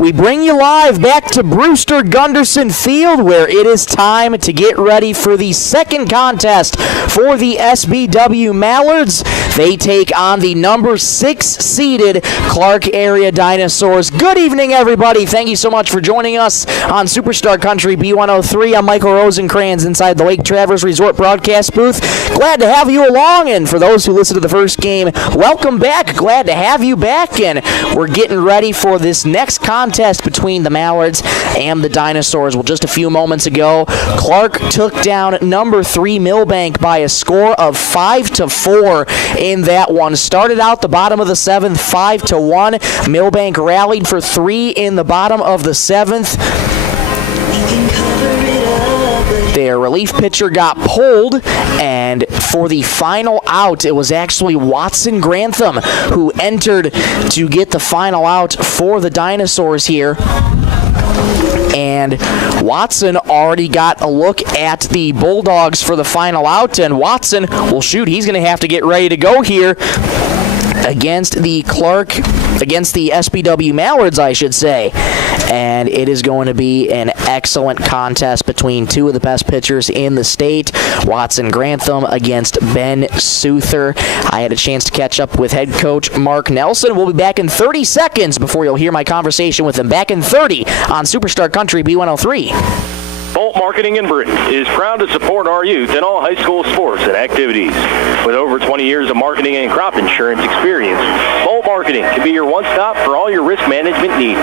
We bring you live back to Brewster Gunderson Field, where it is time to get ready for the second contest for the SBW Mallards. They take on the number 6 seeded Clark Area Dinosaurs. Good evening, everybody. Thank you so much for joining us on Superstar Country B103. I'm Michael Rosencrans inside the Lake Traverse Resort broadcast booth. Glad to have you along, and for those who listened to the first game, welcome back. Glad to have you back, and we're getting ready for this next contest between the Mallards and the Dinosaurs. Well, just a few moments ago, Clark took down number 3 Millbank by a score of 5-4 in that one. Started out the bottom of the 7th, 5-1. Millbank rallied for 3 in the bottom of the 7th. Their relief pitcher got pulled, and for the final out, it was actually Watson Grantham who entered to get the final out for the Dinosaurs here. And Watson already got a look at the Bulldogs for the final out, and Watson, well, shoot, he's going to have to get ready to go here against the SBW Mallards, I should say. And it is going to be an excellent contest between two of the best pitchers in the state. Watson Grantham against Ben Souther. I had a chance to catch up with head coach Mark Nelson. We'll be back in 30 seconds before you'll hear my conversation with him. Back in 30 on Superstar Country B103. Bolt Marketing in Britain is proud to support our youth in all high school sports and activities. With over 20 years of marketing and crop insurance experience, Bolt Marketing can be your one-stop for all your risk management needs.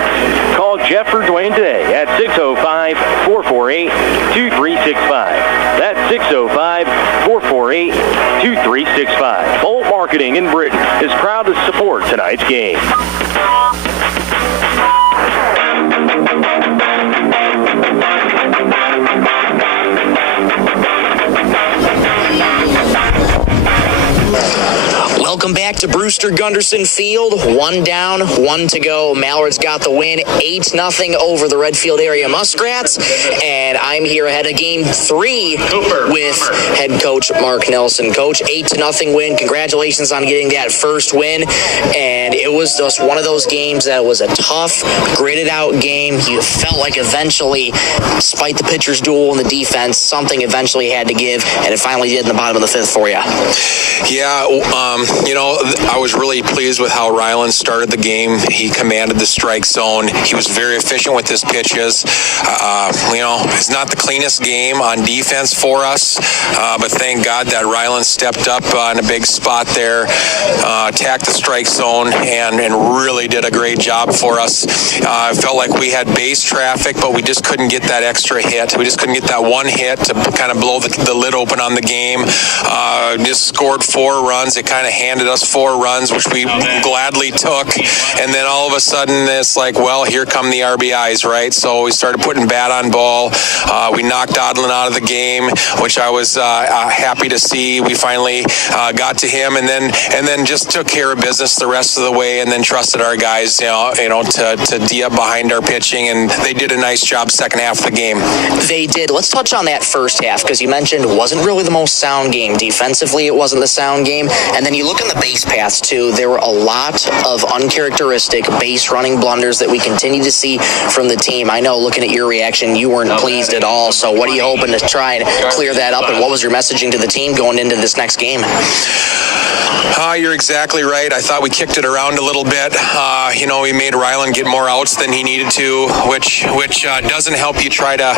Call Jeff or Dwayne today at 605-448-2365. That's 605-448-2365. Bolt Marketing in Britain is proud to support tonight's game. Welcome back to Brewster Gunderson Field. 1 down, 1 to go. Mallards got the win, 8-0 over the Redfield area Muskrats. And I'm here ahead of Game 3 with head coach Mark Nelson. Coach, 8-0 win. Congratulations on getting that first win. And it was just one of those games that was a tough, gritted-out game. You felt like eventually, despite the pitcher's duel and the defense, something eventually had to give, and it finally did in the bottom of the 5th for you. Yeah, I was really pleased with how Ryland started the game. He commanded the strike zone. He was very efficient with his pitches. It's not the cleanest game on defense for us, but thank God that Ryland stepped up in a big spot there, attacked the strike zone, and really did a great job for us. I felt like we had base traffic, but we just couldn't get that extra hit. We just couldn't get that one hit to kind of blow the lid open on the game. Just scored 4 runs. It kind of handed us 4 runs, which we gladly took. And then all of a sudden, it's like, well, here come the RBIs, right? So we started putting bat on ball. We knocked Odlin out of the game, which I was happy to see. We finally got to him, and then just took care of business the rest of the way, and then trusted our guys, to D up behind our pitching, and they did a nice job second half of the game. They did. Let's touch on that first half, because you mentioned it wasn't really the most sound game. Defensively, it wasn't the sound game. And then you look in the base paths, too. There were a lot of uncharacteristic base running blunders that we continue to see from the team. I know, looking at your reaction, you weren't pleased at all. So what are you hoping to try and clear that up? And what was your messaging to the team going into this next game? You're exactly right. I thought we kicked it around a little bit. We made Ryland get more outs than he needed to, which doesn't help you try to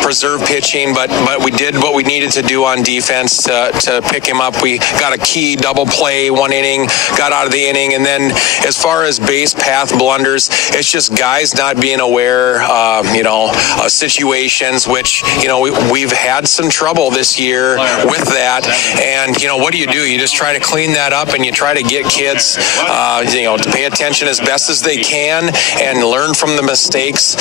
preserve pitching. But we did what we needed to do on defense to pick him up. We got a key double play, 1 inning, got out of the inning. And then as far as base path blunders, it's just guys not being aware, of situations, which, we've had some trouble this year with that. And, what do? You just try to clean that up, and you try to get kids, to pay attention as best as they can and learn from the mistakes.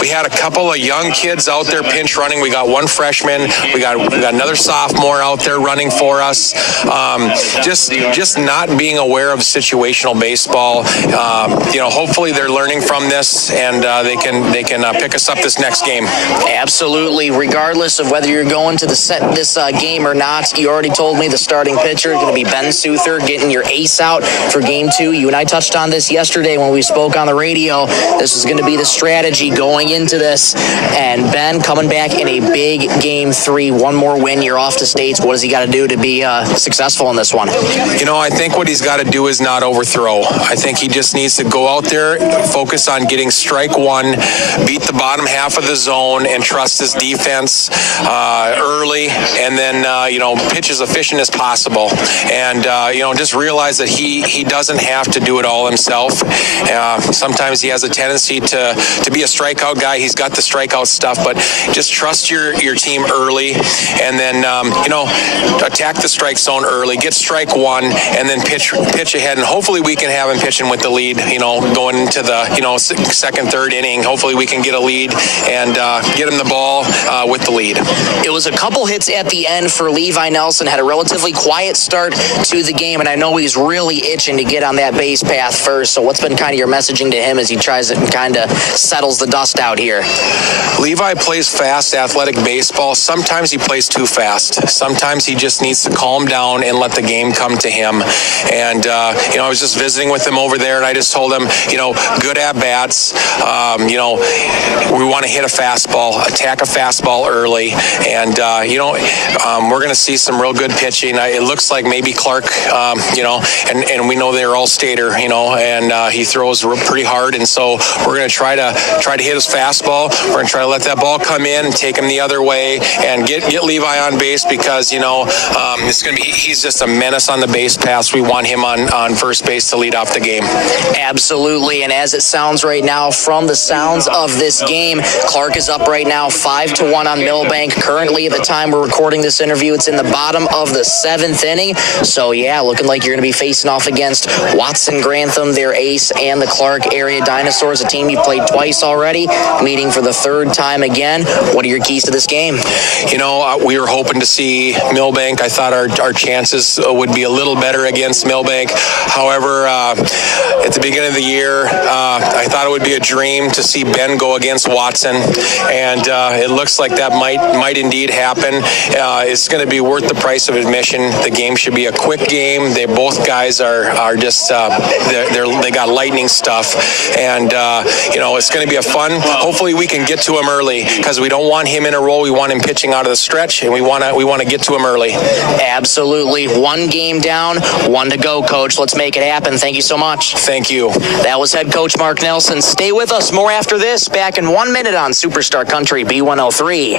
We had a couple of young kids out there pinch running. We got 1 freshman. We got another sophomore out there running for us. just not being aware of situational baseball. Hopefully they're learning from this, and they can pick us up this next game. Absolutely. Regardless of whether you're going to this game or not, you already told me the starting pitcher is going to be Ben Souther, getting your ace out for Game 2. You and I touched on this yesterday when we spoke on the radio. This is going to be the strategy going into this. And Ben coming back in a big Game 3. One more win, you're off to states. What does he got to do to be successful in this one? I think what he's got to do is not overthrow. I think he just needs to go out there, focus on getting strike one, beat the bottom half of the zone, and trust his defense early, and then pitch as efficient as possible. And just realize that he doesn't have to do it all himself. Sometimes he has a tendency to be a strikeout guy. He's got the strikeout stuff, but just trust your team early, and then attack the strike zone early, get strike one, and then pitch ahead. And hopefully we can have him pitching with the lead. Going into the second, third inning. Hopefully we can get a lead and get him the ball with the lead. It was a couple hits at the end for Levi Nelson. Had a relatively quiet start to the game, and I know he's really itching to get on that base path first. So what's been kind of your messaging to him as he tries it and kind of settles the dust out here? Levi plays fast, athletic baseball. Sometimes he plays too fast. Sometimes he just needs to calm down and let the game come to him. And, I was just visiting with him over there, and I just told him, good at-bats. We want to hit a fastball, attack a fastball early. And, we're going to see some real good pitching. It looks like maybe Clark, and we know they're all Stater, and he throws pretty hard. And so we're going to try to hit his fastball. We're going to try to let that ball come in and take him the other way and get Levi on base because, it's going to be, he's just a menace on the base paths. We want him on first base to lead off the game. Absolutely. And as it sounds right now from the sounds of this game, Clark is up right now 5-1 on Milbank. Currently, at the time we're recording this interview, it's in the bottom of the 7th inning. So, yeah, looking like you're going to be facing off against Watson Grantham, their ace, and the Clark Area Dinosaurs, a team you played twice already, meeting for the 3rd time again. What are your keys to this game? We were hoping to see Milbank. I thought our chances would be a little better against Milbank. However, at the beginning of the year, I thought it would be a dream to see Ben go against Watson, and it looks like that might indeed happen. It's going to be worth the price of admission. The game should be a quick game. Both guys are just they got lightning stuff, and it's going to be a fun. Hopefully, we can get to him early because we don't want him in a roll. We want him pitching out of the stretch, and we want to get to him early. Absolutely. 1 game down, 1 to go, Coach. Let's make it happen. Thank you so much. Thank you. That was head coach Mark Nelson. Stay with us. More after this. Back in 1 minute on Superstar Country B103.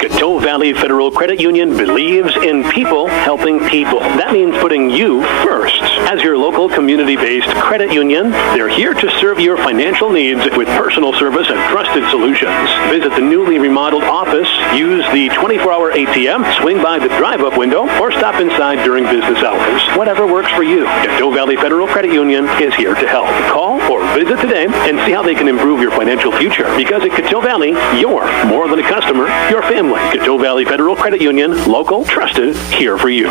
Coteau Valley Federal Credit Union believes in people helping people. That means putting you first. As your local community-based credit union, they're here to serve your financial needs with personal service and trusted solutions. Visit the newly remodeled office, use the 24-hour ATM, swing by the drive-up window, or stop inside during business hours. Whatever works for you, Coteau Valley Federal Credit Union is here to help. Call or visit today and see how they can improve your financial future. Because at Coteau Valley, you're more than a customer, you're family. Coteau Valley Federal Credit Union, local, trusted, here for you.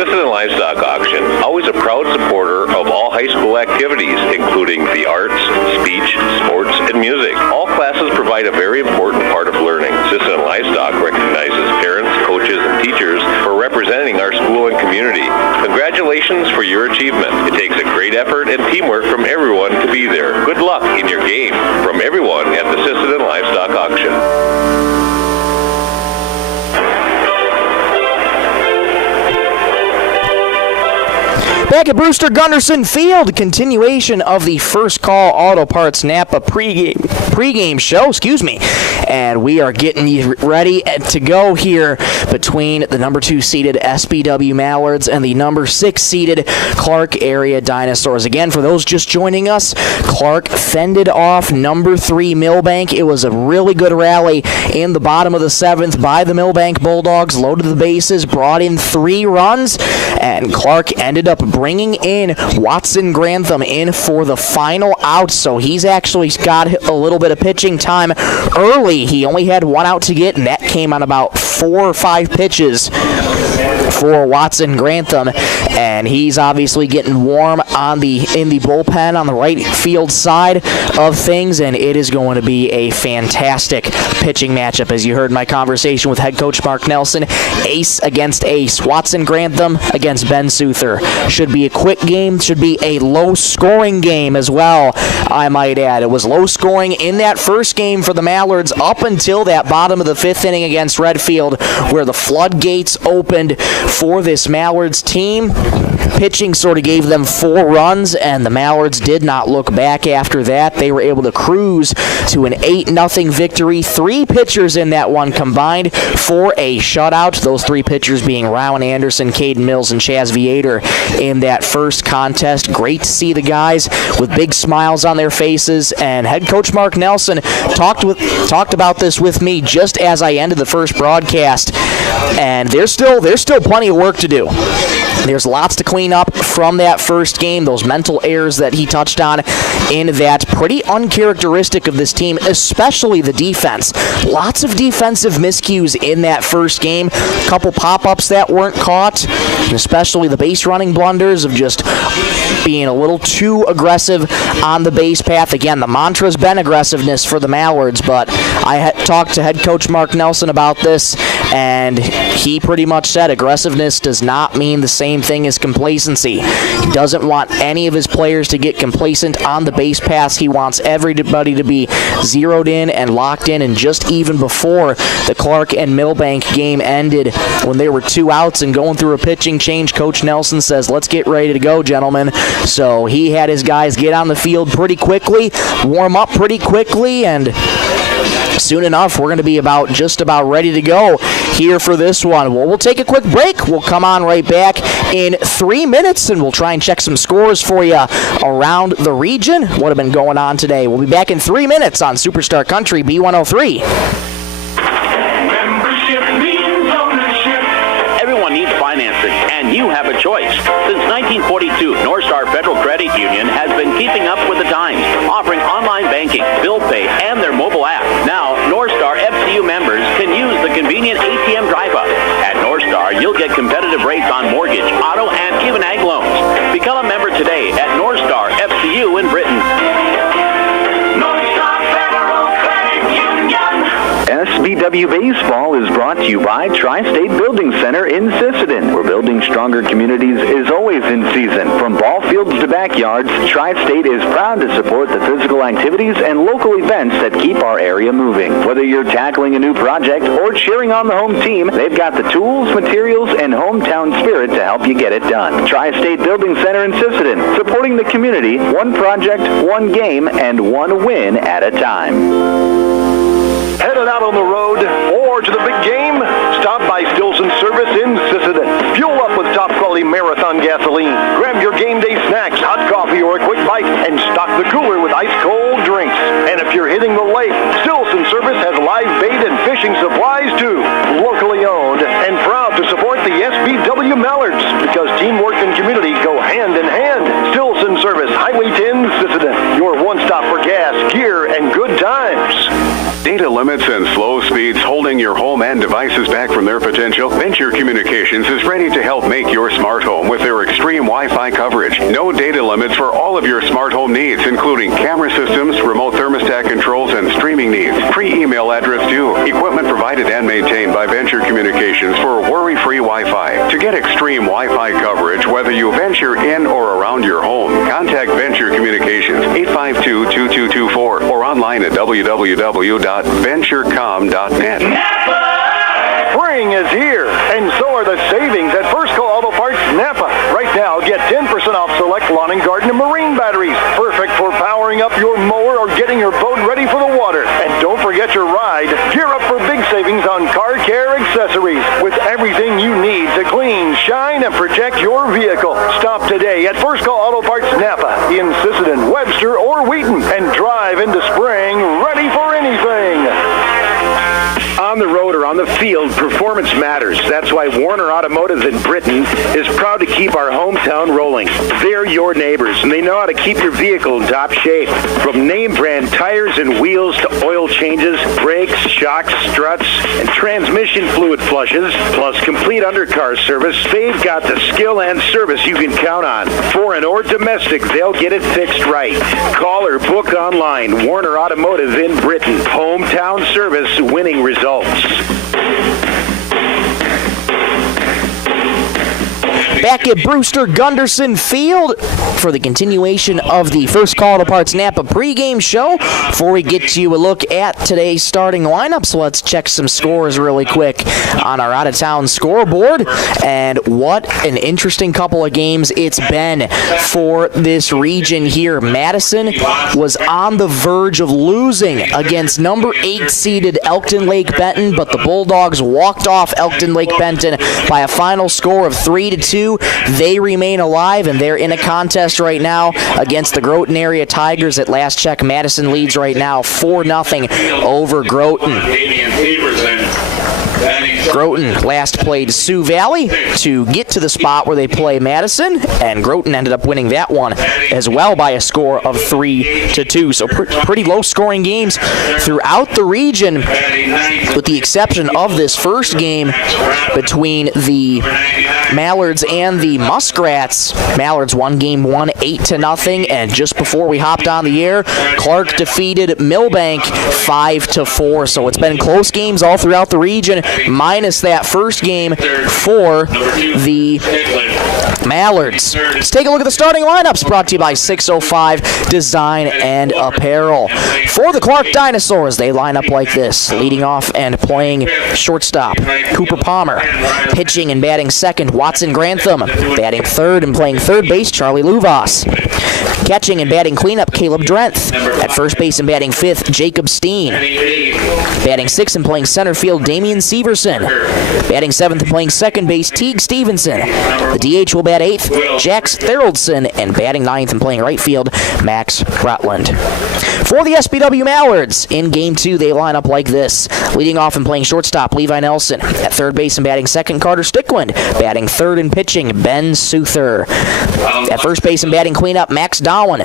Citizen Livestock Auction, always a proud supporter of all high school activities, including the arts, speech, sports, and music. All classes provide a very important part of learning. Citizen Livestock recognizes parents, coaches, and teachers for representing our school and community. Congratulations for your achievement. It takes a great effort and teamwork from everyone to be there. Good luck in your game from everyone at the Citizen Livestock Auction. Back at Brewster Gunderson Field, continuation of the First Call Auto Parts Napa pregame show, and we are getting you ready to go here between the number 2 seeded SBW Mallards and the number 6 seeded Clark Area Dinosaurs. Again, for those just joining us, Clark fended off number 3 Milbank. It was a really good rally in the bottom of the 7th by the Milbank Bulldogs, loaded the bases, brought in 3 runs, and Clark ended up bringing in Watson Grantham in for the final out, so he's actually got a little bit of pitching time early. He only had 1 out to get, and that came on about 4 or 5 pitches for Watson Grantham, and he's obviously getting warm in the bullpen on the right field side of things, and it is going to be a fantastic pitching matchup. As you heard in my conversation with head coach Mark Nelson, ace against ace. Watson Grantham against Ben Souther. Should be a quick game, should be a low-scoring game as well, I might add. It was low-scoring in that first game for the Mallards up until that bottom of the fifth inning against Redfield, where the floodgates opened for this Mallards team. Pitching sort of gave them 4 runs, and the Mallards did not look back after that. They were able to cruise to an 8-0 victory. 3 pitchers in that one combined for a shutout. Those 3 pitchers being Rowan Anderson, Caden Mills, and Chaz Viator in that first contest. Great to see the guys with big smiles on their faces, and head coach Mark Nelson talked about this with me just as I ended the first broadcast, and there's still plenty of work to do. There's lots to clean up from that first game, those mental errors that he touched on in that, pretty uncharacteristic of this team, especially the defense. Lots of defensive miscues in that first game, a couple pop-ups that weren't caught, and especially the base running blunders of just being a little too aggressive on the base path. Again, the mantra's been aggressiveness for the Mallards, but I talked to head coach Mark Nelson about this, and he pretty much said aggressiveness does not mean the same thing as complacency. He doesn't want any of his players to get complacent on the base paths. He wants everybody to be zeroed in and locked in, and just even before the Clark and Millbank game ended, when there were 2 outs and going through a pitching change, Coach Nelson says, let's get ready to go, gentlemen. So he had his guys get on the field pretty quickly, warm up pretty quickly, and soon enough, we're going to be just about ready to go here for this one. Well, we'll take a quick break. We'll come on right back in 3 minutes, and we'll try and check some scores for you around the region. What have been going on today? We'll be back in 3 minutes on Superstar Country B103. Membership means ownership. Everyone needs financing, and you have a choice. Since 1942, North Star Federal Credit Union has been keeping up with the times, offering online banking, bill pay, and their mobile app. Now, North Star FCU members can use the convenient ATM drive-up. At North Star, you'll get competitive rates on mortgage, auto, and even ag loans. Become a member today at North Star FCU in Britain. North Star Federal Credit Union. SBW Baseball is brought to you by Tri-State Building Center in Sisseton, where building stronger communities is always in season. From ball fields to backyards, Tri-State is proud to support the physical activities and local events that keep our area moving. Whether you're tackling a new project or cheering on the home team, they've got the tools, materials, and hometown spirit to help you get it done. Tri-State Building Center in Sisseton, supporting the community, one project, one game, and one win at a time. Headed out on the road or to the big game? Stop by Stilson Service in Sisseton. Fuel up with top-quality Marathon gasoline. Grab your game day snacks, hot coffee, or a quick bite, and stock the cooler with ice-cold drinks. And if you're hitting the lake, Stilson Service has live bait and fishing supplies, too. Locally owned and proud to support the SBW Mallards, because teamwork and community go hand in hand. Stilson Service, Highway 10, Sisseton. Your one-stop for gas, gear, and good times. Data limits and slow speeds holding your home and devices back from their potential? Venture Communications is ready to help make your smart home with their extreme Wi-Fi coverage. No data limits for all of your smart home needs, including camera systems, remote thermostat controls, and streaming needs. Free email address too. Equipment provided and maintained by Venture Communications for worry-free Wi-Fi. To get extreme Wi-Fi coverage, whether you venture in or around your home, contact Venture Communications 852-2224 or online at www.venturecom.net. Spring is here, and so are the savings at First Call Auto Parts Napa. Right now, get 10% off select lawn and garden and marine batteries. Perfect for powering up your mower or getting your boat ready for the water. And don't forget your ride. Gear up for big savings on car care accessories with everything you need to clean, shine, and protect your vehicle. Stop today at First Call Auto Parts Napa in Sisseton, Webster, or Wheaton, and drive into spring ready for anything. On the road or on the field, performance matters. That's why Warner Automotive in Britain is proud to keep our hometown rolling. They're your neighbors, and they know how to keep your vehicle in top shape. From name brand tires and wheels to oil changes, brakes, shocks, struts, and transmission fluid flushes, plus complete undercar service, they've got the skill and service you can count on. Foreign or domestic, they'll get it fixed right. Call or book online. Warner Automotive in Britain. Hometown service, winning results. Back at Brewster Gunderson Field for the continuation of the First Call to Parts Napa pregame show. Before we get you a look at today's starting lineups, let's check some scores really quick on our out-of-town scoreboard. And what an interesting couple of games it's been for this region here. Madison was on the verge of losing against number 8 seeded Elkton Lake Benton, but the Bulldogs walked off Elkton Lake Benton by a final score of 3-2. They remain alive, and they're in a contest right now against the Groton area Tigers. At last check, Madison leads right now 4-0 over Groton. Groton last played Sioux Valley to get to the spot where they play Madison, and Groton ended up winning that one as well by a score of 3-2. So pretty low-scoring games throughout the region, with the exception of this first game between the Mallards and the Muskrats. Mallards won game 1 8-0, and just before we hopped on the air, Clark defeated Millbank 5-4. So it's been close games all throughout the region, minus that first game for the Mallards. Let's take a look at the starting lineups, brought to you by 605 Design and Apparel. For the Clark Dinosaurs, they line up like this. Leading off and playing shortstop, Cooper Palmer. Pitching and batting second, Watson Grantham. Batting third and playing third base, Charlie Luvas. Catching and batting cleanup, Caleb Drenth. At first base and batting fifth, Jacob Steen. Batting sixth and playing center field, Damian Severson. Batting seventh and playing second base, Teague Stevenson. The DH will bat eighth, Jax Theraldson. And batting ninth and playing right field, Max Rutland. For the SBW Mallards, in Game 2, they line up like this. Leading off and playing shortstop, Levi Nelson. At third base and batting second, Carter Stickland. Batting third and pitching, Ben Souther. At first base and batting cleanup, Max Dowan.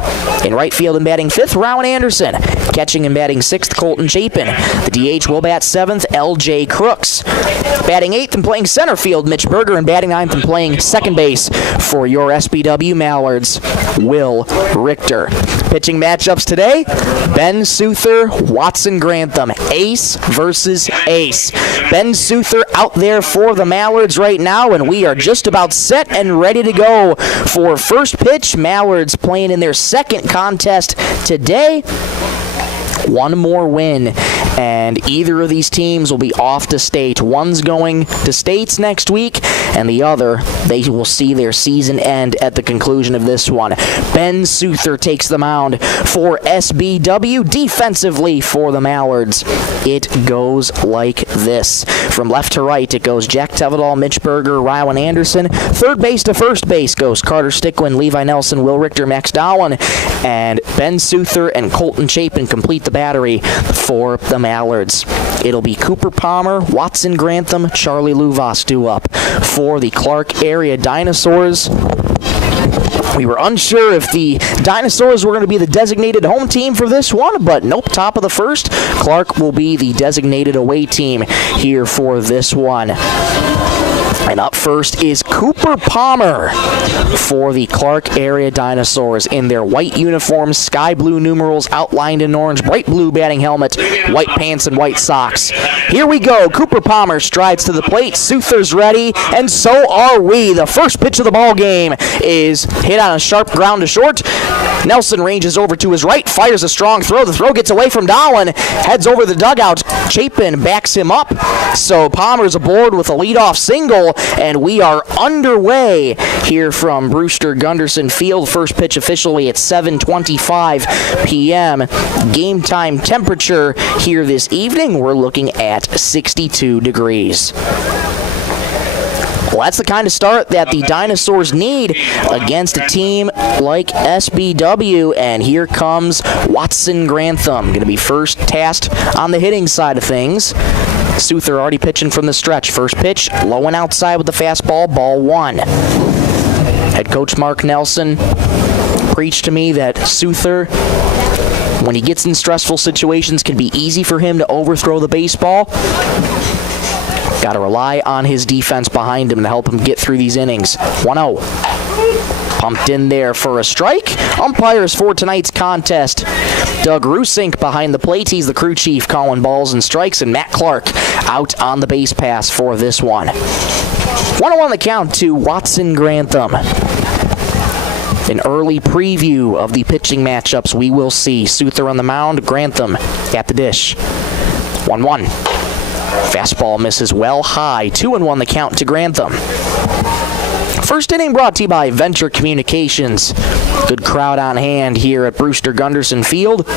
In right field and batting fifth, Rowan Anderson. Catching and batting sixth, Colton Chapin. The DH will bat seventh, LJ Crooks. Batting eighth and playing center field, Mitch Berger. And batting ninth and playing second base for your SBW Mallards, Will Richter. Pitching matchups today, Ben Souther, Watson Grantham. Ace versus ace. Ben Souther out there for the Mallards right now, and we are just about set and ready to go for first pitch. Mallards playing in their second contest today. One more win, and either of these teams will be off to state. One's going to states next week, and the other, they will see their season end at the conclusion of this one. Ben Souther takes the mound for SBW. Defensively for the Mallards, it goes like this. From left to right, it goes Jack Tevedal, Mitch Berger, Ryan Anderson. Third base to first base goes Carter Stickland, Levi Nelson, Will Richter, Max Dowan, and Ben Souther and Colton Chapin complete the battery for the Mallards. It'll be Cooper Palmer, Watson Grantham, Charlie Luvas due up for the Clark area Dinosaurs. We were unsure if the Dinosaurs were going to be the designated home team for this one, but nope, top of the first. Clark will be the designated away team here for this one. And up first is Cooper Palmer for the Clark area Dinosaurs in their white uniforms, sky blue numerals outlined in orange, bright blue batting helmet, white pants, and white socks. Here we go. Cooper Palmer strides to the plate. Souther's ready, and so are we. The first pitch of the ball game is hit on a sharp ground to short. Nelson ranges over to his right, fires a strong throw. The throw gets away from Dowan, heads over the dugout. Chapin backs him up, so Palmer's aboard with a leadoff single, and we are underway here from Brewster Gunderson Field. First pitch officially at 7:25 p.m. Game time temperature here this evening, we're looking at 62 degrees. Well, that's the kind of start that the Dinosaurs need against a team like SBW, and here comes Watson Grantham. Going to be first tasked on the hitting side of things. Souther already pitching from the stretch. First pitch, low and outside with the fastball, ball one. Head coach Mark Nelson preached to me that Souther when he gets in stressful situations, can be easy for him to overthrow the baseball. Got to rely on his defense behind him to help him get through these innings. 1-0. Pumped in there for a strike. Umpires for tonight's contest. Doug Rusink behind the plate. He's the crew chief calling balls and strikes. And Matt Clark out on the base pass for this one. 1-0 the count to Watson Grantham. An early preview of the pitching matchups we will see. Souther on the mound, Grantham at the dish. 1-1. Fastball misses well high. 2-1 the count to Grantham. First inning brought to you by Venture Communications. Good crowd on hand here at Brewster Gunderson Field.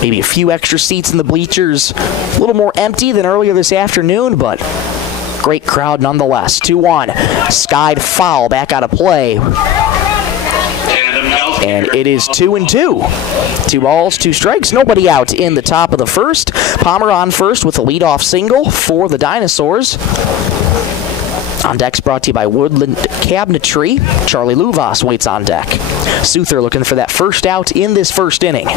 Maybe a few extra seats in the bleachers. A little more empty than earlier this afternoon, but great crowd nonetheless. 2-1. Skied foul back out of play. And it is 2-2. 2 balls, 2 strikes, nobody out in the top of the first. Palmer on first with a leadoff single for the Dinosaurs. On deck's brought to you by Woodland Cabinetry. Charlie Luvas waits on deck. Souther looking for that first out in this first inning.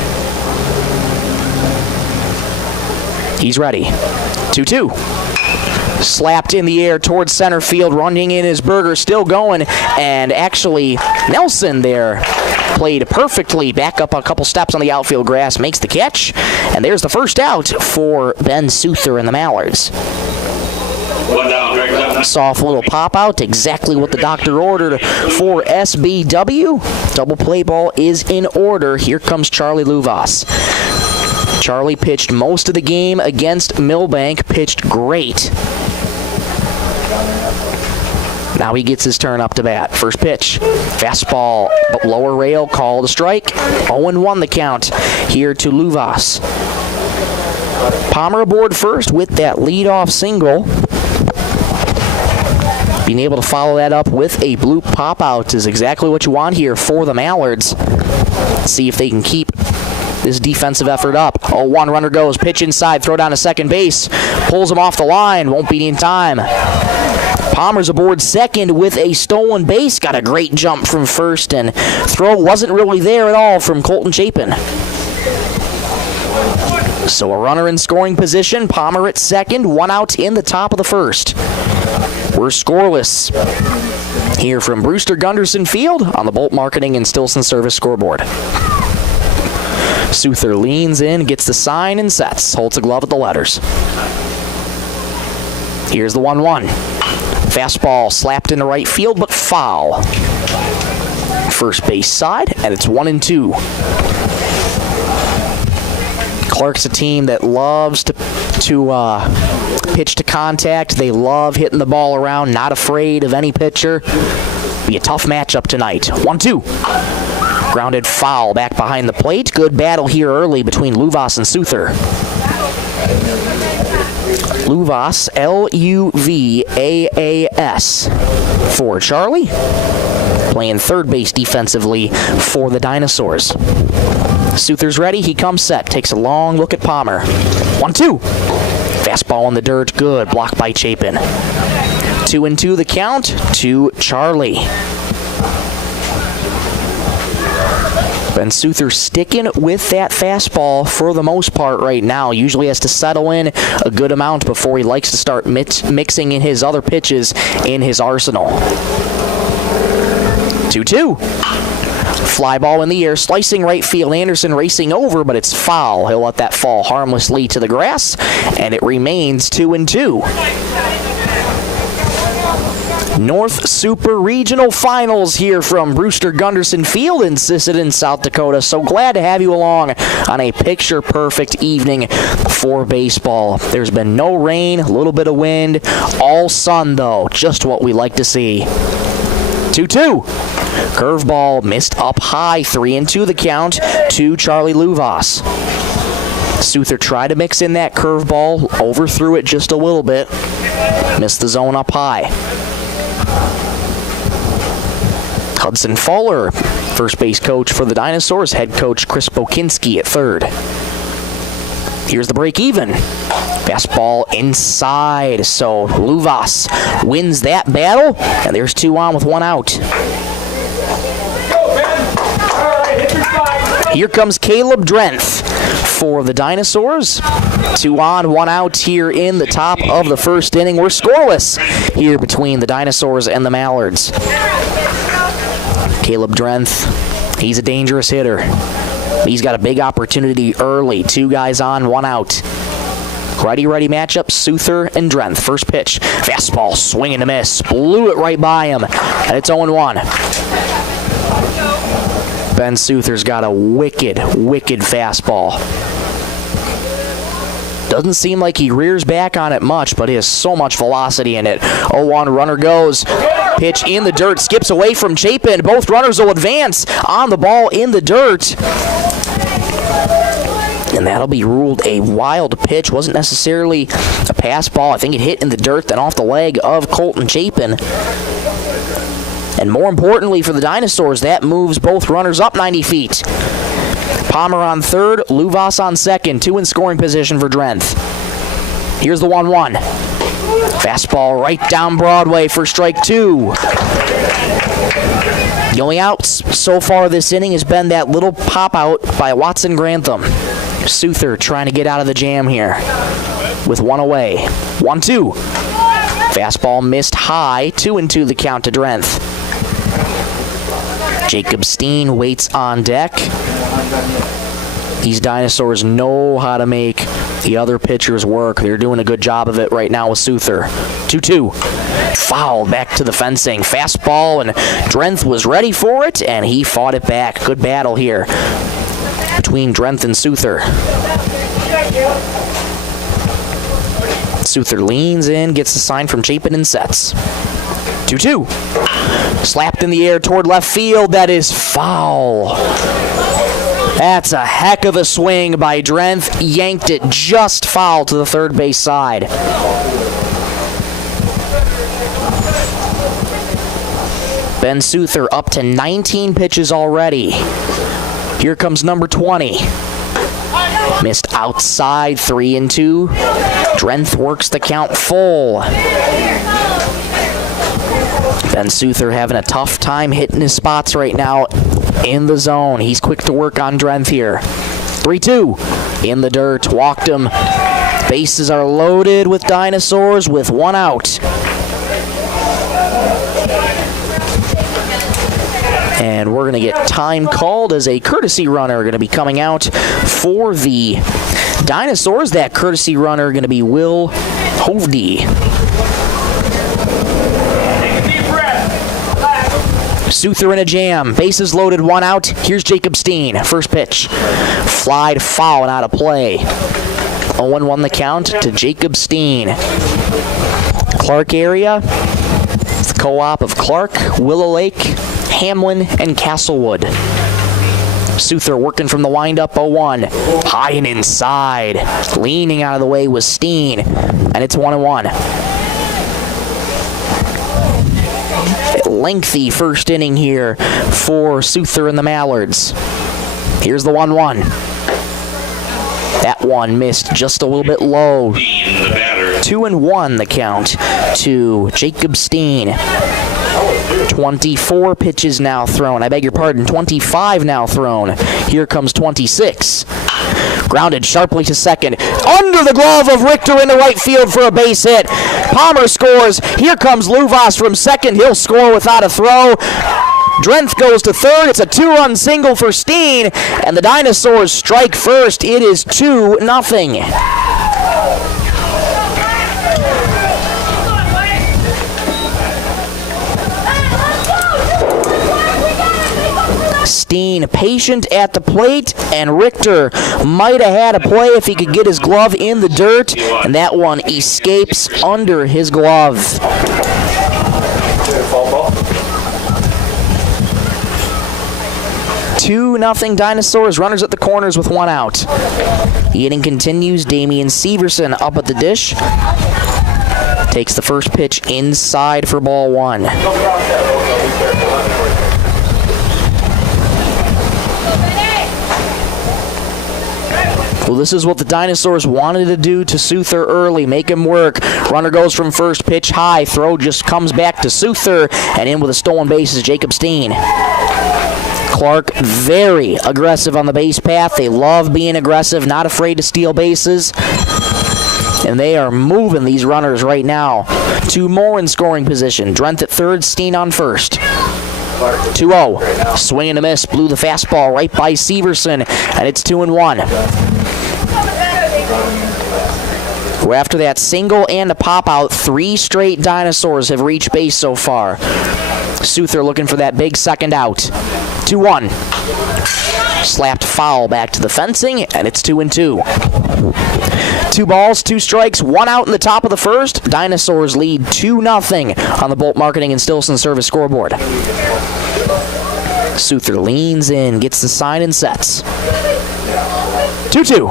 He's ready. 2-2. Slapped in the air towards center field, running in his burger, still going, and actually Nelson there played perfectly, back up a couple steps on the outfield grass, makes the catch, and there's the first out for Ben Souther and the Mallards. Soft little pop out, exactly what the doctor ordered for SBW. Double play ball is in order. Here comes Charlie Luvas. Charlie pitched most of the game against Millbank, pitched great. Now he gets his turn up to bat. First pitch, fastball, lower rail, called a strike. 0-1 the count here to Luvas. Palmer aboard first with that leadoff single. Being able to follow that up with a bloop pop-out is exactly what you want here for the Mallards. See if they can keep this defensive effort up. 0-1, runner goes, pitch inside, throw down to second base. Pulls him off the line, won't beat in time. Palmer's aboard second with a stolen base. Got a great jump from first, and throw wasn't really there at all from Colton Chapin. So a runner in scoring position, Palmer at second, 1 out in the top of the first. We're scoreless here from Brewster Gunderson Field on the Bolt Marketing and Stilson Service scoreboard. Souther leans in, gets the sign, and sets. Holds a glove at the letters. Here's the 1-1. Fastball slapped into right field, but foul. First base side, and it's 1-2. Clark's a team that loves to pitch to contact. They love hitting the ball around, not afraid of any pitcher. Be a tough matchup tonight. 1-2. Grounded foul back behind the plate. Good battle here early between Luvas and Souther. Luvas, L-U-V-A-A-S for Charlie. Playing third base defensively for the Dinosaurs. Souther's ready. He comes set. Takes a long look at Palmer. 1-2. Fastball in the dirt. Good. Blocked by Chapin. 2-2 the count to Charlie. Ben Souther sticking with that fastball for the most part right now. Usually has to settle in a good amount before he likes to start mixing in his other pitches in his arsenal. 2-2. Fly ball in the air, slicing right field. Anderson racing over, but it's foul. He'll let that fall harmlessly to the grass, and it remains 2-2. North Super Regional Finals here from Brewster Gunderson Field in Sisseton, South Dakota. So glad to have you along on a picture-perfect evening for baseball. There's been no rain, a little bit of wind, all sun though. Just what we like to see. 2-2. Curveball missed up high. 3-2 the count to Charlie Luvas. Souther tried to mix in that curveball, overthrew it just a little bit. Missed the zone up high. Hudson Fuller, first base coach for the Dinosaurs. Head coach Chris Bokinski at third. Here's the break even. Fastball inside, so Luvas wins that battle, and there's 2 on with 1 out. Here comes Caleb Drenth for the Dinosaurs. 2 on, 1 out here in the top of the first inning. We're scoreless here between the Dinosaurs and the Mallards. Caleb Drenth, he's a dangerous hitter. He's got a big opportunity early. 2 guys on, 1 out. Righty-righty matchup, Souther and Drenth. First pitch, fastball, swing and a miss. Blew it right by him, and it's 0-1. Ben Souther's got a wicked fastball. Doesn't seem like he rears back on it much, but he has so much velocity in it. 0-1, runner goes. Pitch in the dirt, skips away from Chapin. Both runners will advance on the ball in the dirt. And that'll be ruled a wild pitch. Wasn't necessarily a pass ball. I think it hit in the dirt, then off the leg of Colton Chapin. And more importantly for the Dinosaurs, that moves both runners up 90 feet. Palmer on third, Luvas on second. 2 in scoring position for Drenth. Here's the 1-1. Fastball right down Broadway for strike 2. The only outs so far this inning has been that little pop out by Watson Grantham. Souther trying to get out of the jam here with 1 away. 1-2. Fastball missed high. 2-2 the count to Drenth. Jacob Steen waits on deck. These Dinosaurs know how to make the other pitchers work. They're doing a good job of it right now with Souther. 2-2. Foul back to the fencing. Fastball, and Drenth was ready for it, and he fought it back. Good battle here between Drenth and Souther. Souther leans in, gets the sign from Chapin, and sets. 2-2. Slapped in the air toward left field. That is foul. That's a heck of a swing by Drenth. Yanked it just foul to the third base side. Ben Souther up to 19 pitches already. Here comes number 20. Missed outside, 3-2. Drenth works the count full. Ben Souther having a tough time hitting his spots right now in the zone. He's quick to work on Drenth here. 3-2. In the dirt, walked him. Bases are loaded with Dinosaurs with 1 out. And we're going to get time called as a courtesy runner going to be coming out for the Dinosaurs. That courtesy runner going to be Will Hovde. Souther in a jam. Bases loaded, 1 out. Here's Jacob Steen. First pitch. Fly to foul and out of play. 0-1 the count to Jacob Steen. Clark area. It's the co-op of Clark, Willow Lake, Hamlin, and Castlewood. Souther working from the windup, 0-1. High and inside. Leaning out of the way was Steen. And it's 1-1. Lengthy first inning here for Souther and the Mallards. Here's the 1-1. That one missed just a little bit low. 2-1 the count to Jacob Steen. 24 pitches now thrown. I beg your pardon, 25 now thrown. Here comes 26. Grounded sharply to second. Under the glove of Richter into right field for a base hit. Palmer scores. Here comes Luvas from second. He'll score without a throw. Drenth goes to third. It's a 2-run single for Steen. And the Dinosaurs strike first. It is 2-0. Steen patient at the plate, and Richter might have had a play if he could get his glove in the dirt, and that one escapes under his glove. 2-0 Dinosaurs. Runners at the corners with 1 out. The inning continues. Damian Severson up at the dish. Takes the first pitch inside for ball 1. Well, this is what the Dinosaurs wanted to do to Souther early, make him work. Runner goes from first, pitch high, throw just comes back to Souther, and in with a stolen base is Jacob Steen. Clark very aggressive on the base path. They love being aggressive, not afraid to steal bases. And they are moving these runners right now. 2 more in scoring position. Drenth at third, Steen on first. 2-0. Swing and a miss. Blew the fastball right by Severson, and it's 2-1. After that single and a pop-out, 3 straight Dinosaurs have reached base so far. Souther looking for that big second out. 2-1. Slapped foul back to the fencing, and it's 2-2. 2 balls, 2 strikes, 1 out in the top of the first. Dinosaurs lead 2-0 on the Bolt Marketing and Stillson Service scoreboard. Souther leans in, gets the sign and sets. 2-2.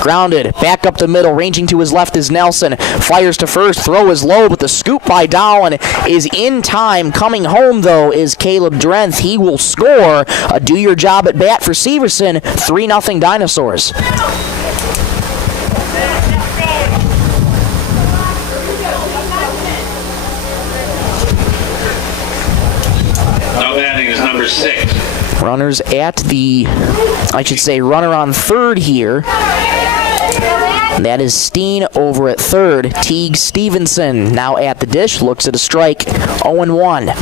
Grounded, back up the middle, ranging to his left is Nelson. Fires to first, throw is low, but the scoop by Dowling is in time. Coming home, though, is Caleb Drenth. He will score a do-your-job at bat for Severson. 3-0 Dinosaurs. Now batting is number 6. Runners at the, runner on third here. That is Steen over at third. Teague Stevenson now at the dish, looks at a strike, 0-1.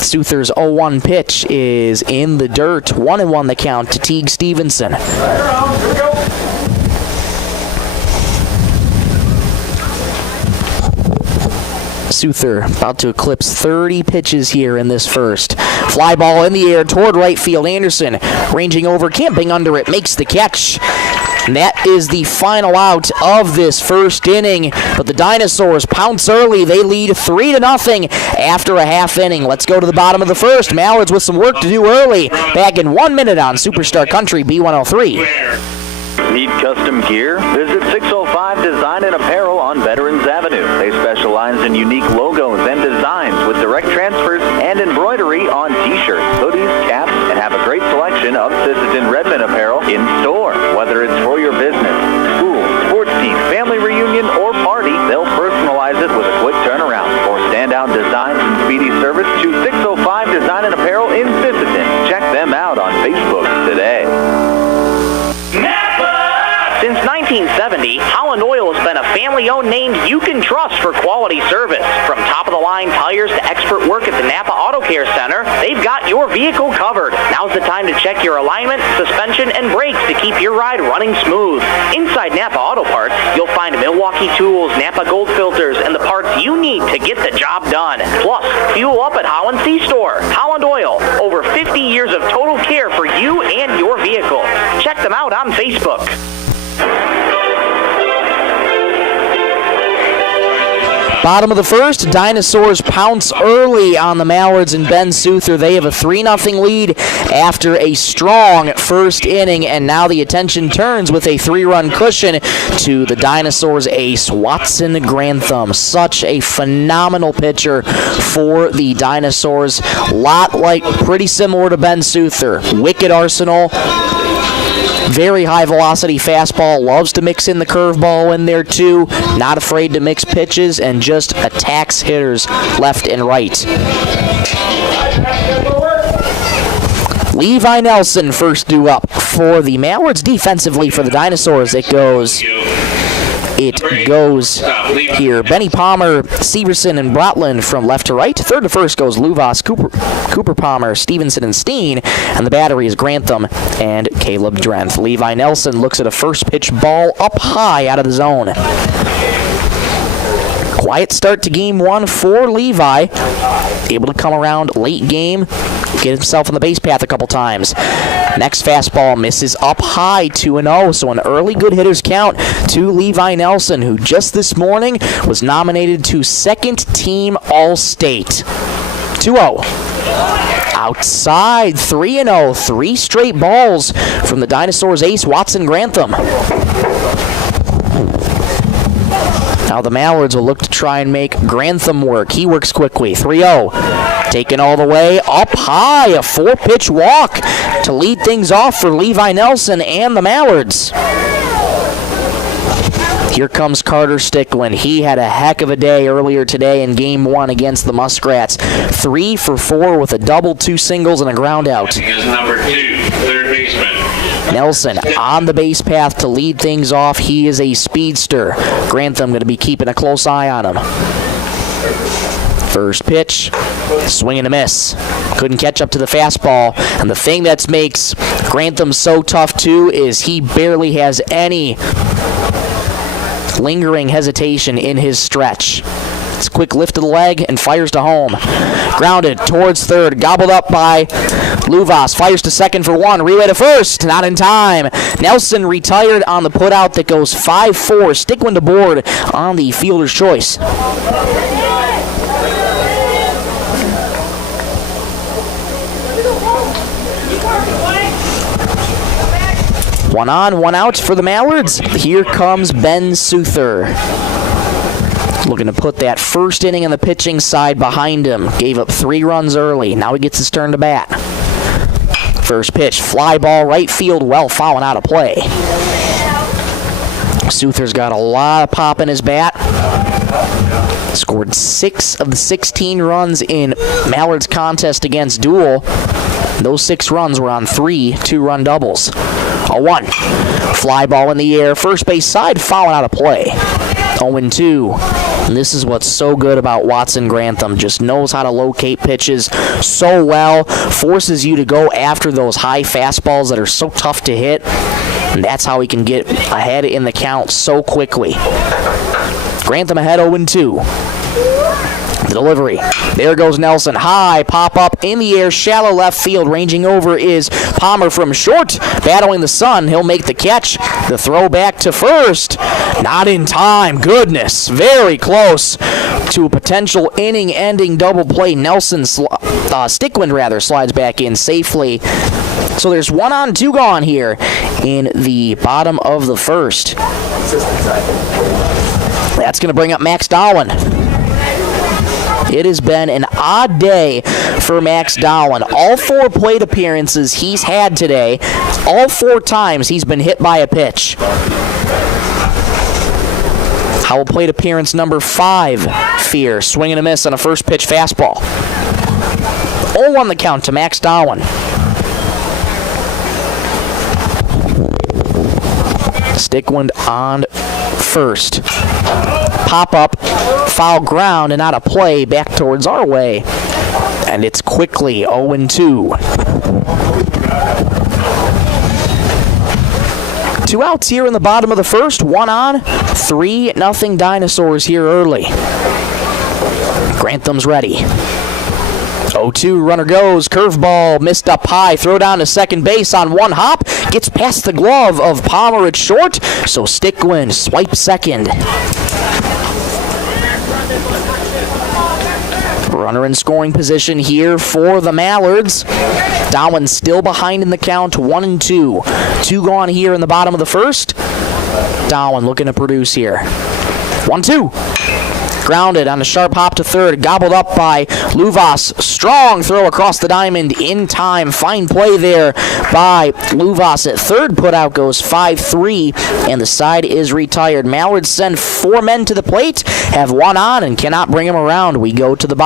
Souther's 0-1 pitch is in the dirt, 1-1 the count to Teague Stevenson. Souther about to eclipse 30 pitches here in this first. Fly ball in the air toward right field. Anderson ranging over, camping under it, makes the catch. And that is the final out of this first inning. But the Dinosaurs pounce early. They lead 3-0 after a half inning. Let's go to the bottom of the first. Mallards with some work to do early. Back in 1 minute on Superstar Country B103. Need custom gear? Visit 605 Design and Apparel on Veterans Avenue. They specialize in unique logos and designs with direct transfers and embroidery on t-shirts, hoodies, caps, and have a great selection of Sisseton Redmond apparel in store. Whether it's for your business, school, sports team, family reunion, or party, they'll personalize it with a quick turnaround. For standout designs and speedy service, choose 605 Design and Apparel in Sisseton. Check them out on Facebook today. Since 1970, Holland Oil has been a family-owned name you can trust for quality service. From top-of-the-line tires to expert work at the Napa Auto Care Center, they've got your vehicle covered. Now's the time to check your alignment, suspension, and brakes to keep your ride running smooth. Inside Napa Auto Parts, you'll find Milwaukee tools, Napa Gold filters, and the parts you need to get the job done. Plus, fuel up at Holland C-Store. Holland Oil, over 50 years of total care for you and your vehicle. Check them out on Facebook. Bottom of the first, Dinosaurs pounce early on the Mallards and Ben Souther. They have a 3-0 lead after a strong first inning, and now the attention turns with a 3-run cushion to the Dinosaurs ace, Watson Grantham. Such a phenomenal pitcher for the Dinosaurs. Pretty similar to Ben Souther. Wicked arsenal. Very high velocity fastball, loves to mix in the curveball in there too, not afraid to mix pitches, and just attacks hitters left and right. Levi Nelson first due up for the Mallards. Defensively for the Dinosaurs, it goes here. Benny Palmer, Severson, and Brotland from left to right. Third to first goes Luvas, Cooper Palmer, Stevenson, and Steen. And the battery is Grantham and Caleb Drenth. Levi Nelson looks at a first pitch ball up high out of the zone. Quiet start to game one for Levi. Able to come around late game, get himself on the base path a couple times. Next fastball misses up high, 2-0. So an early good hitters count to Levi Nelson, who just this morning was nominated to second team All-State. 2-0. Outside, 3-0. 3 straight balls from the Dinosaurs ace, Watson Grantham. Now the Mallards will look to try and make Grantham work. He works quickly. 3-0. Taken all the way up high. A 4-pitch walk to lead things off for Levi Nelson and the Mallards. Here comes Carter Stickland. He had a heck of a day earlier today in Game 1 against the Muskrats. 3 for 4 with a double, 2 singles, and a ground out. Is number 2, third baseman. Nelson on the base path to lead things off. He is a speedster. Grantham going to be keeping a close eye on him. First pitch, swing and a miss. Couldn't catch up to the fastball. And the thing that makes Grantham so tough, too, is he barely has any lingering hesitation in his stretch. It's a quick lift of the leg and fires to home. Grounded towards third, gobbled up by Luvas. Fires to second for 1. Relay to first, not in time. Nelson retired on the putout that goes 5-4. Stickland aboard on the fielder's choice. One on, one out for the Mallards. Here comes Ben Souther. Looking to put that first inning on the pitching side behind him. Gave up 3 runs early. Now he gets his turn to bat. First pitch, fly ball, right field, well fouled out of play. Souther's got a lot of pop in his bat. Scored 6 of the 16 runs in Mallard's contest against Dual. Those 6 runs were on 3 2-run doubles. A 1. Fly ball in the air. First base side, foul out of play. 0-2. And this is what's so good about Watson Grantham. Just knows how to locate pitches so well. Forces you to go after those high fastballs that are so tough to hit. And that's how he can get ahead in the count so quickly. Grantham ahead 0-2. The delivery. There goes Nelson. High pop up in the air. Shallow left field. Ranging over is Palmer from short. Battling the sun. He'll make the catch. The throw back to first. Not in time. Goodness. Very close to a potential inning-ending double play. Nelson, Stickland slides back in safely. So there's 1 on, 2 gone here in the bottom of the first. That's going to bring up Max Dowan. It has been an odd day for Max Dowan. All 4 plate appearances he's had today, all 4 times he's been hit by a pitch. How will plate appearance number 5 fare? Swing and a miss on a first pitch fastball. 0-1 the count to Max Dowan. Stickland on first. Pop up, foul ground, and out of play back towards our way. And it's quickly 0-2. 2 outs here in the bottom of the first. 1 on, 3-0 Dinosaurs here early. Grantham's ready. 0-2, runner goes, curveball, missed up high, throw down to second base on 1 hop, gets past the glove of Palmer at short, so Stickland swipes second. Runner in scoring position here for the Mallards. Dowan still behind in the count, 1-2. 2 gone here in the bottom of the first. Dowan looking to produce here. 1-2. Grounded on a sharp hop to third, gobbled up by Luvas. Strong throw across the diamond in time. Fine play there by Luvas at third. Put out goes 5-3, and the side is retired. Mallards send 4 men to the plate, have 1 on, and cannot bring him around. We go to the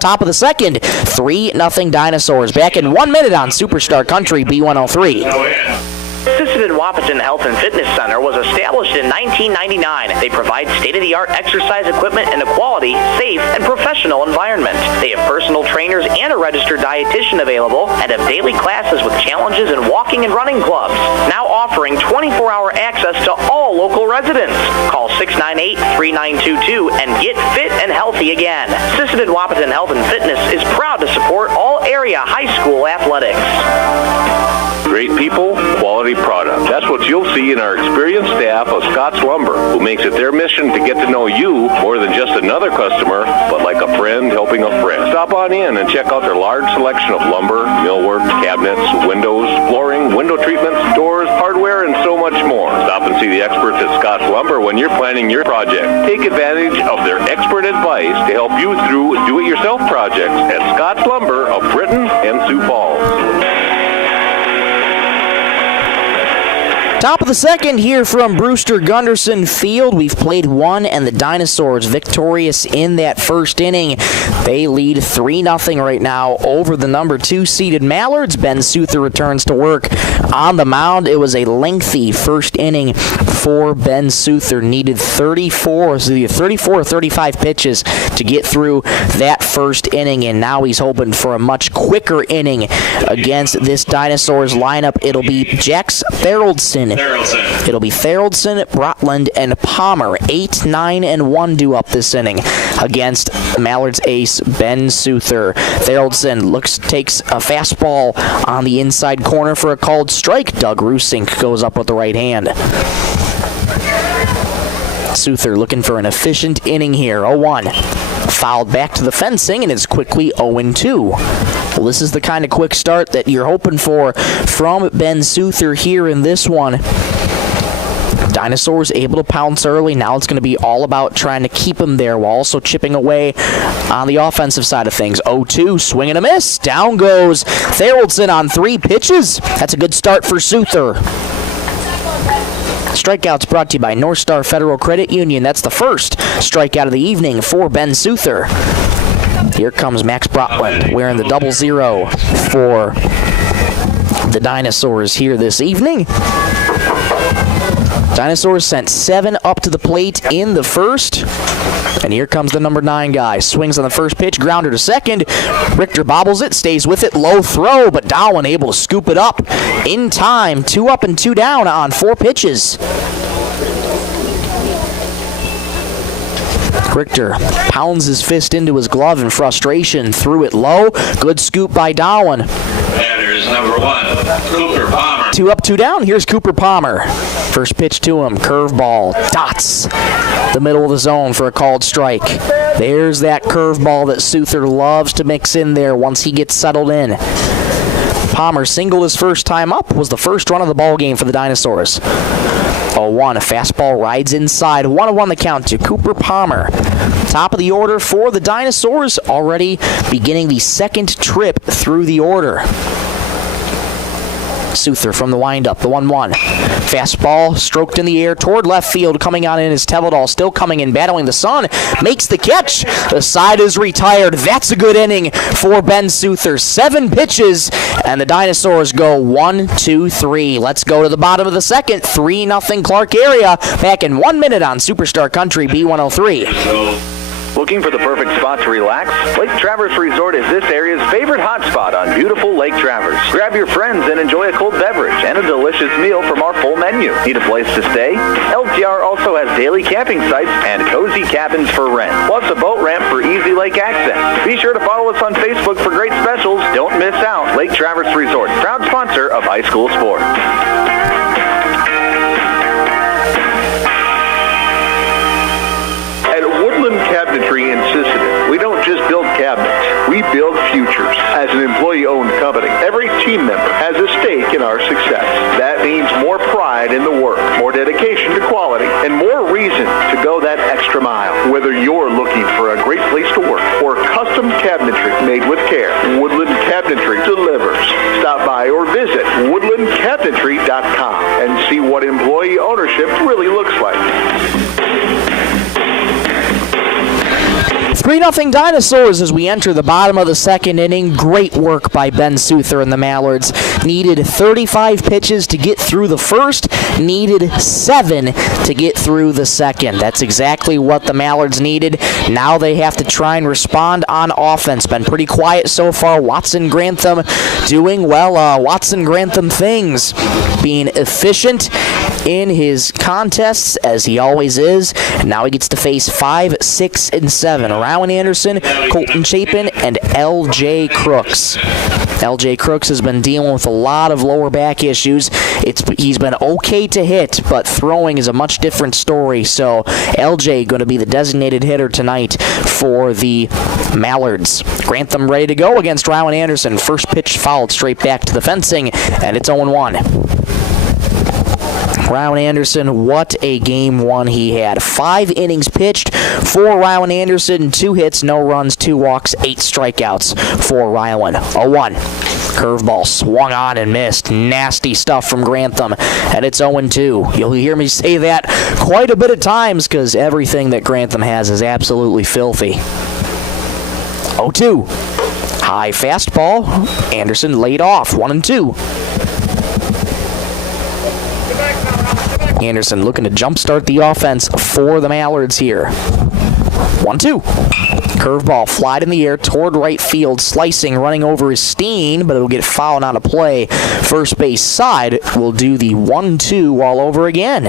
top of the second. 3-0 Dinosaurs. Back in 1 minute on Superstar Country B103. Sisseton Wahpeton Health and Fitness Center was established in 1999. They provide state-of-the-art exercise equipment in a quality, safe, and professional environment. They have personal trainers and a registered dietitian available and have daily classes with challenges in walking and running clubs. Now offering 24-hour access to all local residents. Call 698-3922 and get fit and healthy again. Sisseton Wahpeton Health and Fitness is proud to support all area high school athletics. Great people, quality product. That's what you'll see in our experienced staff of Scott's Lumber, who makes it their mission to get to know you more than just another customer, but like a friend helping a friend. Stop on in and check out their large selection of lumber, millwork, cabinets, windows, flooring, window treatments, doors, hardware, and so much more. Stop and see the experts at Scott's Lumber when you're planning your project. Take advantage of their expert advice to help you through do-it-yourself projects at Scott's Lumber of Britain and Sioux Falls. Top of the second here from Brewster Gunderson Field. We've played one, and the Dinosaurs victorious in that first inning. They lead 3-0 right now over the number 2 seeded Mallards. Ben Souther returns to work on the mound. It was a lengthy first inning for Ben Souther. Needed 34 or 35 pitches to get through that first inning, and now he's hoping for a much quicker inning against this Dinosaurs lineup. It'll be Jax Theraldson. It'll be Theraldson, Brotland, and Palmer. 8, 9, and 1 due up this inning against Mallard's ace Ben Souther. Theraldson takes a fastball on the inside corner for a called strike. Doug Rusink goes up with the right hand. Souther looking for an efficient inning here. 0-1. Fouled back to the fencing, and it's quickly 0-2. Well, this is the kind of quick start that you're hoping for from Ben Souther here in this one. Dinosaurs able to pounce early. Now it's going to be all about trying to keep him there while also chipping away on the offensive side of things. 0-2, swing and a miss. Down goes Theraldson on 3 pitches. That's a good start for Souther. Strikeouts brought to you by North Star Federal Credit Union. That's the first strikeout of the evening for Ben Souther. Here comes Max Brotland wearing the 00 for the Dinosaurs here this evening. Dinosaurs sent 7 up to the plate in the first. And here comes the number 9 guy. Swings on the first pitch, grounder to second. Richter bobbles it, stays with it, low throw, but Dowling able to scoop it up in time. 2 up and 2 down on 4 pitches. Richter pounds his fist into his glove in frustration, threw it low. Good scoop by Dowling. Batters number 1, Cooper Palmer. 2 up, 2 down. Here's Cooper Palmer. First pitch to him, curveball, dots the middle of the zone for a called strike. There's that curveball that Souther loves to mix in there once he gets settled in. Palmer singled his first time up, was the first run of the ball game for the Dinosaurs. 0-1, a fastball rides inside, 1-1 the count to Cooper Palmer. Top of the order for the Dinosaurs, already beginning the second trip through the order. Souther from the windup, the 1-1. Fastball stroked in the air toward left field, coming on in is Teveldal, still coming in, battling the sun, makes the catch. The side is retired. That's a good inning for Ben Souther. 7 pitches, and the Dinosaurs go 1-2-3. Let's go to the bottom of the second. 3-0 Clark area. Back in 1 minute on Superstar Country B103. Looking for the perfect spot to relax? Lake Traverse Resort is this area's favorite hotspot on beautiful Lake Traverse. Grab your friends and enjoy a cold beverage and a delicious meal from our full menu. Need a place to stay? LTR also has daily camping sites and cozy cabins for rent, plus a boat ramp for easy lake access. Be sure to follow us on Facebook for great specials. Don't miss out. Lake Traverse Resort, proud sponsor of high school sports. Cabinetry in Sisseton. We don't just build cabinets, we build futures. As an employee-owned company, every team member has a stake in our success. That means more pride in the work, more dedication to quality, and more reason to go that extra mile. Whether you're looking for a great place to work or custom cabinetry made with care, Woodland Cabinetry delivers. Stop by or visit woodlandcabinetry.com and see what employee ownership really looks like. 3-0 Dinosaurs as we enter the bottom of the second inning. Great work by Ben Souther and the Mallards. Needed 35 pitches to get through the first, needed 7 to get through the second. That's exactly what the Mallards needed. Now they have to try and respond on offense. Been pretty quiet so far. Watson Grantham doing well. Watson Grantham things. Being efficient in his contests, as he always is. And now he gets to face 5, 6, and 7. Rowan Anderson, Colton Chapin, and L.J. Crooks. L.J. Crooks has been dealing with a lot of lower back issues. He's been okay to hit, but throwing is a much different story. So L.J. going to be the designated hitter tonight for the Mallards. Grantham ready to go against Rowan Anderson. First pitch fouled straight back to the fencing, and it's 0-1. Rowan Anderson, what a game one he had. 5 innings pitched for Rowan Anderson, 2 hits, no runs, 2 walks, 8 strikeouts for Rowan. 0-1. Curveball swung on and missed. Nasty stuff from Grantham, and it's 0-2. You'll hear me say that quite a bit of times because everything that Grantham has is absolutely filthy. 0-2. High fastball. Anderson laid off. 1-2. Anderson looking to jumpstart the offense for the Mallards here. 1-2. Curveball flied in the air toward right field, slicing, running over his Steen, but it'll get fouled out of play. First base side will do the 1-2 all over again.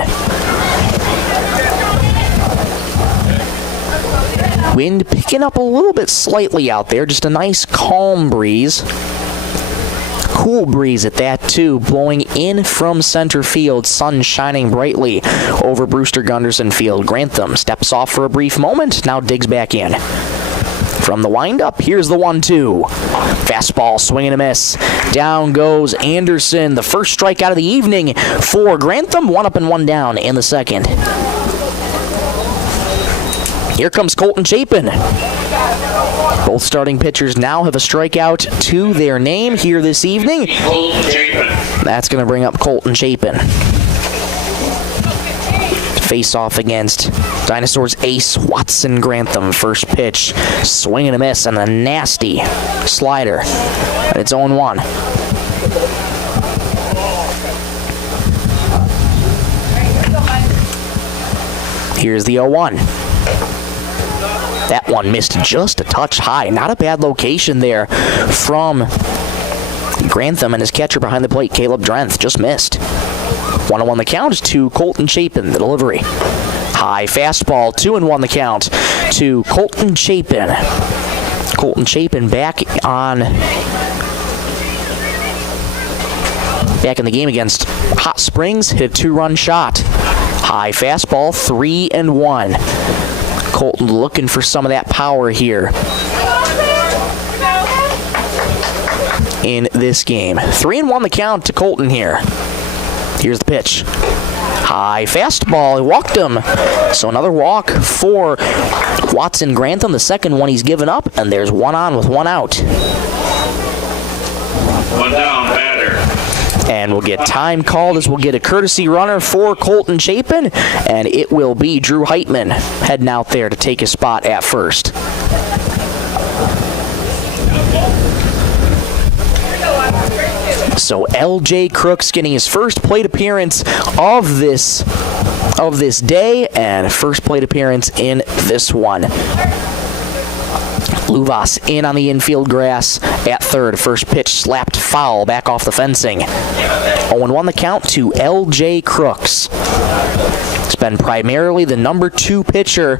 Wind picking up a little bit slightly out there, just a nice calm breeze. Cool breeze at that too, blowing in from center field, sun shining brightly over Brewster Gunderson Field. Grantham steps off for a brief moment, now digs back in. From the windup, here's the 1-2. Fastball, swing and a miss. Down goes Anderson, the first strikeout of the evening for Grantham. 1 up and 1 down in the second. Here comes Colton Chapin. Both starting pitchers now have a strikeout to their name here this evening. That's going to bring up Colton Chapin. Face off against Dinosaurs ace Watson Grantham. First pitch, swing and a miss, and a nasty slider. And it's 0-1. Here's the 0-1. That one missed just a touch high. Not a bad location there from Grantham, and his catcher behind the plate, Caleb Drenth, just missed. 1-1 the count to Colton Chapin, the delivery. High fastball, 2-1 the count to Colton Chapin. Colton Chapin back in the game against Hot Springs, hit a 2-run shot. High fastball, 3-1. Colton looking for some of that power here in this game. 3-1 the count to Colton here. Here's the pitch. High fastball. He walked him. So another walk for Watson Grantham, the second one he's given up, and there's 1 on with 1 out. 1 down, batter. And we'll get time called as we'll get a courtesy runner for Colton Chapin, and it will be Drew Heitman heading out there to take his spot at first. So L.J. Crooks getting his first plate appearance of this day, and first plate appearance in this one. Luvas in on the infield grass at third. First pitch slapped foul back off the fencing. 0-1 the count to L.J. Crooks. It's been primarily the number 2 pitcher.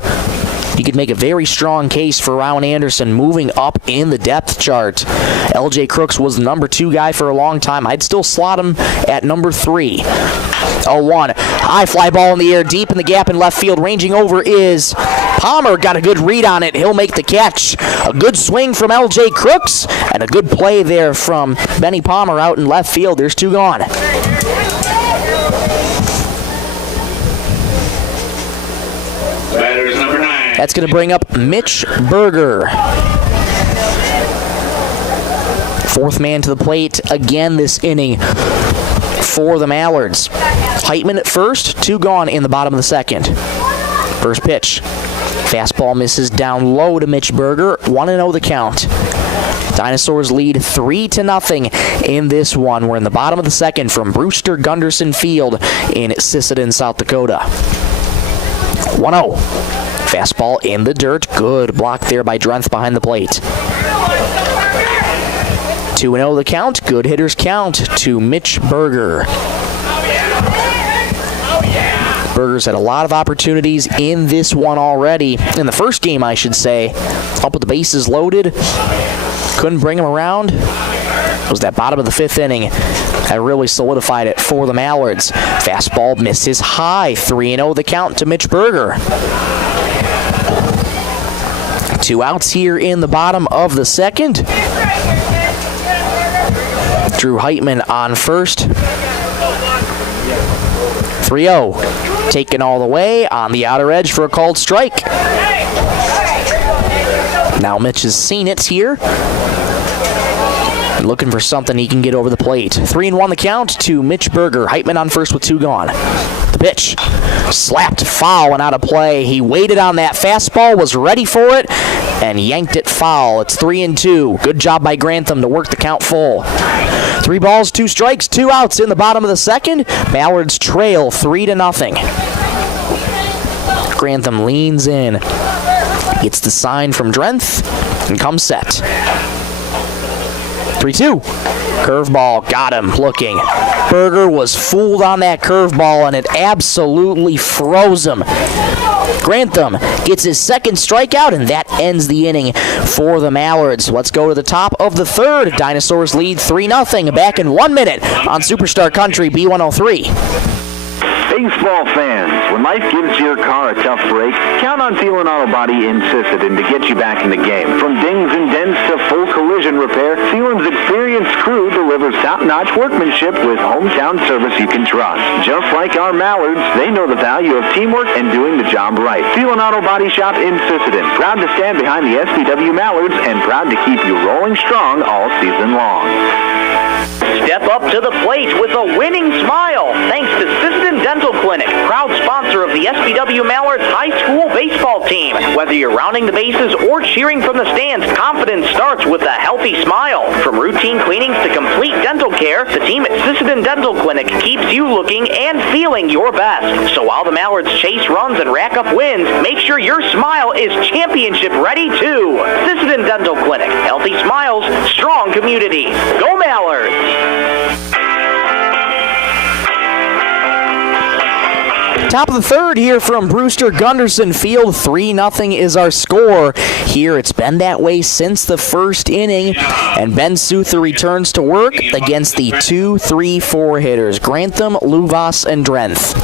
You could make a very strong case for Rowan Anderson moving up in the depth chart. L.J. Crooks was the number 2 guy for a long time. I'd still slot him at number 3. 0-1. High fly ball in the air, deep in the gap in left field. Ranging over is Palmer. Got a good read on it. He'll make the catch. A good swing from L.J. Crooks, and a good play there from Benny Palmer out in left field. There's 2 gone. Batter's number 9. That's going to bring up Mitch Berger. Fourth man to the plate again this inning for the Mallards. Heitman at first, 2 gone in the bottom of the second. First pitch. Fastball misses down low to Mitch Berger. 1-0 the count. Dinosaurs lead 3-0 in this one. We're in the bottom of the second from Brewster Gunderson Field in Sisseton, South Dakota. 1-0. Fastball in the dirt. Good block there by Drenth behind the plate. 2-0 the count. Good hitters count to Mitch Berger. Berger's had a lot of opportunities in this one already. In the first game, I should say. Up with the bases loaded. Couldn't bring him around. It was that bottom of the 5th inning that really solidified it for the Mallards. Fastball misses high. 3-0 the count to Mitch Berger. 2 outs here in the bottom of the second. Drew Heitman on first. 3-0. Taken all the way on the outer edge for a called strike. Now Mitch has seen it here. looking for something he can get over the plate. 3-1 the count to Mitch Berger. Heitman on first with 2 gone. The pitch. Slapped foul and out of play. He waited on that fastball, was ready for it, and yanked it foul. It's 3-2. Good job by Grantham to work the count full. 3 balls, 2 strikes, 2 outs in the bottom of the second. Mallards trail 3-0. Grantham leans in. Gets the sign from Drenth and comes set. 3-2. Curveball, got him looking. Berger was fooled on that curveball, and it absolutely froze him. Grantham gets his second strikeout, and that ends the inning for the Mallards. Let's go to the top of the third. Dinosaurs lead 3-0. Back in 1 minute on Superstar Country B103. Baseball fans, when life gives your car a tough break, count on Thielen Auto Body in Sisseton to get you back in the game. From dings and dents to full collision repair, Thielen's experienced crew delivers top-notch workmanship with hometown service you can trust. Just like our Mallards, they know the value of teamwork and doing the job right. Thielen Auto Body Shop in Sisseton, proud to stand behind the SBW Mallards and proud to keep you rolling strong all season long. Step up to the plate with a winning smile thanks to Sisseton Dental Clinic, proud sponsor of the SBW Mallards High School baseball team. Whether you're rounding the bases or cheering from the stands, confidence starts with a healthy smile. From routine cleanings to complete dental care, the team at Sisseton Dental Clinic keeps you looking and feeling your best. So while the Mallards chase runs and rack up wins, make sure your smile is championship ready too. Sisseton Dental Clinic, healthy smiles, strong community. Go Mallards! Top of the third here from Brewster Gunderson Field. 3-0 is our score. Here it's been that way since the first inning. And Ben Souther returns to work against the 2-3-4 hitters. Grantham, Luvas, and Drenth.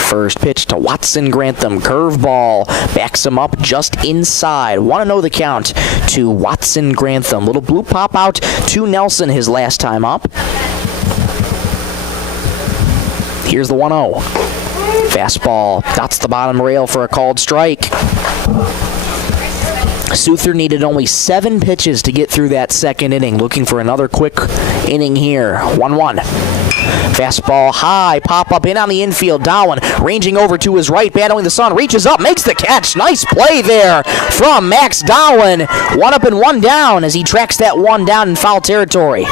First pitch to Watson Grantham. Curveball. Backs him up just inside. 1-0 the count to Watson Grantham. Little blue pop out to Nelson his last time up. Here's the 1-0. Fastball dots the bottom rail for a called strike. Souther needed only 7 pitches to get through that second inning. Looking for another quick inning here. 1-1. Fastball high, pop up in on the infield. Dowan ranging over to his right, battling the sun, reaches up, makes the catch. Nice play there from Max Dowan. 1 up and 1 down as he tracks that 1 down in foul territory.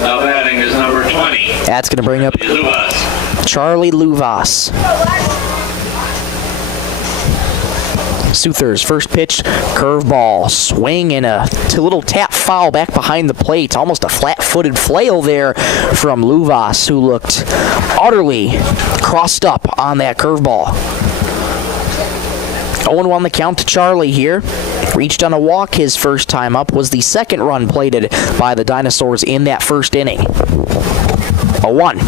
Now batting is number 20. That's going to bring up Charlie Luvas. Souther's first pitch, curveball, swing, and a little tap foul back behind the plate. Almost a flat-footed flail there from Luvas, who looked utterly crossed up on that curveball. 0-1 the count to Charlie here. Reached on a walk his first time up. Was the second run plated by the Dinosaurs in that first inning. 0-1.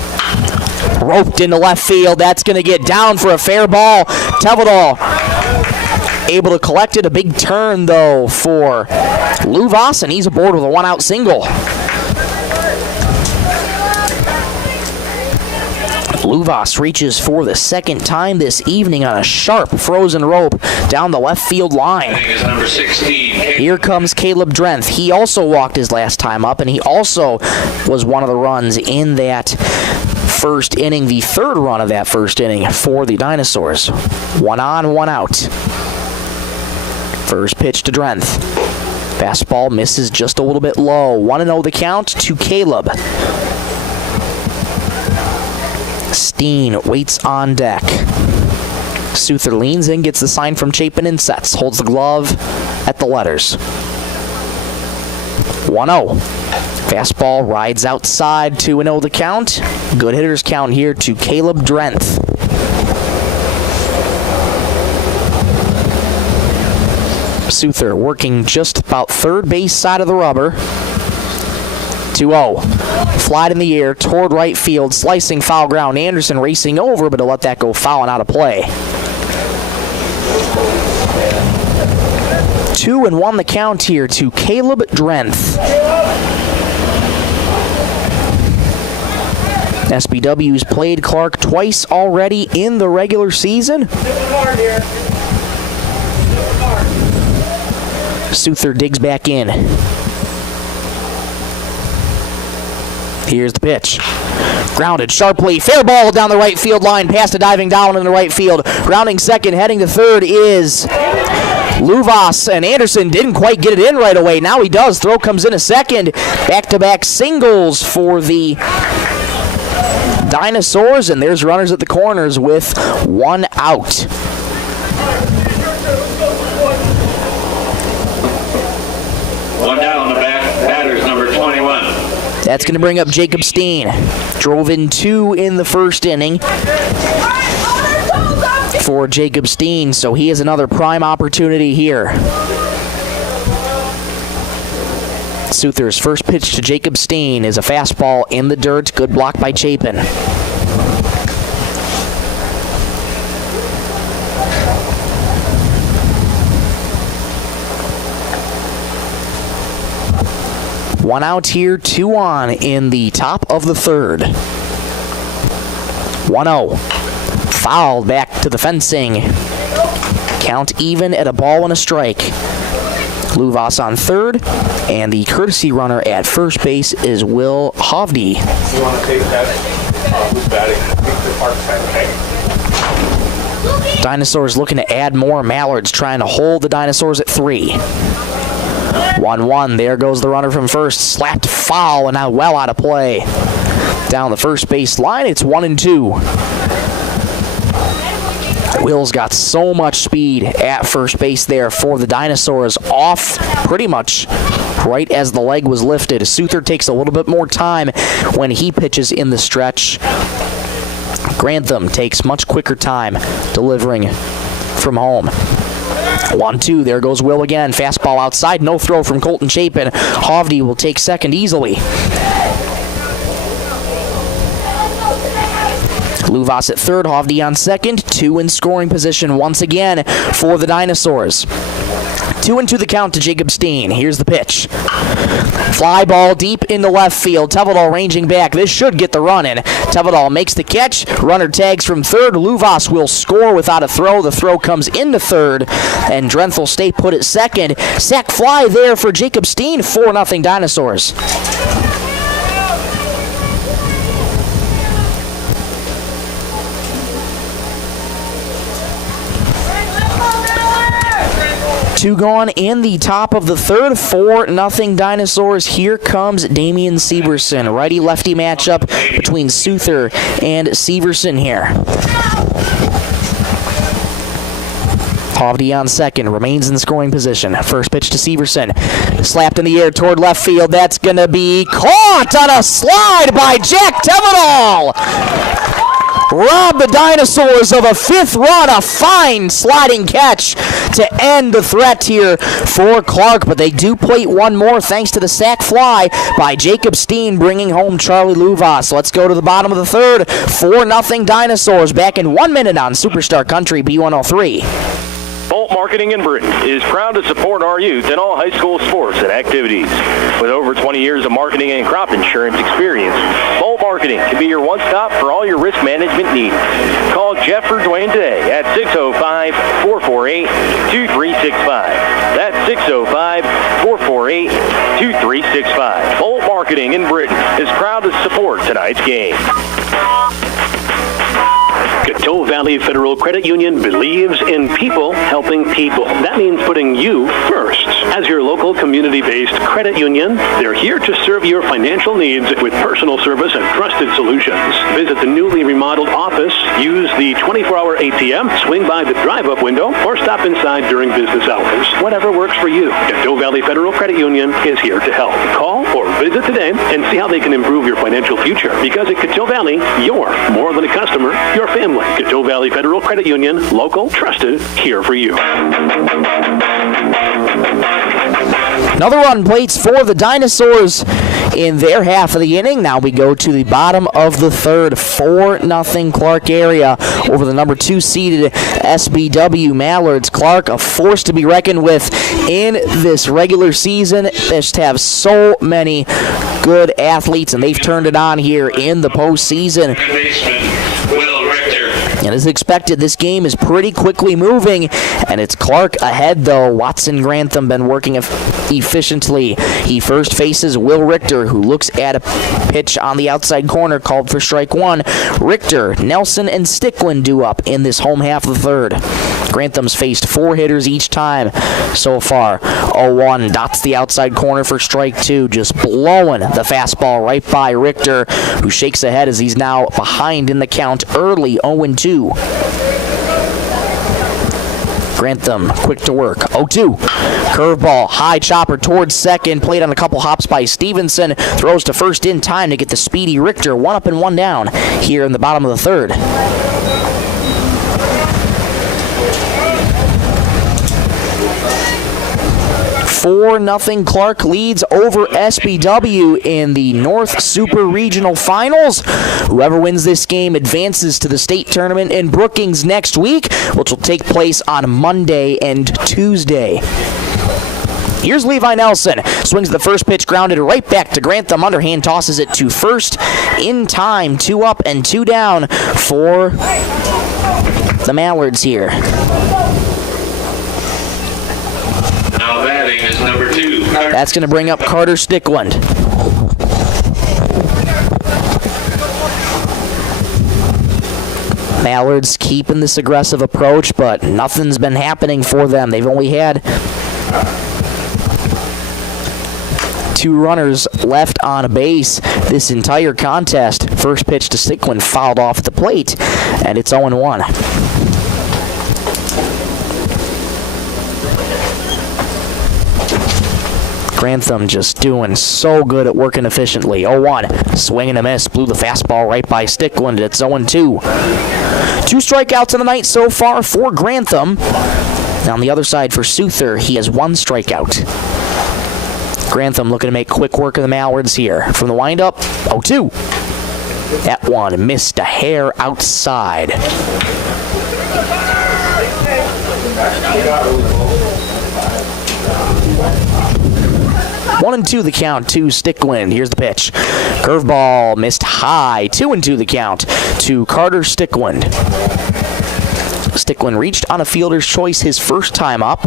Roped into left field. That's going to get down for a fair ball. Tevedal able to collect it. A big turn, though, for Luvas, and he's aboard with a 1-out single. Luvas reaches for the second time this evening on a sharp frozen rope down the left field line. Number 16. Here comes Caleb Drenth. He also walked his last time up, and he also was one of the runs in that first inning, the third run of that first inning for the Dinosaurs. 1 on, 1 out. First pitch to Drenth. Fastball misses just a little bit low. 1-0 the count to Caleb. Steen waits on deck. Souther leans in, gets the sign from Chapin and sets. Holds the glove at the letters. 1-0. Fastball rides outside. 2-0 the count. Good hitters count here to Caleb Drenth. Souther working just about third base side of the rubber. 2-0. Flied in the air toward right field, slicing foul ground. Anderson racing over, but he'll let that go foul and out of play. 2-1 the count here to Caleb Drenth. SBW's played Clark twice already in the regular season. Souther digs back in. Here's the pitch. Grounded sharply. Fair ball down the right field line. Past a diving down in the right field. Grounding second. Heading to third is Luvas. And Anderson didn't quite get it in right away. Now he does. Throw comes in a second. Back-to-back singles for the Dinosaurs. And there's runners at the corners with one out. One down, the batter's number 21. That's going to bring up Jacob Steen. Drove in 2 in the first inning for Jacob Steen, so he has another prime opportunity here. Souther's first pitch to Jacob Steen is a fastball in the dirt. Good block by Chapin. One out here, 2 on in the top of the third. 1-0. Foul back to the fencing. Count even at a ball and a strike. Luvas on third, and the courtesy runner at first base is Will Hovde. You want to take that? Who's batting? Dinosaurs looking to add more. Mallards trying to hold the Dinosaurs at 3. 1-1. There goes the runner from first. Slapped foul and now well out of play. Down the first base line, it's 1-2. Will's got so much speed at first base there for the Dinosaurs. Off pretty much right as the leg was lifted. Souther takes a little bit more time when he pitches in the stretch. Grantham takes much quicker time delivering from home. 1-2, there goes Will again. Fastball outside, no throw from Colton Chapin. Hovde will take second easily. Luvas at third, Hovde on second. 2 in scoring position once again for the Dinosaurs. 2-2 the count to Jacob Steen. Here's the pitch. Fly ball deep into left field. Tevedal ranging back. This should get the run in. Tevedal makes the catch. Runner tags from third. Luvas will score without a throw. The throw comes into third, and Drenthal stay put at second. Sack fly there for Jacob Steen. 4-0 Dinosaurs. Two gone in the top of the third. 4-0 Dinosaurs. Here comes Damian Severson. Righty-lefty matchup between Souther and Severson here. Hovde on second. Remains in scoring position. First pitch to Severson. Slapped in the air toward left field. That's going to be caught on a slide by Jack Tevedal. Rob the Dinosaurs of a 5th run. A fine sliding catch to end the threat here for Clark, but they do plate one more thanks to the sac fly by Jacob Steen, bringing home Charlie Luvas. Let's go to the bottom of the third. 4-0 Dinosaurs. Back in 1 minute on Superstar Country B103. Bolt Marketing in Britain is proud to support our youth in all high school sports and activities. With over 20 years of marketing and crop insurance experience, Bolt Marketing can be your one-stop for all your risk management needs. Call Jeff or Dwayne today at 605-448-2365. That's 605-448-2365. Bolt Marketing in Britain is proud to support tonight's game. Coteau Valley Federal Credit Union believes in people helping people. That means putting you first. As your local community-based credit union, they're here to serve your financial needs with personal service and trusted solutions. Visit the newly remodeled office, use the 24-hour ATM, swing by the drive-up window, or stop inside during business hours. Whatever works for you, Coteau Valley Federal Credit Union is here to help. Call or visit today and see how they can improve your financial future. Because at Coteau Valley, you're more than a customer, you're family. Coteau Valley Federal Credit Union, local, trusted, here for you. Another run plates for the Dinosaurs in their half of the inning. Now we go to the bottom of the third. 4-0 Clark area over the number 2 seeded SBW Mallards. Clark, a force to be reckoned with in this regular season. They just have so many good athletes, and they've turned it on here in the postseason. And as expected, this game is pretty quickly moving, and it's Clark ahead, though. Watson Grantham been working efficiently. He first faces Will Richter, who looks at a pitch on the outside corner called for strike one. Richter, Nelson, and Stickland due up in this home half of the third. Grantham's faced 4 hitters each time so far. 0-1 dots the outside corner for strike 2, just blowing the fastball right by Richter, who shakes ahead as he's now behind in the count early, 0-2. Grantham quick to work. 0-2. Curveball, high chopper towards second, played on a couple hops by Stevenson, throws to first in time to get the speedy Richter 1 up and 1 down here in the bottom of the third. 4-0 Clark leads over SBW in the North Super Regional Finals. Whoever wins this game advances to the state tournament in Brookings next week, which will take place on Monday and Tuesday. Here's Levi Nelson. Swings the first pitch, grounded right back to Grantham. Underhand tosses it to first in time. 2 up and 2 down for the Mallards here. Now batting is number 2. That's going to bring up Carter Stickland. Mallards keeping this aggressive approach, but nothing's been happening for them. They've only had 2 runners left on base this entire contest. First pitch to Stickland fouled off the plate, and it's 0-1. Grantham just doing so good at working efficiently. 0-1. Swing and a miss. Blew the fastball right by Stickland. It's 0-2. 2 strikeouts in the night so far for Grantham. Now on the other side for Souther, he has 1 strikeout. Grantham looking to make quick work of the Mallards here. From the windup, 0-2. That one missed a hair outside. 1-2 the count to Stickland. Here's the pitch. Curveball missed high. 2-2 the count to Carter Stickland. Stickland reached on a fielder's choice his first time up.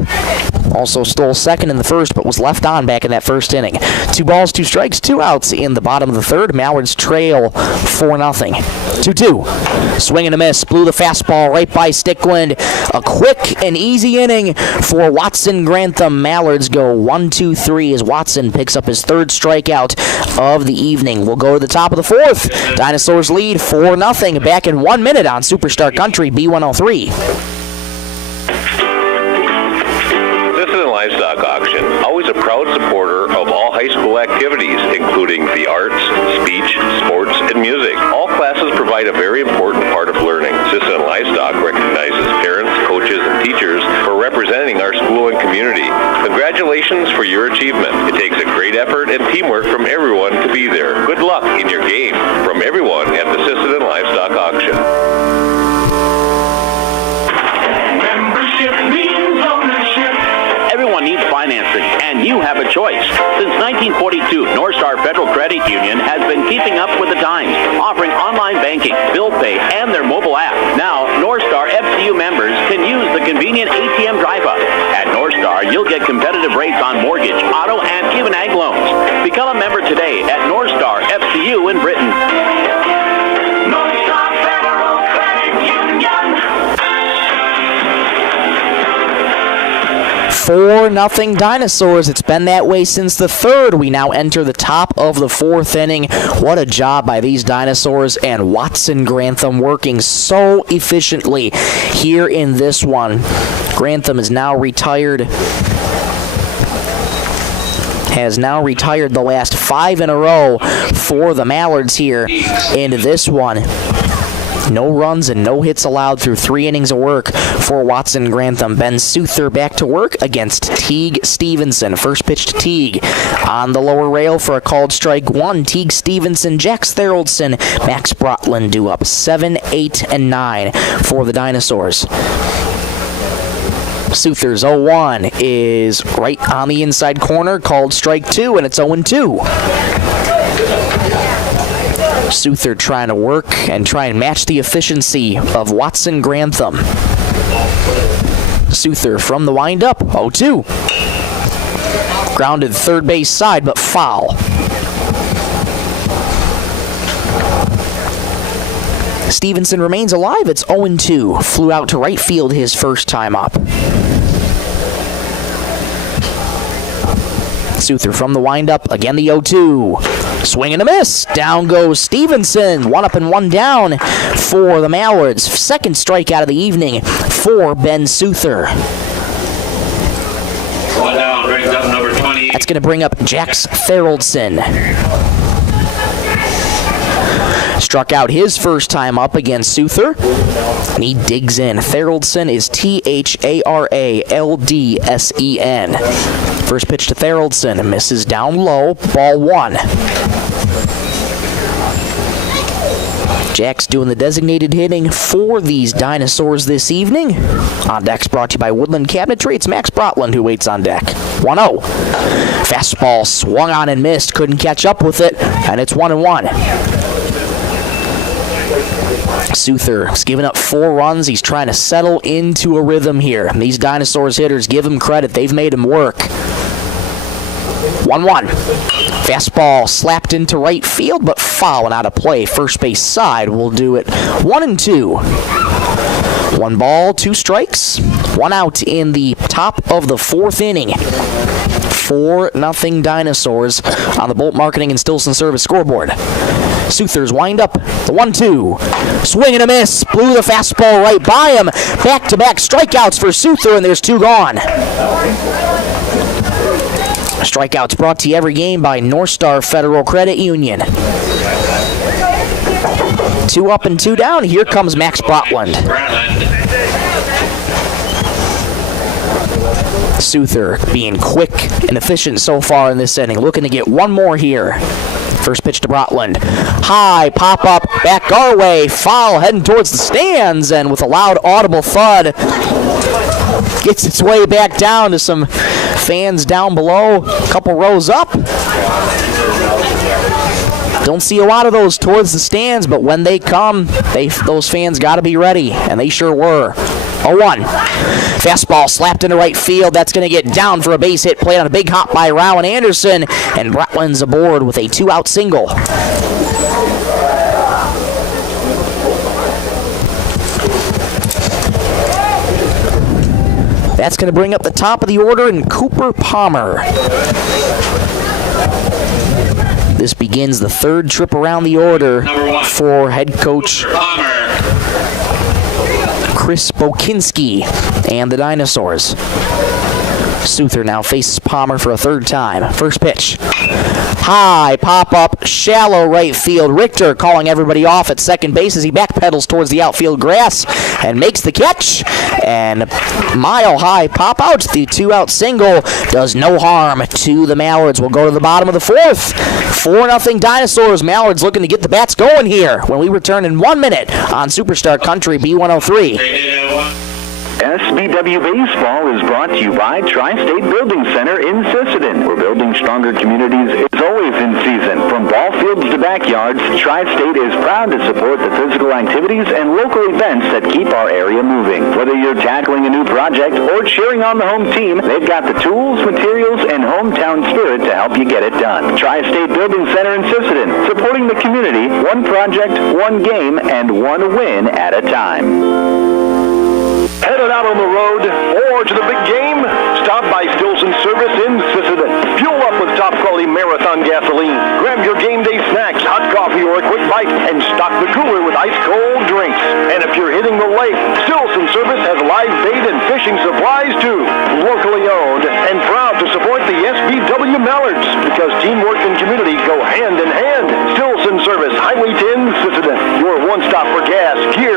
Also stole second in the first, but was left on back in that first inning. 2 balls, 2 strikes, 2 outs in the bottom of the third. Mallards trail 4-0. 2-2. Swing and a miss. Blew the fastball right by Stickland. A quick and easy inning for Watson Grantham. Mallards go 1-2-3 as Watson picks up his 3rd strikeout of the evening. We'll go to the top of the 4th. Dinosaurs lead 4-0. Back in 1 minute on Superstar Country B103. Livestock Auction, always a proud supporter of all high school activities, including the arts, speech, sports, and music. All classes provide a very important part of learning. Sisseton Livestock recognizes parents, coaches, and teachers for representing our school and community. Congratulations for your achievement. It takes a great effort and teamwork from everyone to be there. Good luck in your game from everyone at the Sisseton Livestock Auction. Membership means ownership. Everyone needs financing, and you have a choice. Since 1942, North Star Federal Credit Union has been keeping up with the times, offering online banking, bill pay, and their mobile app. Now, North Star FCU members can use the convenient ATM drive-up. At North Star, you'll get competitive rates on mortgage, auto, and even ag loans. Become a member today at North Star FCU in Britain. North Star Federal Credit Union. 4-0 Dinosaurs. It's been that way since the third. We now enter the top of the 4th inning. What a job by these Dinosaurs, and Watson Grantham working so efficiently here in this one. Grantham is now retired. Has now retired the last 5 in a row for the Mallards here into this one. No runs and no hits allowed through 3 innings of work for Watson Grantham. Ben Souther back to work against Teague Stevenson. First pitch to Teague on the lower rail for a called strike 1. Teague Stevenson, Jax Theraldson, Max Brotland due up 7, 8, and 9 for the Dinosaurs. Souther's 0-1 is right on the inside corner, called strike 2, and it's 0-2. Souther trying to work and try and match the efficiency of Watson Grantham. Souther from the windup, 0-2. Grounded third base side, but foul. Stevenson remains alive. It's 0-2. Flew out to right field his first time up. Souther from the windup. Again the 0-2. Swing and a miss. Down goes Stevenson. 1 up and 1 down for the Mallards. Second strikeout of the evening for Ben Souther. 1 down, brings up number 20. That's going to bring up Jax Theraldson. Struck out his first time up against Souther, and he digs in. Theraldson is Tharaldsen. First pitch to Theraldson, misses down low, ball 1. Jack's doing the designated hitting for these Dinosaurs this evening. On Deck's brought to you by Woodland Cabinetry. It's Max Brotland who waits on deck. 1-0. Fastball swung on and missed, couldn't catch up with it, and it's 1-1. Souther is giving up 4 runs. He's trying to settle into a rhythm here. These Dinosaurs hitters, give him credit. They've made him work. 1-1. Fastball slapped into right field, but foul and out of play. First base side will do it. 1-2. 1 ball, 2 strikes. 1 out in the top of the 4th inning. 4-0 Dinosaurs on the Bolt Marketing and Stilson Service scoreboard. Souther's wind up, the 1-2. Swing and a miss, blew the fastball right by him. Back-to-back strikeouts for Souther, and there's 2 gone. Strikeouts brought to you every game by North Star Federal Credit Union. 2 up and 2 down. Here comes Max Brotland. Souther being quick and efficient so far in this inning. Looking to get 1 more here. First pitch to Brotland. High, pop up, back our way. Foul heading towards the stands, and with a loud audible thud, gets its way back down to some fans down below, a couple rows up. Don't see a lot of those towards the stands, but when they come, those fans got to be ready, and they sure were. 0-1. Fastball slapped into right field. That's going to get down for a base hit. Played on a big hop by Rowan Anderson, and Brotland's aboard with a 2-out single. That's going to bring up the top of the order in Cooper Palmer. This begins the 3rd trip around the order for head coach Chris Bokinski and the Dinosaurs. Souther now faces Palmer for a 3rd time. First pitch. High, pop-up, shallow right field. Richter calling everybody off at second base as he backpedals towards the outfield grass and makes the catch. And mile-high pop-out. The 2-out single does no harm to the Mallards. We'll go to the bottom of the 4th. 4-0 Dinosaurs. Mallards looking to get the bats going here when we return in 1 minute on Superstar Country B103. SBW Baseball is brought to you by Tri-State Building Center in Sisseton, where building stronger communities is always in season. From ball fields to backyards, Tri-State is proud to support the physical activities and local events that keep our area moving. Whether you're tackling a new project or cheering on the home team, they've got the tools, materials, and hometown spirit to help you get it done. Tri-State Building Center in Sisseton, supporting the community, 1 project, 1 game, and 1 win at a time. Headed out on the road or to the big game? Stop by Stilson Service in Sisseton. Fuel up with top-quality Marathon gasoline. Grab your game day snacks, hot coffee, or a quick bite, and stock the cooler with ice-cold drinks. And if you're hitting the lake, Stilson Service has live bait and fishing supplies, too. Locally owned and proud to support the SBW Mallards, because teamwork and community go hand in hand. Stilson Service, Highway 10, Sisseton. Your one-stop for gas, gear,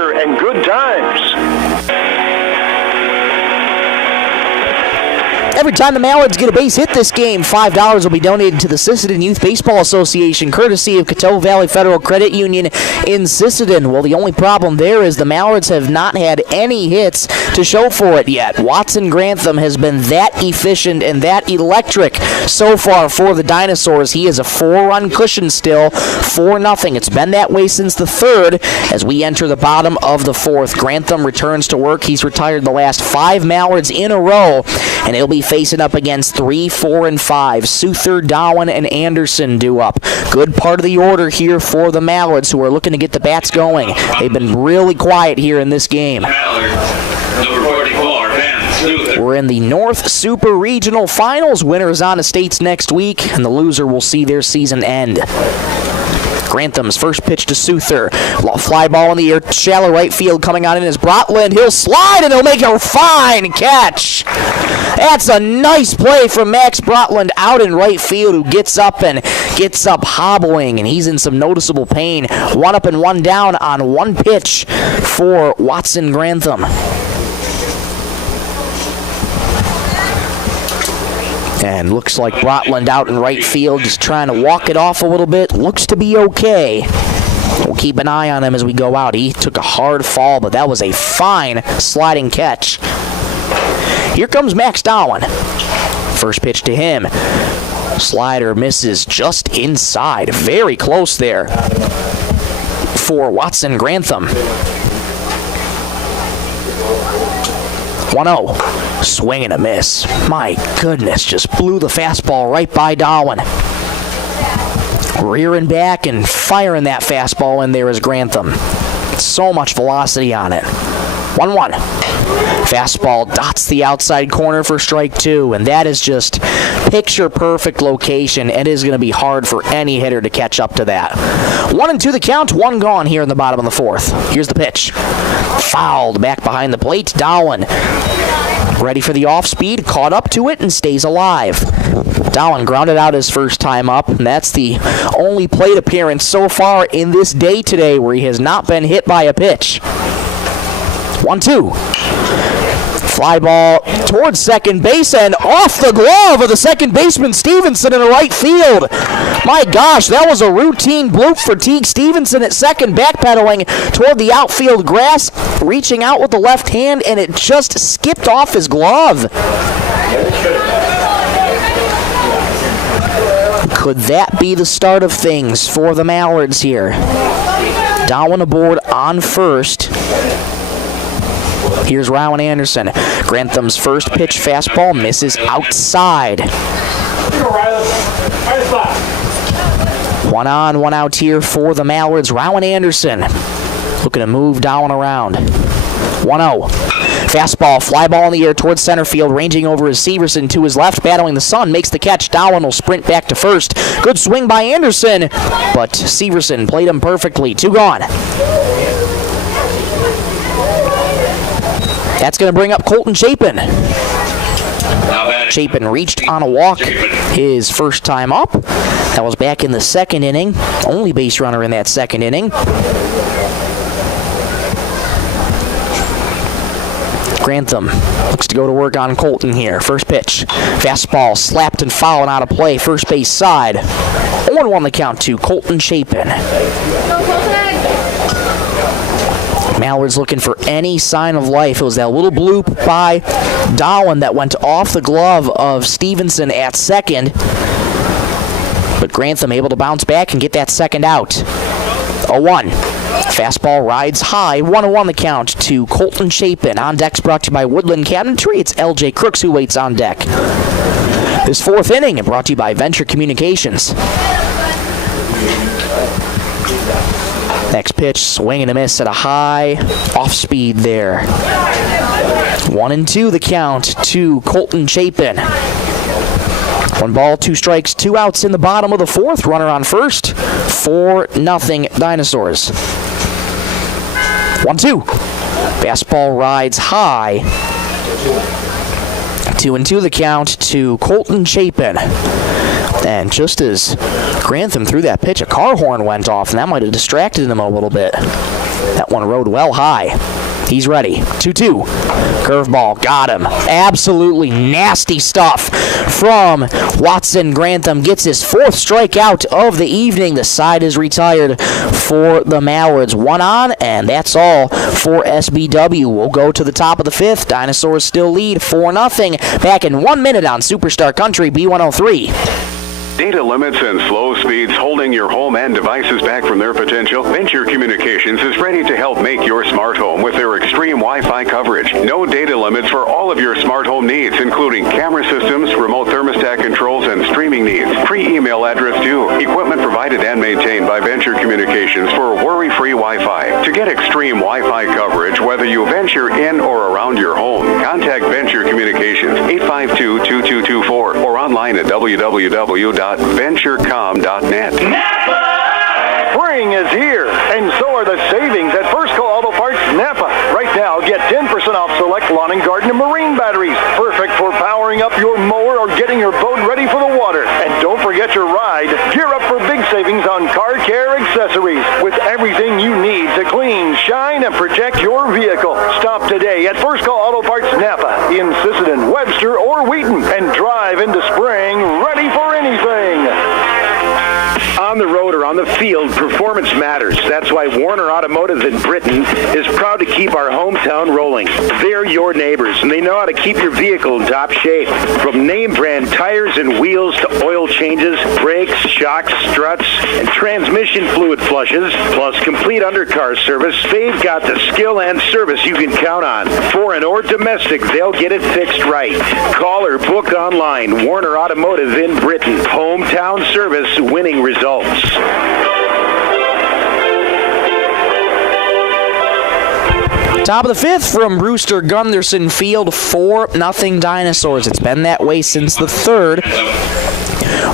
Every time the Mallards get a base hit this game, $5 will be donated to the Sisseton Youth Baseball Association, courtesy of Coteau Valley Federal Credit Union in Sisseton. Well, the only problem there is the Mallards have not had any hits to show for it yet. Watson Grantham has been that efficient and that electric so far for the Dinosaurs. He is a 4-run cushion still, 4-0. It's been that way since the third as we enter the bottom of the fourth. Grantham returns to work. He's retired the last 5 Mallards in a row, and he'll be facing up against 3, 4, and 5. Souther, Dowan, and Anderson due up. Good part of the order here for the Mallards, who are looking to get the bats going. They've been really quiet here in this game. Number 44, Ben Souther. We're in the North Super Regional Finals. Winners on estates next week, and the loser will see their season end. Grantham's first pitch to Souther. Fly ball in the air, shallow right field. Coming on in is Brotland. He'll slide and he'll make a fine catch. That's a nice play from Max Brotland out in right field, who gets up hobbling, and he's in some noticeable pain. 1 up and 1 down on 1 pitch for Watson Grantham. And looks like Brotland out in right field, just trying to walk it off a little bit. Looks to be okay. We'll keep an eye on him as we go out. He took a hard fall, but that was a fine sliding catch. Here comes Max Dowan. First pitch to him. Slider misses just inside. Very close there for Watson Grantham. 1-0. Swing and a miss. My goodness, just blew the fastball right by Dowan. Rearing back and firing that fastball in there is Grantham. So much velocity on it. 1-1. Fastball dots the outside corner for strike 2, and that is just picture-perfect location. It is going to be hard for any hitter to catch up to that. 1-2 the count, 1 gone here in the bottom of the fourth. Here's the pitch. Fouled back behind the plate. Dowan ready for the off-speed, caught up to it, and stays alive. Dowan grounded out his first time up, and that's the only plate appearance so far in this day today where he has not been hit by a pitch. 1-2. Fly ball towards second base and off the glove of the second baseman Stevenson in the right field. My gosh, that was a routine bloop for Teague Stevenson at second, backpedaling toward the outfield grass, reaching out with the left hand, and it just skipped off his glove. Could that be the start of things for the Mallards here? Down aboard on first. Here's Rowan Anderson. Grantham's first pitch fastball misses outside. 1 on, 1 out here for the Mallards. Rowan Anderson looking to move Dowan around. 1-0. Fastball, fly ball in the air towards center field, ranging over is Severson to his left, battling the sun, makes the catch. Dowan will sprint back to first. Good swing by Anderson, but Severson played him perfectly. 2 gone. That's going to bring up Colton Chapin. Chapin reached on a walk his first time up. That was back in the second inning. Only base runner in that second inning. Grantham looks to go to work on Colton here. First pitch. Fastball slapped and fouled out of play. First base side. 0-1 the count to Colton Chapin. Mallards looking for any sign of life. It was that little bloop by Dowan that went off the glove of Stevenson at second. But Grantham able to bounce back and get that second out. 0-1. Fastball rides high. 1-1 the count to Colton Chapin. On deck's brought to you by Woodland Cabinetry. It's LJ Crooks who waits on deck. This fourth inning brought to you by Venture Communications. Next pitch, swing and a miss at a high off speed there. 1-2 the count to Colton Chapin. 1 ball, 2 strikes, 2 outs in the bottom of the fourth. Runner on first. 4-0 Dinosaurs. 1-2. Fastball rides high. 2-2 the count to Colton Chapin. And just as Grantham threw that pitch, a car horn went off, and that might have distracted him a little bit. That one rode well high. He's ready. 2-2. Curveball. Got him. Absolutely nasty stuff from Watson Grantham. Gets his 4th strikeout of the evening. The side is retired for the Mallards. 1 on, and that's all for SBW. We'll go to the top of the 5th. Dinosaurs still lead 4-0. Back in 1 minute on Superstar Country B103. Data limits and slow speeds holding your home and devices back from their potential? Venture Communications is ready to help make your smart home with their extreme Wi-Fi coverage. No data limits for all of your smart home needs, including camera systems, remote thermostat controls, and streaming needs. Free email address too. Equipment provided and maintained by Venture Communications for worry-free Wi-Fi. To get extreme Wi-Fi coverage, whether you venture in or around your home, contact Venture Communications 852-2224 or online at www.venturecom.net. Spring is here, and so are the savings at First Call Auto Parts Napa. Right now, get 10% off select lawn and garden and marine batteries. Perfect for powering up your mower or getting your boat ready for the water. And don't forget your ride. Gear up for big savings on car care accessories with everything you need to clean, shine, and protect your vehicle. Stop today at First Call Auto Parts Napa in Sisseton, Webster, or Wheaton, and drive into spring ready for anything. On the road or on the field, performance matters. That's why Warner Automotive in Britain is proud to keep our hometown rolling. They're your neighbors, and they know how to keep your vehicle in top shape. From name brand tires and wheels to oil changes, brakes, shocks, struts, and transmission fluid flushes, plus complete undercar service, they've got the skill and service you can count on. Foreign or domestic, they'll get it fixed right. Call or book online. Warner Automotive in Britain. Hometown service, winning results. Top of the 5th from Brewster Gunderson Field, 4-0 Dinosaurs. It's been that way since the 3rd.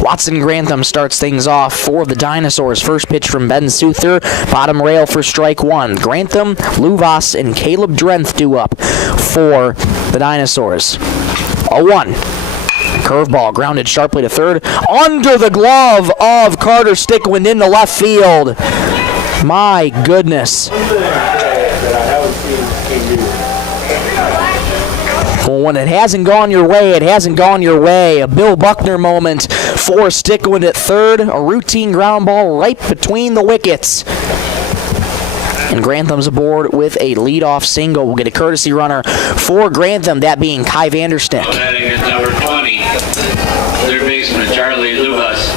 Watson Grantham starts things off for the Dinosaurs. First pitch from Ben Souther, bottom rail for strike 1. Grantham, Luvas, and Caleb Drenth do up for the Dinosaurs. 0-1. Curveball grounded sharply to third. Under the glove of Carter Stickwind into left field. My goodness. Well, when it hasn't gone your way, it hasn't gone your way. A Bill Buckner moment for Stickwind at third. A routine ground ball right between the wickets. And Grantham's aboard with a leadoff single. We'll get a courtesy runner for Grantham, that being Kai Vanderstick. Batting is number 20, third baseman Charlie Luvas.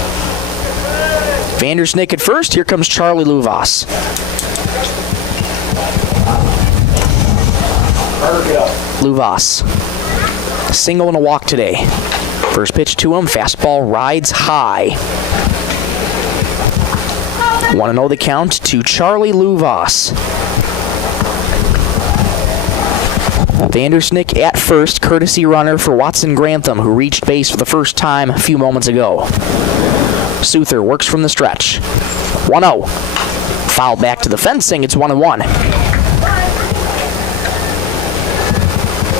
Vandersnick at first. Here comes Charlie Luvas. Luvas. Single and a walk today. First pitch to him. Fastball rides high. 1-0 the count to Charlie Luvas. Vandersnick at first, courtesy runner for Watson Grantham, who reached base for the first time a few moments ago. Souther works from the stretch. 1-0. Foul back to the fencing. It's 1-1.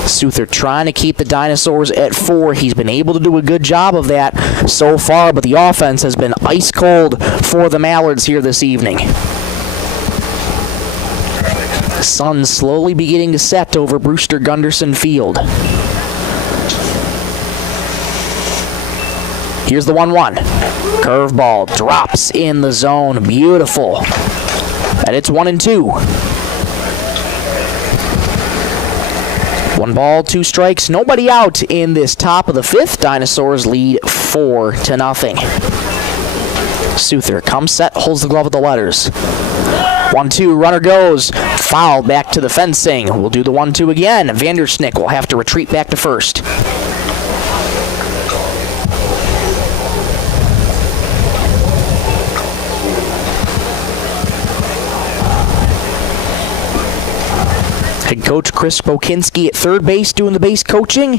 Souther trying to keep the Dinosaurs at 4. He's been able to do a good job of that so far, but the offense has been ice cold for the Mallards here this evening. The sun slowly beginning to set over Brewster Gunderson Field. Here's the 1-1. Curveball drops in the zone. Beautiful. And it's 1-2. 1 ball, 2 strikes, nobody out in this top of the 5th. Dinosaurs lead 4-0. Souther comes set, holds the glove with the letters. 1-2, runner goes. Foul back to the fencing. We'll do the 1-2 again. Vandersnick will have to retreat back to first. Head coach Chris Bokinski at third base doing the base coaching.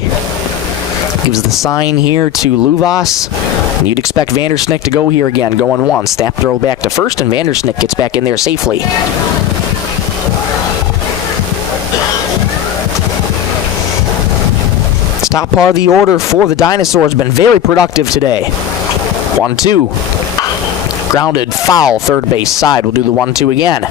Gives the sign here to Luvas. And you'd expect Vandersnick to go here again, going once. Snap throw back to first, and Vandersnick gets back in there safely. This top part of the order for the Dinosaurs has been very productive today. 1-2. Grounded foul, third base side. We'll do the 1-2 again.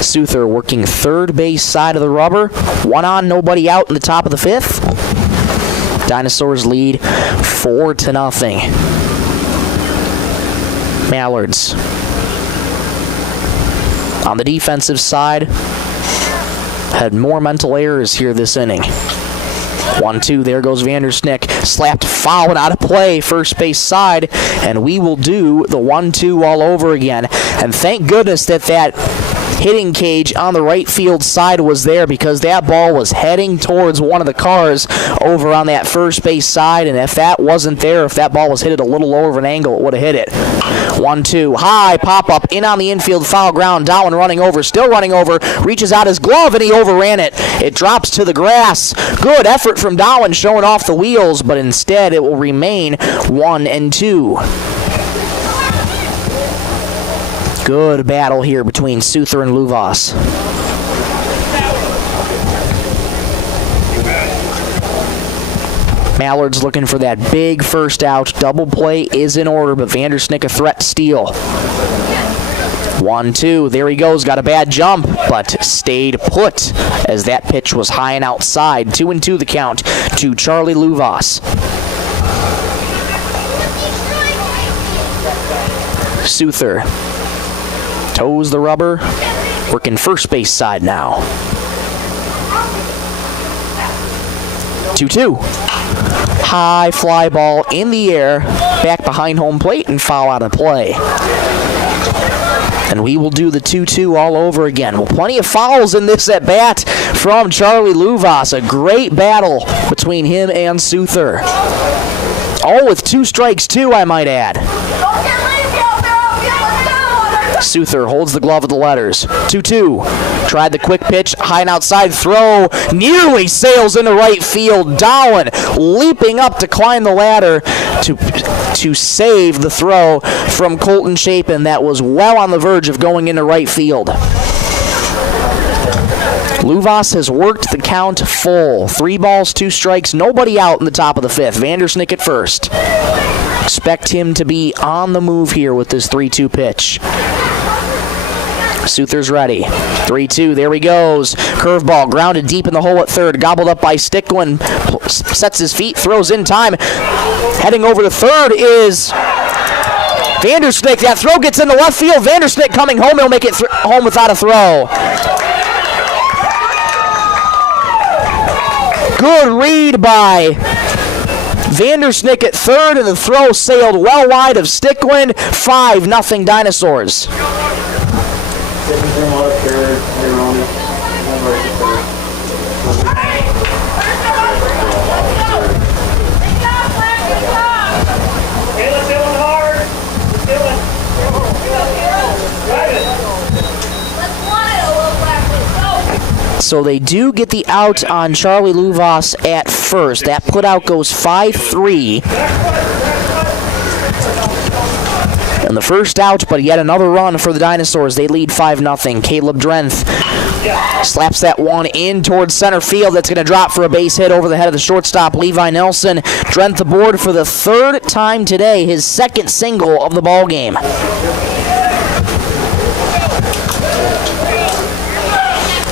Souther working third base side of the rubber. 1 on, nobody out in the top of the 5th. Dinosaurs lead 4-0. Mallards on the defensive side had more mental errors here this inning. 1-2, there goes Vandersnick. Slapped foul and out of play, first base side, and we will do the 1-2 all over again. And thank goodness that hitting cage on the right field side was there, because that ball was heading towards one of the cars over on that first base side, and if that wasn't there, if that ball was hit at a little lower of an angle, it would have hit it. 1-2, high pop-up, in on the infield, foul ground. Dowling running over, still running over, reaches out his glove, and he overran it. It drops to the grass. Good effort from Dowling, showing off the wheels, but instead it will remain 1-2. Good battle here between Souther and Luvas. Mallard's looking for that big first out. Double play is in order, but Vandersnick a threat to steal. 1-2, there he goes, got a bad jump, but stayed put as that pitch was high and outside. 2-2 the count to Charlie Luvas. Souther toes the rubber, working first base side now. 2-2. High fly ball in the air, back behind home plate, and foul out of play. And we will do the 2-2 all over again. Well, plenty of fouls in this at bat from Charlie Luvas. A great battle between him and Souther. All with 2 strikes too, I might add. Souther holds the glove of the letters. 2-2. Tried the quick pitch, high and outside throw. Nearly sails into right field. Dowling leaping up to climb the ladder to save the throw from Colton Chapin that was well on the verge of going into right field. Luvas has worked the count full. 3 balls, 2 strikes, nobody out in the top of the 5th. Vandersnick at first. Expect him to be on the move here with this 3-2 pitch. Souther's ready. 3-2, there he goes. Curveball grounded deep in the hole at third. Gobbled up by Sticklin. Sets his feet, throws in time. Heading over to third is Vandersnick. That throw gets into left field. Vandersnick coming home. He'll make it home without a throw. Good read by Vandersnick at third, and the throw sailed well wide of Sticklin. 5-0 Dinosaurs. So they do get the out on Charlie Luvas at first. That put out goes 5-3. And the first out, but yet another run for the Dinosaurs. They lead 5-0. Caleb Drenth slaps that one in towards center field. That's going to drop for a base hit over the head of the shortstop, Levi Nelson. Drenth aboard for the 3rd time today, his 2nd single of the ball game.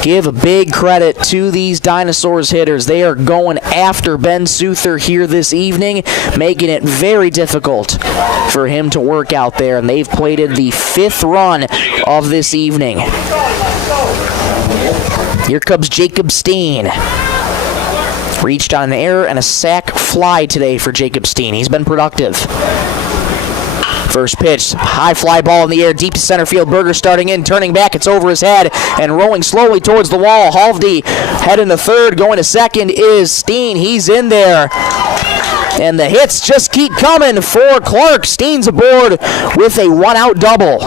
Give a big credit to these Dinosaurs hitters. They are going after Ben Souther here this evening, making it very difficult for him to work out there, and they've plated the 5th run of this evening. Here comes Jacob Steen. Reached on an error and a sac fly today for Jacob Steen. He's been productive. First pitch, high fly ball in the air, deep to center field. Berger starting in, turning back, it's over his head, and rolling slowly towards the wall. Halvdy head into third, going to second is Steen. He's in there. And the hits just keep coming for Clark. Steen's aboard with a 1-out double.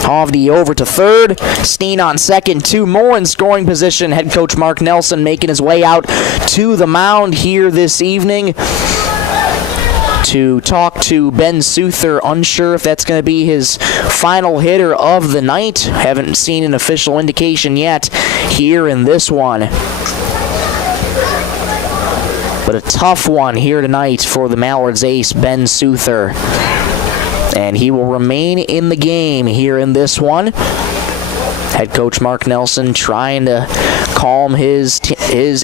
Halvdy over to third. Steen on second. 2 more in scoring position. Head coach Mark Nelson making his way out to the mound here this evening to talk to Ben Souther. Unsure if that's going to be his final hitter of the night. Haven't seen an official indication yet here in this one. But a tough one here tonight for the Mallards ace, Ben Souther. and he will remain in the game here in this one. Head coach Mark Nelson trying to calm his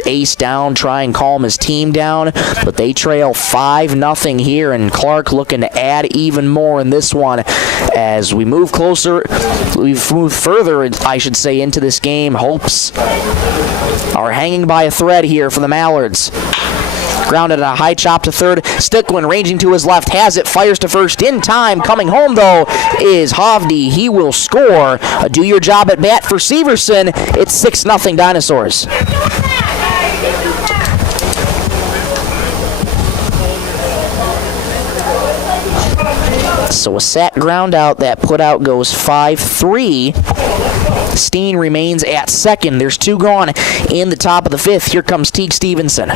ace down, try and calm his team down, but they trail 5-0 here, and Clark looking to add even more in this one as we move closer. We've moved further, I should say, into this game. Hopes are hanging by a thread here for the Mallards. Grounded a high chop to third. Sticklin ranging to his left, has it, fires to first in time. Coming home, though, is Hovde. He will score. A do-your-job at bat for Severson. It's 6-0 Dinosaurs. So a sac ground out. That put out goes 5-3. Steen remains at second. There's 2 gone in the top of the 5th. Here comes Teague Stevenson.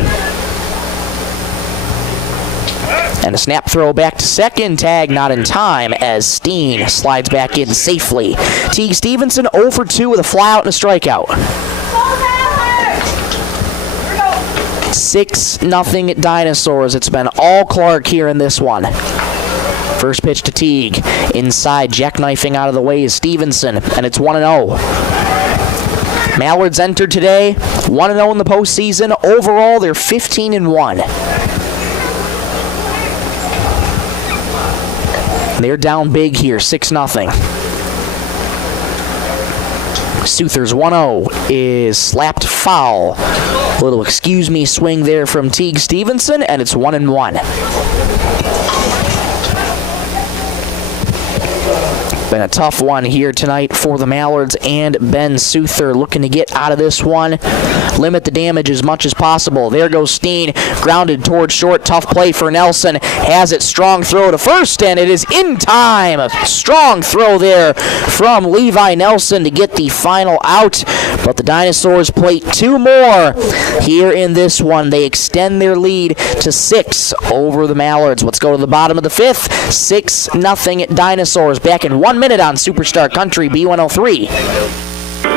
And a snap throw back to second. Tag not in time as Steen slides back in safely. Teague Stevenson 0 for 2 with a flyout and a strikeout. 6-0 Dinosaurs. It's been all Clark here in this one. First pitch to Teague. Inside, jackknifing out of the way is Stevenson, and it's 1-0. Mallards entered today 1-0 in the postseason. Overall, they're 15-1. They're down big here, 6-0. Souther's 1-0 is slapped foul. A little excuse me swing there from Teague Stevenson, and it's 1-1. Been a tough one here tonight for the Mallards and Ben Souther looking to get out of this one. Limit the damage as much as possible. There goes Steen, grounded towards short. Tough play for Nelson. Has it, strong throw to first, and it is in time. A strong throw there from Levi Nelson to get the final out. But the Dinosaurs plate 2 more here in this one. They extend their lead to 6 over the Mallards. Let's go to the bottom of the 5th. 6-0 Dinosaurs. Back in 1 minute on Superstar Country B103.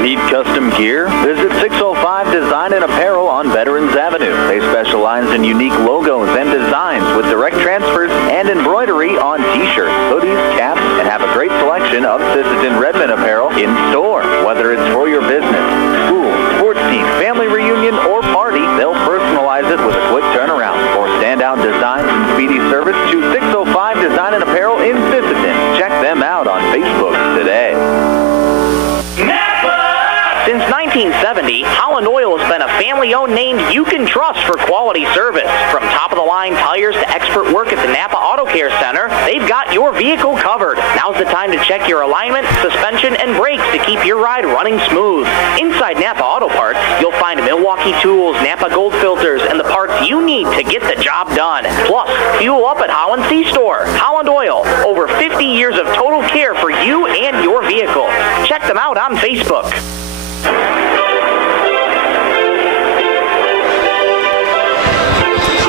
Need custom gear? Visit 605 Design and Apparel on Veterans Avenue. They specialize in unique logos and designs with direct transfers and embroidery on t-shirts, hoodies, caps, and have a great selection of Sisseton Redmond apparel in store. Whether it's for your business, school, sports team, family reunion, or party, they'll personalize it with a quick turnaround. For standout designs and speedy service, choose 605 Design and Apparel in Sisseton. Check them out on Facebook today. Since 1970, Holland Oil has been a family-owned name you can trust for quality service. From top-of-the-line tires to expert work at the Napa Auto Care Center, they've got your vehicle covered. Now's the time to check your alignment, suspension, and brakes to keep your ride running smooth. Inside Napa Auto Parts, you'll find Milwaukee tools, Napa Gold filters, and the parts you need to get the job done. Plus, fuel up at Holland C-Store. Holland Oil, over 50 years of total care for you and your vehicle. Check them out on Facebook.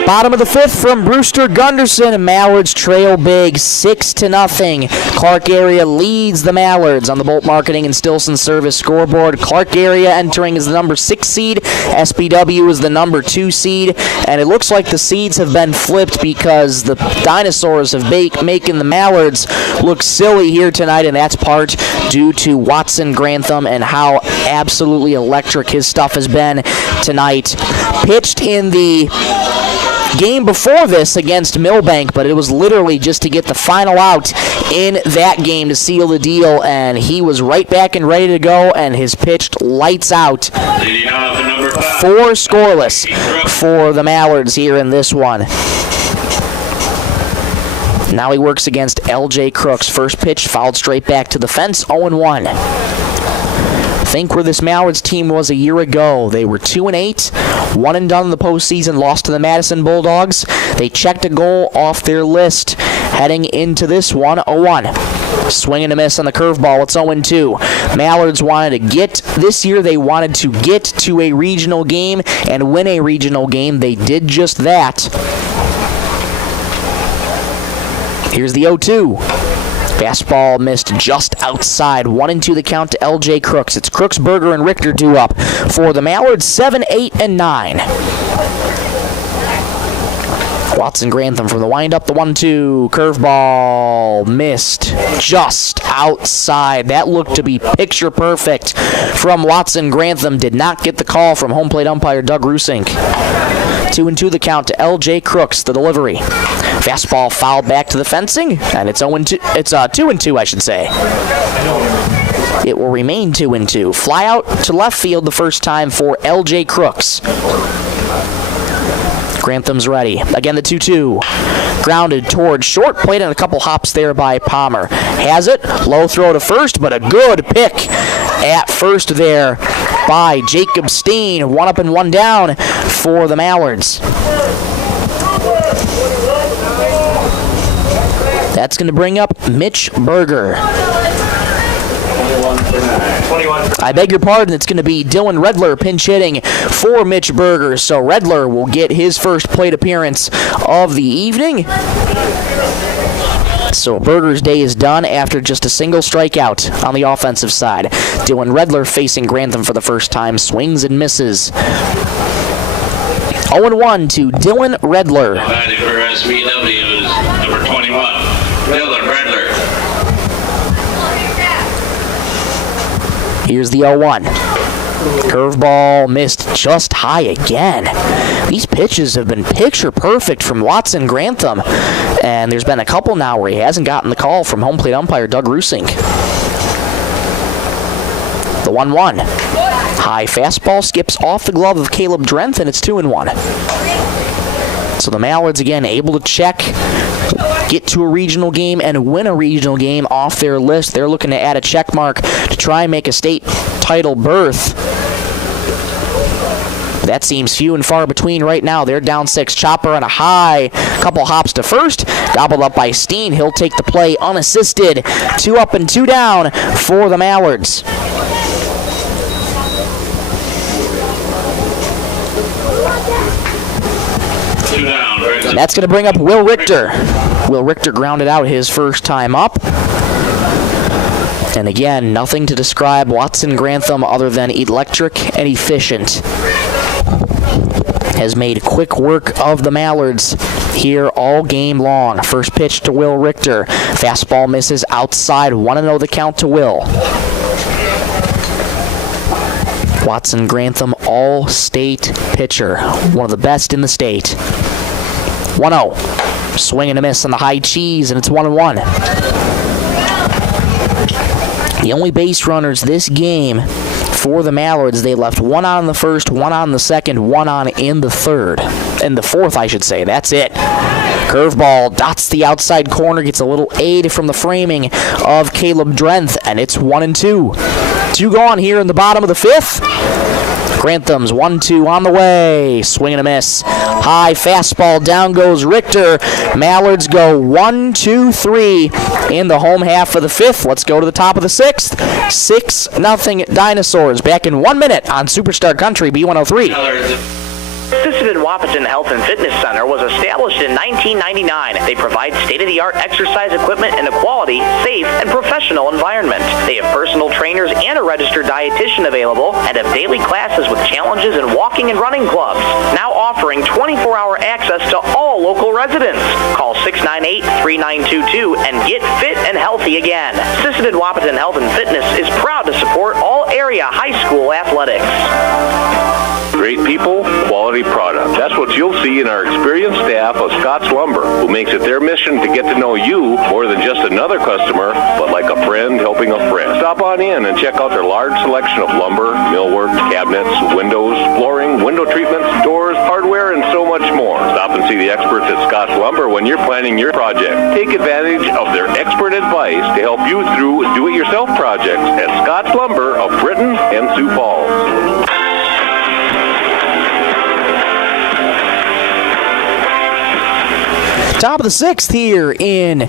Bottom of the 5th from Brewster Gunderson, and Mallards trail big 6-0. Clark area leads the Mallards on the Bolt Marketing and Stilson Service scoreboard. Clark area entering as the number 6 seed. SBW is the number 2 seed. And it looks like the seeds have been flipped because the Dinosaurs have making the Mallards look silly here tonight, and that's part due to Watson Grantham and how absolutely electric his stuff has been tonight. Pitched in the game before this against Millbank, but it was literally just to get the final out in that game to seal the deal, and he was right back and ready to go, and his pitched lights out. 4 scoreless for the Mallards here in this one. Now he works against LJ Crooks. First pitch fouled straight back to the fence, 0-1. Think where this Mallards team was a year ago. They were 2-8, 1 and done in the postseason, lost to the Madison Bulldogs. They checked a goal off their list heading into this one, 0-1. Swing and a miss on the curveball, it's 0-2. Mallards wanted to get, this year they wanted to get to a regional game and win a regional game. They did just that. Here's the 0-2. Fastball missed just outside. 1-2 the count to LJ Crooks. It's Crooks, Berger, and Richter due up for the Mallards, 7, 8, and 9. Watson Grantham from the windup, the 1-2, curveball, missed just outside. That looked to be picture perfect from Watson Grantham. Did not get the call from home plate umpire Doug Rusink. 2-2 the count to L.J. Crooks, the delivery. Fastball fouled back to the fencing, and it's 0-2. It's 2-2, I should say. It will remain 2-2. Fly out to left field the first time for L.J. Crooks. Grantham's ready. Again, the 2-2. Grounded towards short plate and a couple hops there by Palmer. Has it. Low throw to first, but a good pick at first there by Jacob Steen. 1 up and 1 down for the Mallards. That's going to bring up Mitch Berger. I beg your pardon, it's going to be Dylan Redler pinch hitting for Mitch Berger. So Redler will get his first plate appearance of the evening. So Berger's day is done after just a single strikeout on the offensive side. Dylan Redler facing Grantham for the first time, swings and misses. 0-1 to Dylan Redler. Batting for SBW is number 21, Dylan Redler. Here's the 0-1. Curveball missed just high again. These pitches have been picture perfect from Watson Grantham. And there's been a couple now where he hasn't gotten the call from home plate umpire Doug Rusink. The 1-1. High fastball skips off the glove of Caleb Drenth, and it's 2-1. So the Mallards again able to check, get to a regional game, and win a regional game off their list. They're looking to add a check mark to try and make a state title berth. That seems few and far between right now. They're down 6. Chopper on a high. Couple hops to first. Gobbled up by Steen. He'll take the play unassisted. 2 up and 2 down for the Mallards. That's going to bring up Will Richter. Will Richter grounded out his first time up. And again, nothing to describe Watson Grantham other than electric and efficient. Has made quick work of the Mallards here all game long. First pitch to Will Richter. Fastball misses outside. 1-0 the count to Will. Watson Grantham, all-state pitcher. One of the best in the state. 1-0. Swing and a miss on the high cheese, and it's 1-1. The only base runners this game for the Mallards, they left 1 on in the first, 1 on in the second, 1 on in the third. In the fourth, I should say. That's it. Curveball dots the outside corner, gets a little aid from the framing of Caleb Drenth, and it's 1-2. 2 gone here in the bottom of the 5th. Grantham's 1-2 on the way. Swing and a miss. High fastball. Down goes Richter. Mallards go 1-2-3 in the home half of the 5th. Let's go to the top of the 6th. 6-0 Dinosaurs. Back in 1 minute on Superstar Country B103. Sisseton Wahpeton Health and Fitness Center was established in 1999. They provide state-of-the-art exercise equipment in a quality, safe, and professional environment. They have personal trainers and a registered dietitian available and have daily classes with challenges in walking and running clubs. Now offering 24-hour access to all local residents. Call 698-3922 and get fit and healthy again. Sisseton Wahpeton Health and Fitness is proud to support all area high school athletics. Great people, quality product. That's what you'll see in our experienced staff of Scott's Lumber, who makes it their mission to get to know you more than just another customer, but like a friend helping a friend. Stop on in and check out their large selection of lumber, millwork, cabinets, windows, flooring, window treatments, doors, hardware, and so much more. Stop and see the experts at Scott's Lumber when you're planning your project. Take advantage of their expert advice to help you through do-it-yourself projects at Scott's Lumber of Britain and Sioux Falls. Top of the 6th here in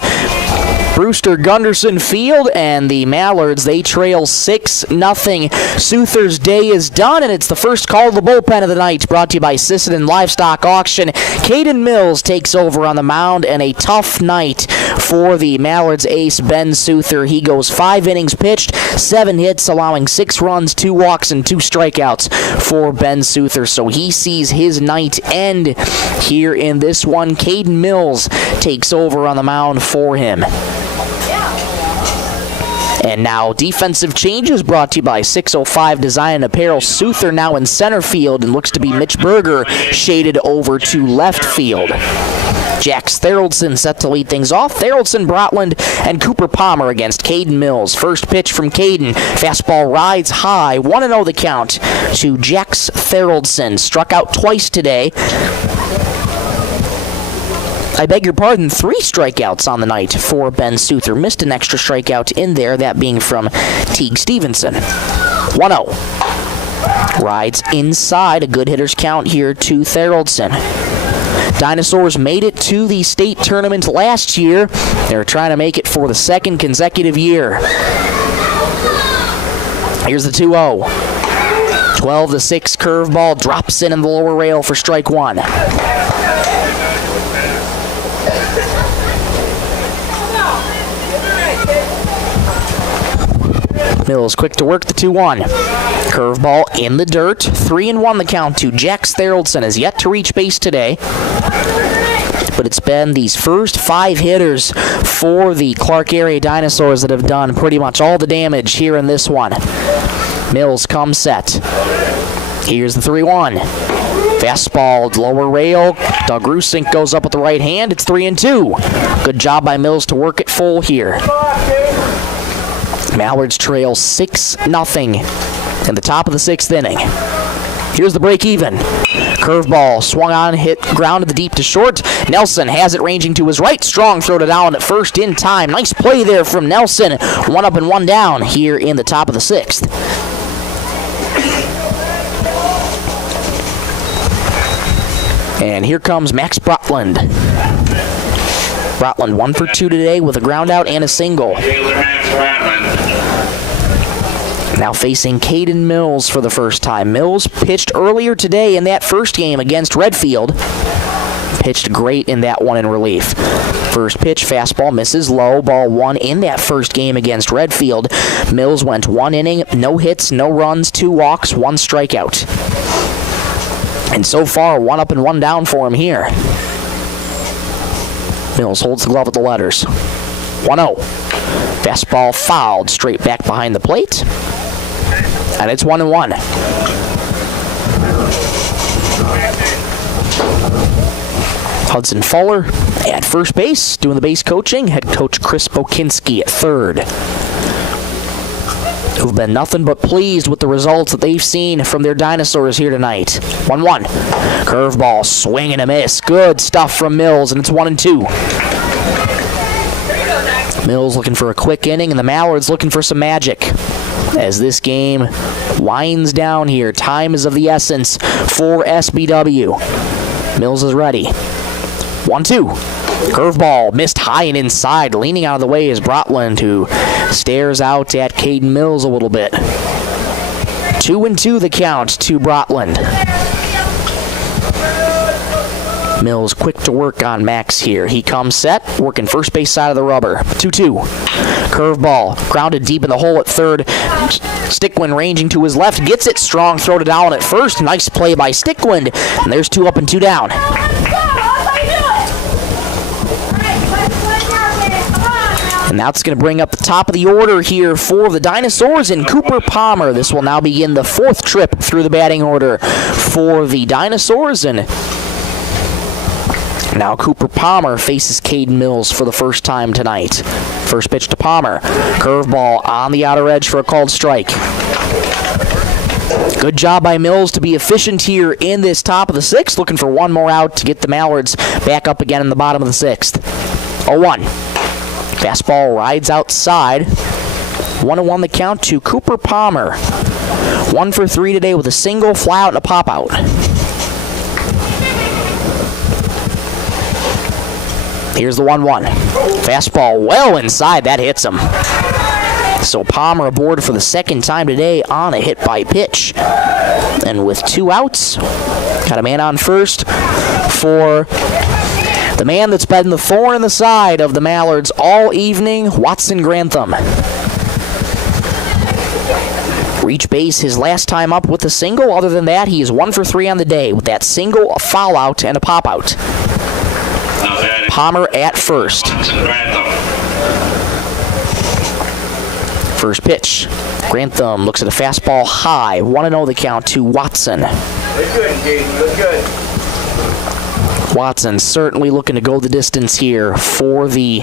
Brewster Gunderson Field, and the Mallards, they trail 6-0. Souther's day is done, and it's the first call of the bullpen of the night, brought to you by Sisseton Livestock Auction. Caden Mills takes over on the mound, and a tough night for the Mallards ace, Ben Souther. He goes 5 innings pitched, 7 hits, allowing 6 runs, 2 walks, and 2 strikeouts for Ben Souther. So he sees his night end here in this one. Caden Mills takes over on the mound for him. And now defensive changes brought to you by 605 Design and Apparel. Souther now in center field, and looks to be Mitch Berger shaded over to left field. Jax Theraldson set to lead things off. Theraldson, Brotland, and Cooper Palmer against Caden Mills. First pitch from Caden. Fastball rides high. 1-0 the count to Jax Theraldson. Struck out twice today. I beg your pardon, 3 strikeouts on the night for Ben Souther. Missed an extra strikeout in there, that being from Teague Stevenson. 1-0. Rides inside, a good hitter's count here to Theraldson. Dinosaurs made it to the state tournament last year. They're trying to make it for the 2nd consecutive year. Here's the 2-0. 12-6 curveball drops in the lower rail for strike 1. Mills quick to work the 2-1. Curveball in the dirt. 3-1 the count to Jax Theraldson. Has yet to reach base today. But it's been these first 5 hitters for the Clark area Dinosaurs that have done pretty much all the damage here in this one. Mills comes set. Here's the 3-1. Fastball, lower rail. Doug Rusink goes up with the right hand. It's 3-2. Good job by Mills to work it full here. Mallards trail 6-0 in the top of the 6th inning. Here's the break even. Curveball swung on, hit, grounded the deep to short. Nelson has it ranging to his right. Strong throw to down at first in time. Nice play there from Nelson. 1 up and 1 down here in the top of the 6th. And here comes Max Brotland. Brotland 1 for 2 today with a ground out and a single. Now facing Caden Mills for the first time. Mills pitched earlier today in that first game against Redfield. Pitched great in that one in relief. First pitch, fastball misses low. Ball 1 in that first game against Redfield. Mills went 1 inning, no hits, no runs, 2 walks, 1 strikeout. And so far, 1 up and 1 down for him here. Mills holds the glove at the letters. 1-0. Fastball fouled straight back behind the plate. And it's 1-1. Hudson Fuller at first base, doing the base coaching. Head coach Chris Bokinski at third. Who've been nothing but pleased with the results that they've seen from their Dinosaurs here tonight. 1-1. Curveball, swing and a miss. Good stuff from Mills, and it's 1-2. Mills looking for a quick inning, and the Mallards looking for some magic. As this game winds down here, time is of the essence for SBW. Mills is ready. 1-2. Curveball missed high and inside. Leaning out of the way is Brotland, who stares out at Caden Mills a little bit. 2-2 the count to Brotland. Mills quick to work on Max here. He comes set, working first base side of the rubber. 2-2. Curveball, grounded deep in the hole at third. Stickwind ranging to his left, gets it. Strong throw to down at first. Nice play by Stickwind. And there's 2 up and 2 down. And that's going to bring up the top of the order here for the Dinosaurs and Cooper Palmer. This will now begin the 4th trip through the batting order for the Dinosaurs. And now Cooper Palmer faces Caden Mills for the first time tonight. First pitch to Palmer. Curveball on the outer edge for a called strike. Good job by Mills to be efficient here in this top of the 6th. Looking for 1 more out to get the Mallards back up again in the bottom of the 6th. 0-1. Fastball rides outside. 1-1 the count to Cooper Palmer. 1 for 3 today with a single, fly out, and a pop out. Here's the 1-1. Fastball well inside. That hits him. So Palmer aboard for the second time today on a hit by pitch. And with 2 outs, got a man on first for the man that's been the thorn in the side of the Mallards all evening, Watson Grantham. Reach base his last time up with a single. Other than that, he is 1 for 3 on the day with that single, a foul out, and a pop out. Palmer at first. First pitch. Grantham looks at a fastball high. 1-0 the count to Watson. Look good, Jaden. Look good. Watson certainly looking to go the distance here for the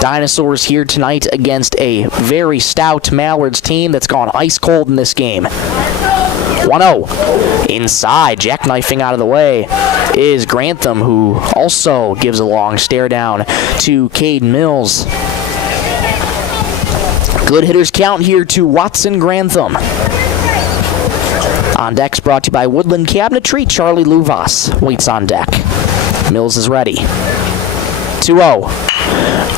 Dinosaurs here tonight against a very stout Mallards team that's gone ice cold in this game. 1-0. Inside, jackknifing out of the way is Grantham, who also gives a long stare down to Cade Mills. Good hitters count here to Watson Grantham. On deck's brought to you by Woodland Cabinetry. Charlie Luvas waits on deck. Mills is ready. 2-0.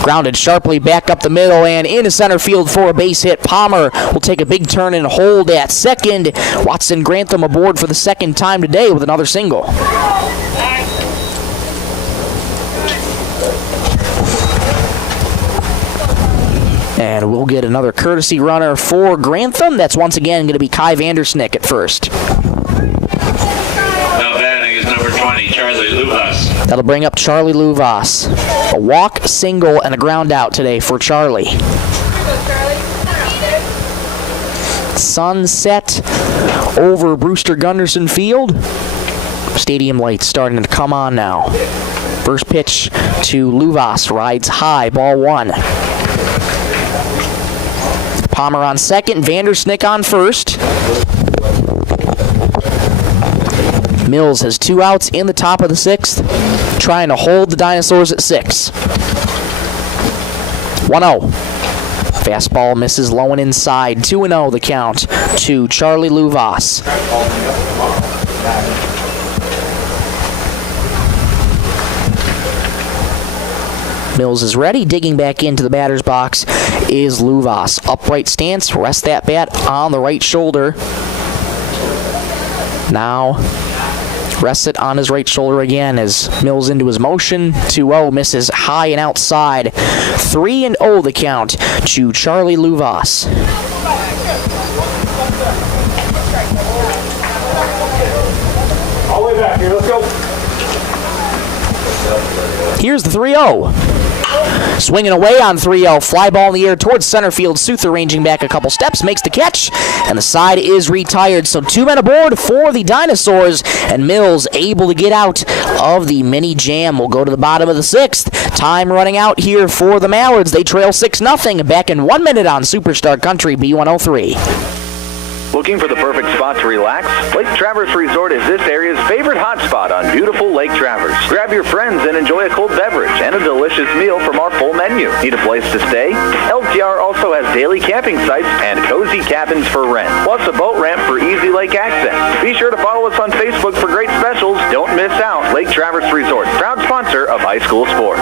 Grounded sharply back up the middle and into center field for a base hit. Palmer will take a big turn and hold at second. Watson Grantham aboard for the second time today with another single. And we'll get another courtesy runner for Grantham. That's once again going to be Kai Vandersnick at first. Now batting is number 20, Charlie Luvas. That'll bring up Charlie Luvas. A walk, single, and a ground out today for Charlie. Sunset over Brewster Gunderson Field. Stadium lights starting to come on now. First pitch to Luvas, rides high, ball 1. Palmer on second, Vandersnick on first. Mills has 2 outs in the top of the 6th, trying to hold the Dinosaurs at 6. 1-0. Fastball misses low and inside. 2-0 the count to Charlie Luvas. Mills is ready. Digging back into the batter's box is Luvas. Upright stance. Rest that bat on the right shoulder. Now rests it on his right shoulder again as Mills into his motion. 2-0 misses high and outside. 3-0 the count to Charlie Luvas. All the way back here. Let's go. Here's the 3-0. Swinging away on 3-0. Fly ball in the air towards center field. Souther ranging back a couple steps, makes the catch, and the side is retired. So 2 men aboard for the Dinosaurs, and Mills able to get out of the mini jam. We'll go to the bottom of the 6th. Time running out here for the Mallards. They trail 6-0. Back in 1 minute on Superstar Country B103. Looking for the perfect spot to relax? Lake Traverse Resort is this area's favorite hotspot on beautiful Lake Traverse. Grab your friends and enjoy a cold beverage and a delicious meal from our full menu. Need a place to stay? LTR also has daily camping sites and cozy cabins for rent, plus a boat ramp for easy lake access. Be sure to follow us on Facebook for great specials. Don't miss out. Lake Traverse Resort, proud sponsor of high school sports.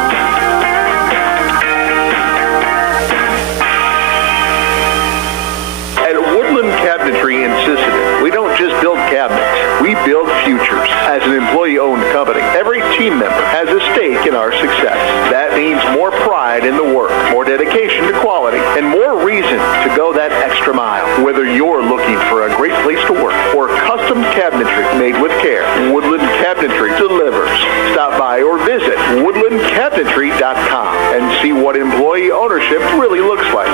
Cabinetry in Sisseton. We don't just build cabinets, we build futures. As an employee-owned company, every team member has a stake in our success. That means more pride in the work, more dedication to quality, and more reason to go that extra mile. Whether you're looking for a great place to work or custom cabinetry made with care, Woodland Cabinetry delivers. Stop by or visit woodlandcabinetry.com and see what employee ownership really looks like.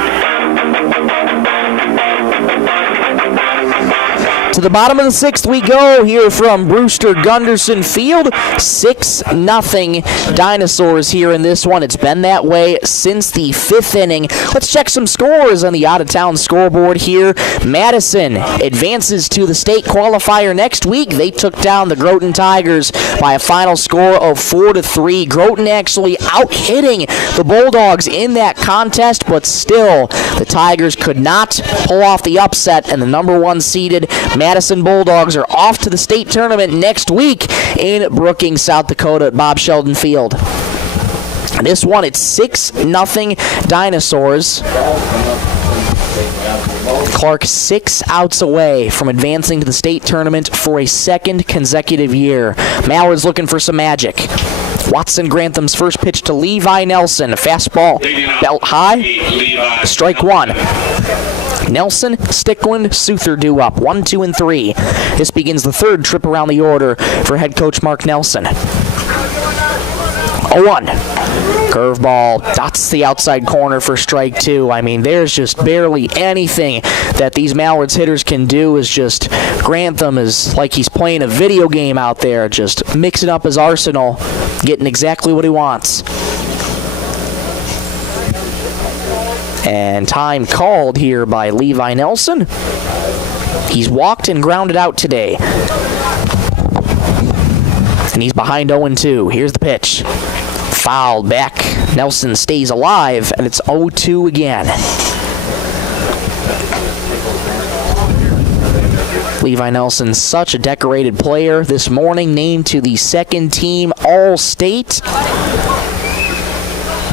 To the bottom of the 6th we go here from Brewster Gunderson Field. 6-0 Dinosaurs here in this one. It's been that way since the 5th inning. Let's check some scores on the out-of-town scoreboard here. Madison advances to the state qualifier next week. They took down the Groton Tigers by a final score of 4-3. Groton actually out-hitting the Bulldogs in that contest, but still the Tigers could not pull off the upset, and the number 1 seeded Madison Bulldogs are off to the state tournament next week in Brookings, South Dakota at Bob Sheldon Field. This one, it's 6-0 Dinosaurs. Clark 6 outs away from advancing to the state tournament for a second consecutive year. Mallard's looking for some magic. Watson Grantham's first pitch to Levi Nelson. Fastball, belt high, strike one. Nelson, Stickland, Souther due up. 1, 2, and 3. This begins the third trip around the order for head coach Mark Nelson. 0-1. Curveball dots the outside corner for strike two. I mean, there's just barely anything that these Mallards hitters can do. Is just Grantham is like he's playing a video game out there, just mixing up his arsenal, getting exactly what he wants. And time called here by Levi Nelson. He's walked and grounded out today. And he's behind 0-2. Here's the pitch. Fouled back. Nelson stays alive, and it's 0-2 again. Levi Nelson, such a decorated player this morning, named to the second team All-State.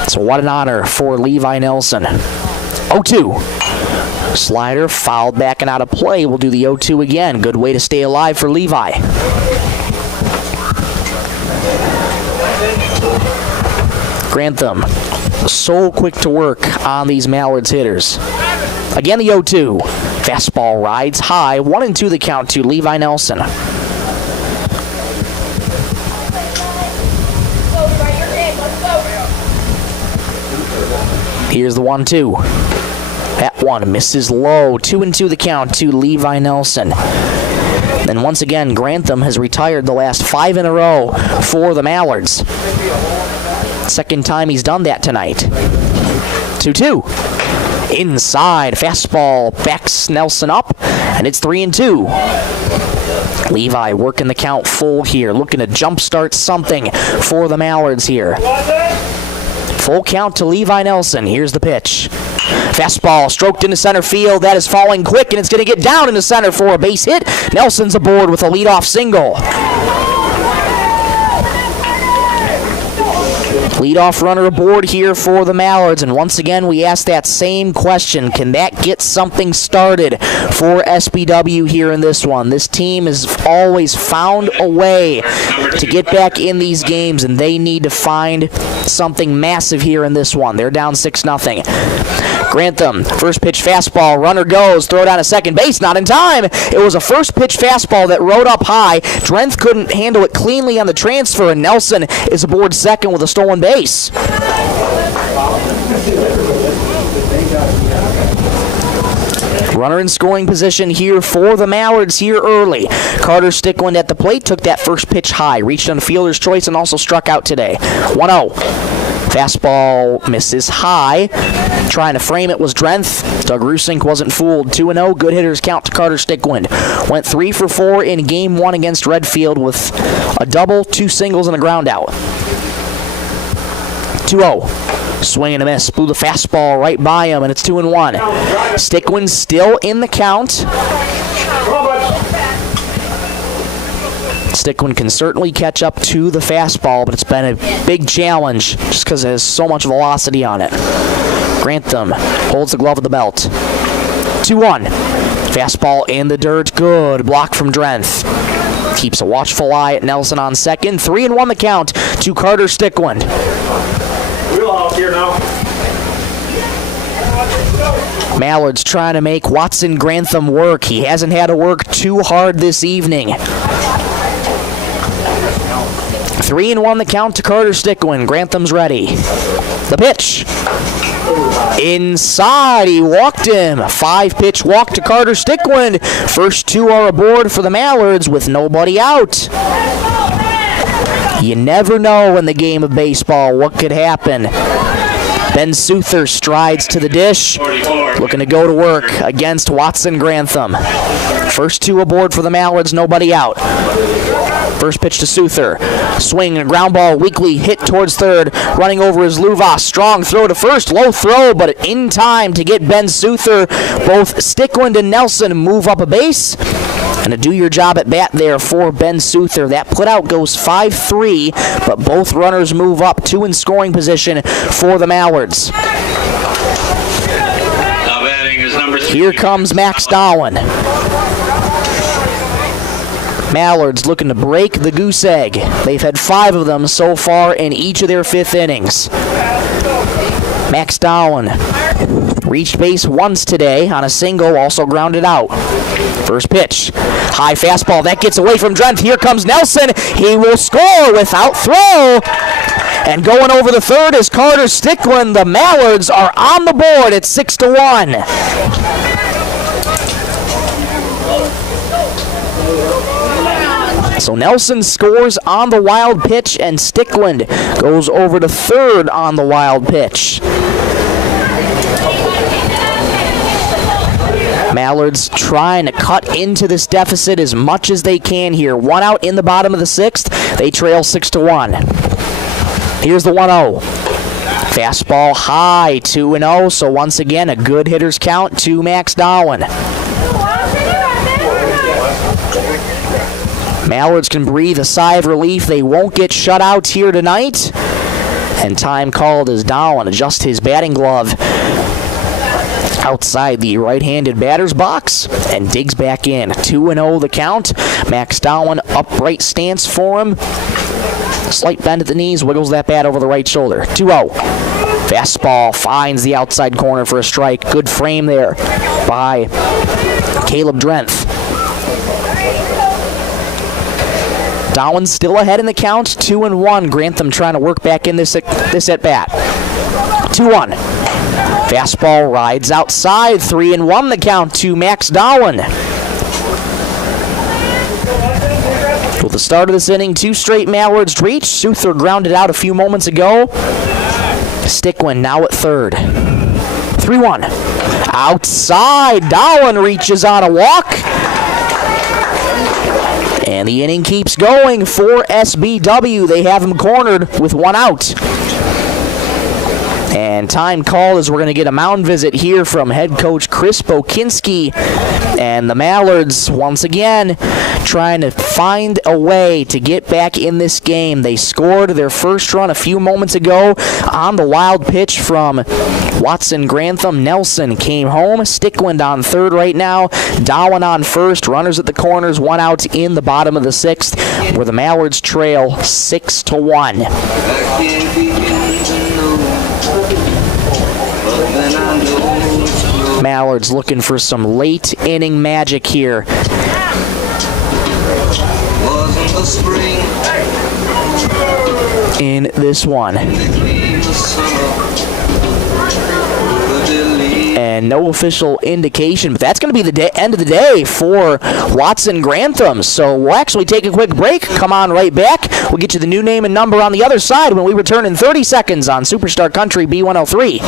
So what an honor for Levi Nelson. 0-2. Slider fouled back and out of play. We'll do the 0-2 again. Good way to stay alive for Levi. Grantham, so quick to work on these Mallards hitters. Again, the 0-2. Fastball rides high. 1-2 the count to Levi Nelson. Here's the 1-2. That one misses low. 2-2 the count to Levi Nelson. And once again, Grantham has retired the last 5 in a row for the Mallards. Second time he's done that tonight. 2-2. Inside, fastball backs Nelson up, and it's 3-2. Levi working the count full here, looking to jumpstart something for the Mallards here. Full count to Levi Nelson. Here's the pitch. Fastball stroked into center field. That is falling quick, and it's going to get down into center for a base hit. Nelson's aboard with a leadoff single. Leadoff runner aboard here for the Mallards, and once again we ask that same question. Can that get something started for SBW here in this one? This team has always found a way to get back in these games, and they need to find something massive here in this one. They're down 6-0. Grantham, first pitch fastball, runner goes, throw down to second base, not in time. It was a first pitch fastball that rode up high. Drenth couldn't handle it cleanly on the transfer, and Nelson is aboard second with a stolen base. Runner in scoring position here for the Mallards here early. Carter Stickland at the plate, took that first pitch high, reached on fielder's choice, and also struck out today. 1-0. Fastball misses high. Trying to frame it was Drenth. Doug Rusink wasn't fooled. 2-0. Good hitters count to Carter Stickland. Went 3 for 4 in Game 1 against Redfield with a double, 2 singles, and a ground out. 2-0. Swing and a miss. Blew the fastball right by him, and it's 2-1. Stickland still in the count. Stickland can certainly catch up to the fastball, but it's been a big challenge just because it has so much velocity on it. Grantham holds the glove of the belt. 2-1. Fastball in the dirt. Good block from Drenth. Keeps a watchful eye at Nelson on second. 3-1 the count to Carter Stickland. Wheel out here now. Mallard's trying to make Watson Grantham work. He hasn't had to work too hard this evening. 3-1 the count to Carter Stickland. Grantham's ready. The pitch. Inside, he walked him. 5-pitch walk to Carter Stickland. First 2 are aboard for the Mallards with nobody out. You never know in the game of baseball what could happen. Ben Souther strides to the dish, looking to go to work against Watson Grantham. First 2 aboard for the Mallards, nobody out. First pitch to Souther. Swing and a ground ball weakly hit towards third. Running over is Luvas. Strong throw to first. Low throw, but in time to get Ben Souther. Both Stickland and Nelson move up a base. And to do your job at bat there for Ben Souther. That put out goes 5-3, but both runners move up, 2 in scoring position for the Mallards. Now batting is number 3. Here comes Max Dowan. Mallards looking to break the goose egg. They've had 5 of them so far in each of their 5th innings. Max Dowan reached base once today on a single, also grounded out. First pitch, high fastball, that gets away from Drent. Here comes Nelson. He will score without throw. And going over the third is Carter Stickland. The Mallards are on the board at 6-1. So Nelson scores on the wild pitch, and Stickland goes over to third on the wild pitch. Mallards trying to cut into this deficit as much as they can here. 1 out in the bottom of the 6th. They trail 6-1. Here's the 1-0. Fastball high, 2-0. So once again, a good hitter's count to Max Dowan. Mallards can breathe a sigh of relief. They won't get shut out here tonight. And time called as Dowan adjusts his batting glove outside the right-handed batter's box and digs back in. 2-0 the count. Max Dowan, upright stance for him. Slight bend at the knees, wiggles that bat over the right shoulder. 2-0. Fastball finds the outside corner for a strike. Good frame there by Caleb Drenth. Dowan still ahead in the count, 2-1. Grantham trying to work back in this at-bat. 2-1. Fastball rides outside, 3-1 the count to Max Dowan. With the start of this inning, 2 straight Mallards reach. Souther grounded out a few moments ago. Stickland now at third. 3-1. Outside, Dowan reaches on a walk. And the inning keeps going for SBW. They have him cornered with 1 out. And time called as we're going to get a mound visit here from head coach Chris Bokinski. And the Mallards, once again, trying to find a way to get back in this game. They scored their first run a few moments ago on the wild pitch from Watson Grantham. Nelson came home. Stickland on third right now. Dowan on first. Runners at the corners. 1 out in the bottom of the 6th, where the Mallards trail 6-1. Mallards looking for some late inning magic here. In this one. And no official indication, but that's going to be the end of the day for Watson Grantham. So we'll actually take a quick break. Come on right back. We'll get you the new name and number on the other side when we return in 30 seconds on Superstar Country B103.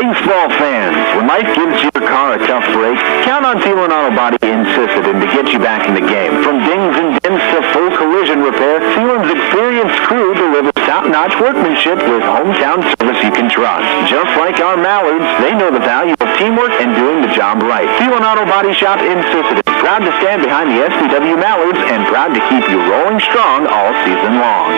Baseball fans, when life gives your car a tough break, count on Thielen Auto Body in Sisseton to get you back in the game. From dings and dents to full collision repair, Thielen's experienced crew delivers top-notch workmanship with hometown service you can trust. Just like our Mallards, they know the value of teamwork and doing the job right. Thielen Auto Body Shop in Sisseton, proud to stand behind the SBW Mallards and proud to keep you rolling strong all season long.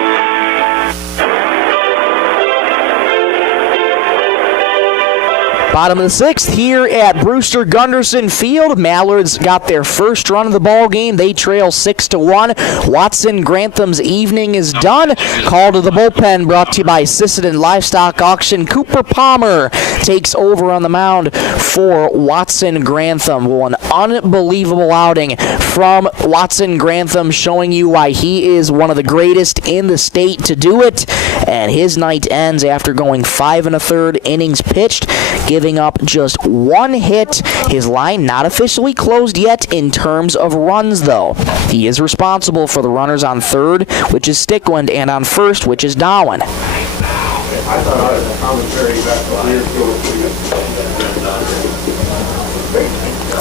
Bottom of the 6th here at Brewster Gunderson Field. Mallards got their first run of the ball game. They trail 6-1. Watson Grantham's evening is done. Call to the bullpen brought to you by Sisseton Livestock Auction. Cooper Palmer takes over on the mound for Watson Grantham. Well, an unbelievable outing from Watson Grantham, showing you why he is one of the greatest in the state to do it. And his night ends after going 5 1/3 innings pitched, giving up just 1 hit. His line not officially closed yet in terms of runs, though. He is responsible for the runners on third, which is Stickland, and on first, which is Dowan.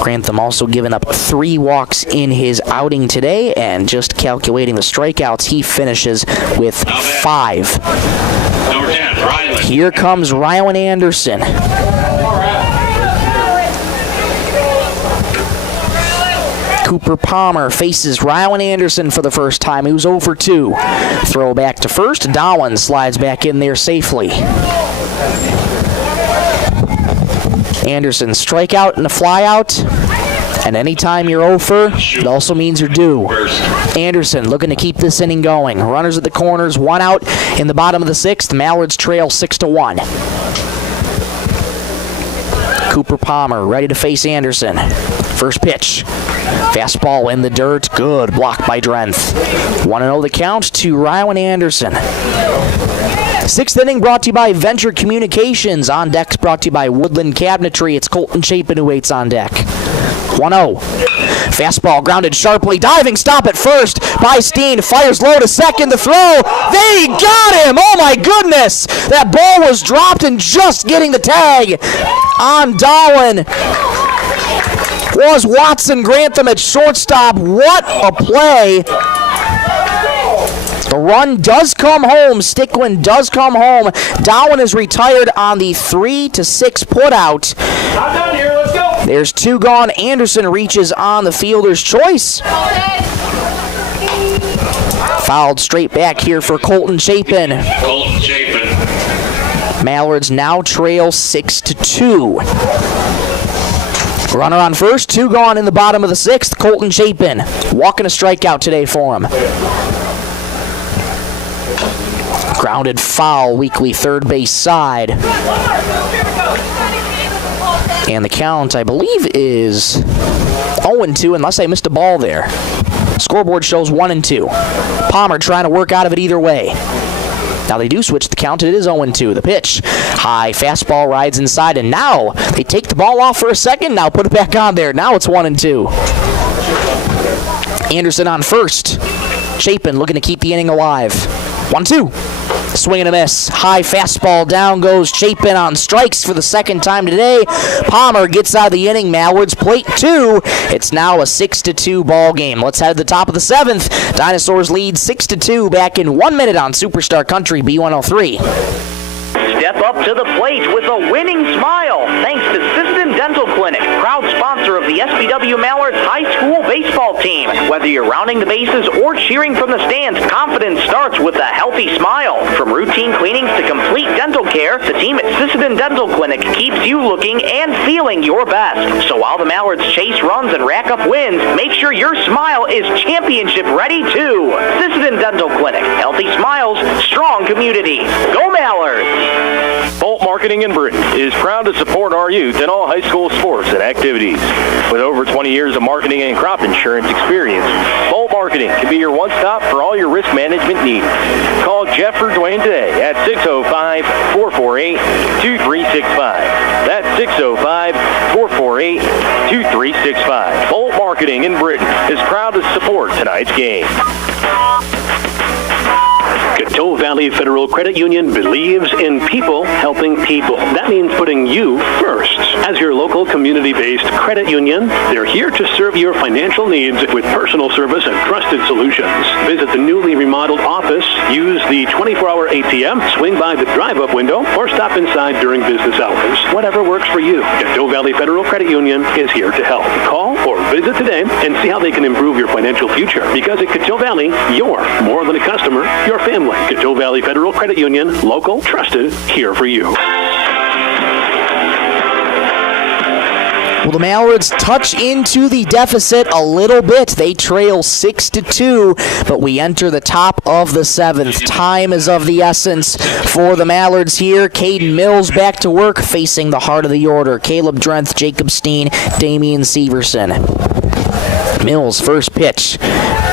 Grantham also giving up 3 walks in his outing today, and just calculating the strikeouts, he finishes with 5. Number 10, Ryland. Here comes Rylan Anderson. Cooper Palmer faces Rylan Anderson for the first time. He was 0 for 2. Throw back to first. Dowan slides back in there safely. Anderson strikeout and a flyout. And anytime you're 0 for, it also means you're due. Anderson looking to keep this inning going. Runners at the corners, 1 out in the bottom of the 6th. Mallards trail 6-1. Cooper Palmer ready to face Anderson. First pitch. Fastball in the dirt. Good. Blocked by Drenth. 1-0 the count to Rylan Anderson. 6th inning brought to you by Venture Communications. On deck brought to you by Woodland Cabinetry. It's Colton Chapin who waits on deck. 1-0. Fastball grounded sharply. Diving stop at first by Steen. Fires low to second. The throw. They got him. Oh my goodness. That ball was dropped and just getting the tag on Darwin was Watson Grantham at shortstop. What a play. The run does come home. Stickland does come home. Darwin is retired on the 3-6 putout. Not done here. Let's go. There's 2 gone. Anderson reaches on the fielder's choice. Fouled straight back here for Colton Chapin. Colton Chapin. Mallards now trail 6-2. Runner on first, 2 gone in the bottom of the 6th. Colton Chapin walking a strikeout today for him. Grounded foul, weakly third base side. And the count, I believe, is 0-2, unless I missed a ball there. Scoreboard shows 1-2. Palmer trying to work out of it either way. Now they do switch the count. It is 0-2. The pitch. High fastball rides inside, and now they take the ball off for a second. Now put it back on there. Now it's 1-2. Anderson on first. Chapin looking to keep the inning alive. 1-2. Swing and a miss. High fastball down goes Chapin on strikes for the second time today. Palmer gets out of the inning. Mallards plate 2. It's now a 6-2 ball game. Let's head to the top of the 7th. Dinosaurs lead 6-2 back in 1 minute on Superstar Country B103. Step up to the plate with a winning smile thanks to Sisseton Dental Clinic, proud sponsor of the SBW Mallards High School baseball team. Whether you're rounding the bases or cheering from the stands, confidence starts with a healthy smile. From routine cleanings to complete dental care, the team at Sisseton Dental Clinic keeps you looking and feeling your best. So while the Mallards chase runs and rack up wins, make sure your smile is championship ready too. Sisseton Dental Clinic, healthy smiles, strong community. Go Mallards! Bolt Marketing in Britain is proud to support our youth in all high school sports and activities. With over 20 years of marketing and crop insurance experience, Bolt Marketing can be your one-stop for all your risk management needs. Call Jeff or Dwayne today at 605-448-2365. That's 605-448-2365. Bolt Marketing in Britain is proud to support tonight's game. Coteau Valley Federal Credit Union believes in people helping people. That means putting you first. As your local community-based credit union, they're here to serve your financial needs with personal service and trusted solutions. Visit the newly remodeled office, use the 24-hour ATM, swing by the drive-up window, or stop inside during business hours. Whatever works for you, Coteau Valley Federal Credit Union is here to help. Call or visit today and see how they can improve your financial future. Because at Coteau Valley, you're more than a customer, you're family. Coteau Valley Federal Credit Union, local, trusted, here for you. Well, the Mallards touch into the deficit a little bit. They trail 6-2, but we enter the top of the 7th. Time is of the essence for the Mallards here. Caden Mills back to work, facing the heart of the order. Caleb Drenth, Jacob Steen, Damian Severson. Mills, first pitch.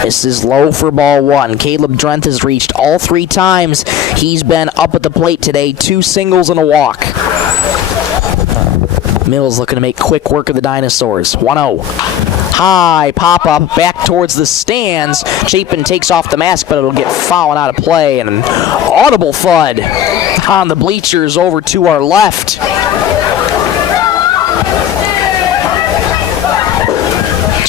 This is low for ball 1. Caleb Drenth has reached all 3 times. He's been up at the plate today. 2 singles and a walk. Mills looking to make quick work of the Dinosaurs. 1-0. High pop-up back towards the stands. Chapin takes off the mask, but it'll get fouled out of play. And an audible thud on the bleachers over to our left.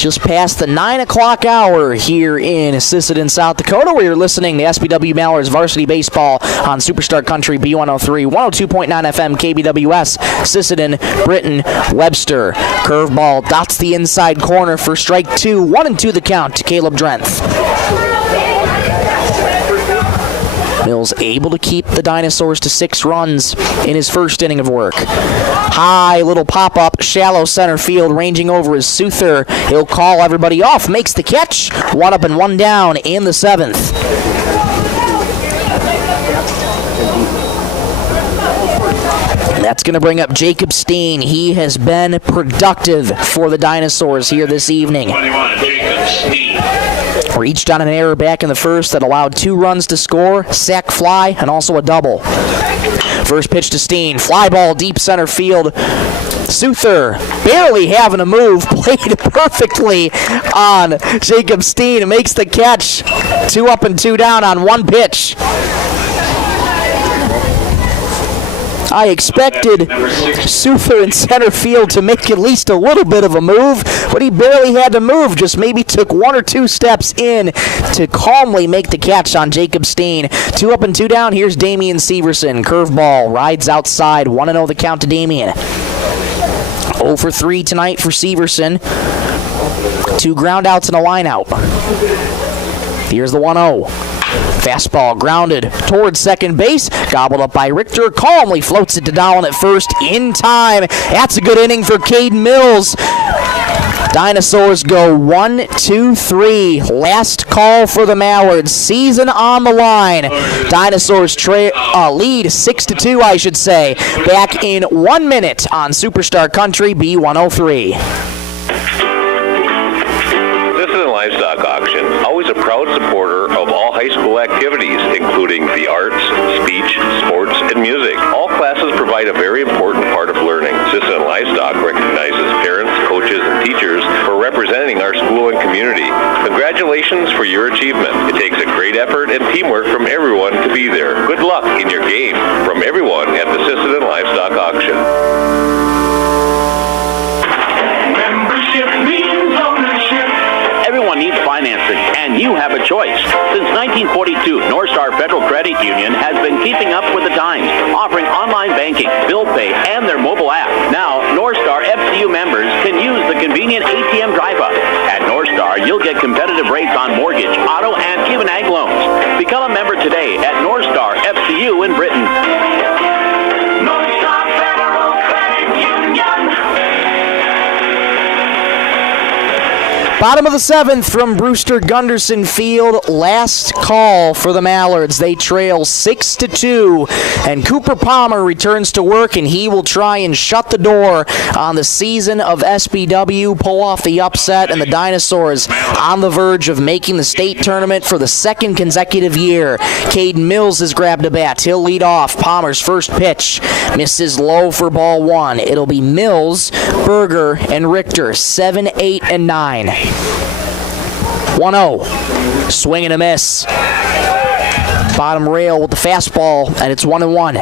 Just past the 9 o'clock hour here in Sisseton, South Dakota, where you're listening to SBW Mallards Varsity Baseball on Superstar Country B103, 102.9 FM KBWS, Sisseton, Britton, Webster. Curveball dots the inside corner for strike 2. 1-2 the count to Caleb Drenth. Mills able to keep the Dinosaurs to 6 runs in his first inning of work. High little pop-up, shallow center field, ranging over is Souther. He'll call everybody off, makes the catch. 1 up and 1 down in the 7th. That's going to bring up Jacob Steen. He has been productive for the Dinosaurs here this evening. 21, Jacob Steen. Reached on an error back in the first that allowed 2 runs to score, sac fly, and also a double. First pitch to Steen. Fly ball deep center field. Souther barely having a move. Played perfectly on Jacob Steen. Makes the catch. 2 up and 2 down on 1 pitch. I expected Souther in center field to make at least a little bit of a move, but he barely had to move, just maybe took 1 or 2 steps in to calmly make the catch on Jacob Steen. 2 up and 2 down, here's Damian Severson. Curveball, rides outside, 1-0 the count to Damian. 0 for 3 tonight for Severson. 2 ground outs and a line out. Here's the 1-0. Fastball grounded towards second base, gobbled up by Richter, calmly floats it to Dowling at first in time. That's a good inning for Caden Mills. Dinosaurs go 1-2-3. Last call for the Mallards. Season on the line. Dinosaurs lead 6-2, I should say. Back in 1 minute on Superstar Country B103. Livestock Auction, always a proud supporter of all high school activities, including the arts, speech, sports, and music. All classes provide a very important part of learning. Sisseton Livestock recognizes parents, coaches, and teachers for representing our school and community. Congratulations for your achievement. It takes a great effort and teamwork from everyone to be there. Good luck in your game. From everyone at the Sisseton Livestock Auction. Membership means ownership. Everyone needs financing, and you have a choice. Since 1942, North Star Federal Credit Union has been keeping up with the times, offering online banking, bill pay, and their mobile app. Now, North Star FCU members can use the convenient ATM drive-up. At North Star, you'll get competitive rates on mortgage, auto, and even ag loans. Become a member today at North Star FCU in Britain. North Star Federal Credit Union. Bottom of the 7th from Brewster Gunderson Field. Last call for the Mallards. They trail 6-2, and Cooper Palmer returns to work, and he will try and shut the door on the season of SBW, pull off the upset, and the Dinosaurs on the verge of making the state tournament for the 2nd consecutive year. Caden Mills has grabbed a bat. He'll lead off. Palmer's first pitch misses low for ball 1. It'll be Mills, Berger, and Richter, 7, 8, and 9. 1-0. Swing and a miss. Bottom rail with the fastball, and it's 1-1.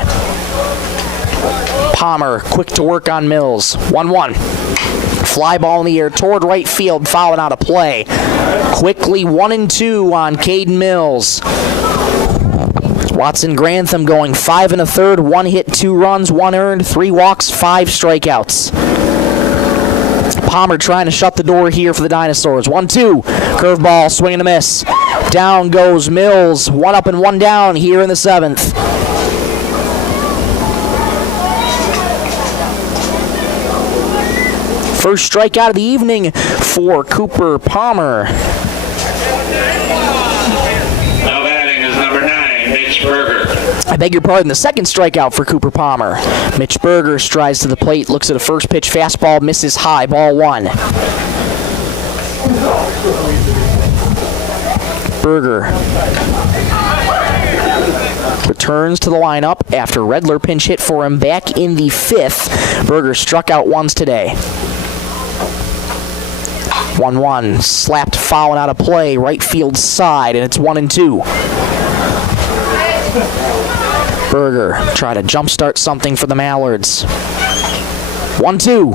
Palmer quick to work on Mills. 1-1. Fly ball in the air toward right field, fouling out of play. Quickly 1-2 on Caden Mills. Watson Grantham going 5 1/3, 1 hit, 2 runs, 1 earned, 3 walks, 5 strikeouts. Palmer trying to shut the door here for the Dinosaurs. 1-2. Curveball, swing and a miss. Down goes Mills. 1 up and 1 down here in the 7th. First strikeout of the evening for Cooper Palmer. Now batting is number 9, Mitch Berger. I beg your pardon, the second strikeout for Cooper Palmer. Mitch Berger strides to the plate, looks at a first pitch fastball, misses high, ball 1. Berger returns to the lineup after Redler pinch hit for him back in the 5th. Berger struck out once today. 1-1, slapped fouling out of play, right field side, and it's 1-2. Berger try to jumpstart something for the Mallards. 1-2.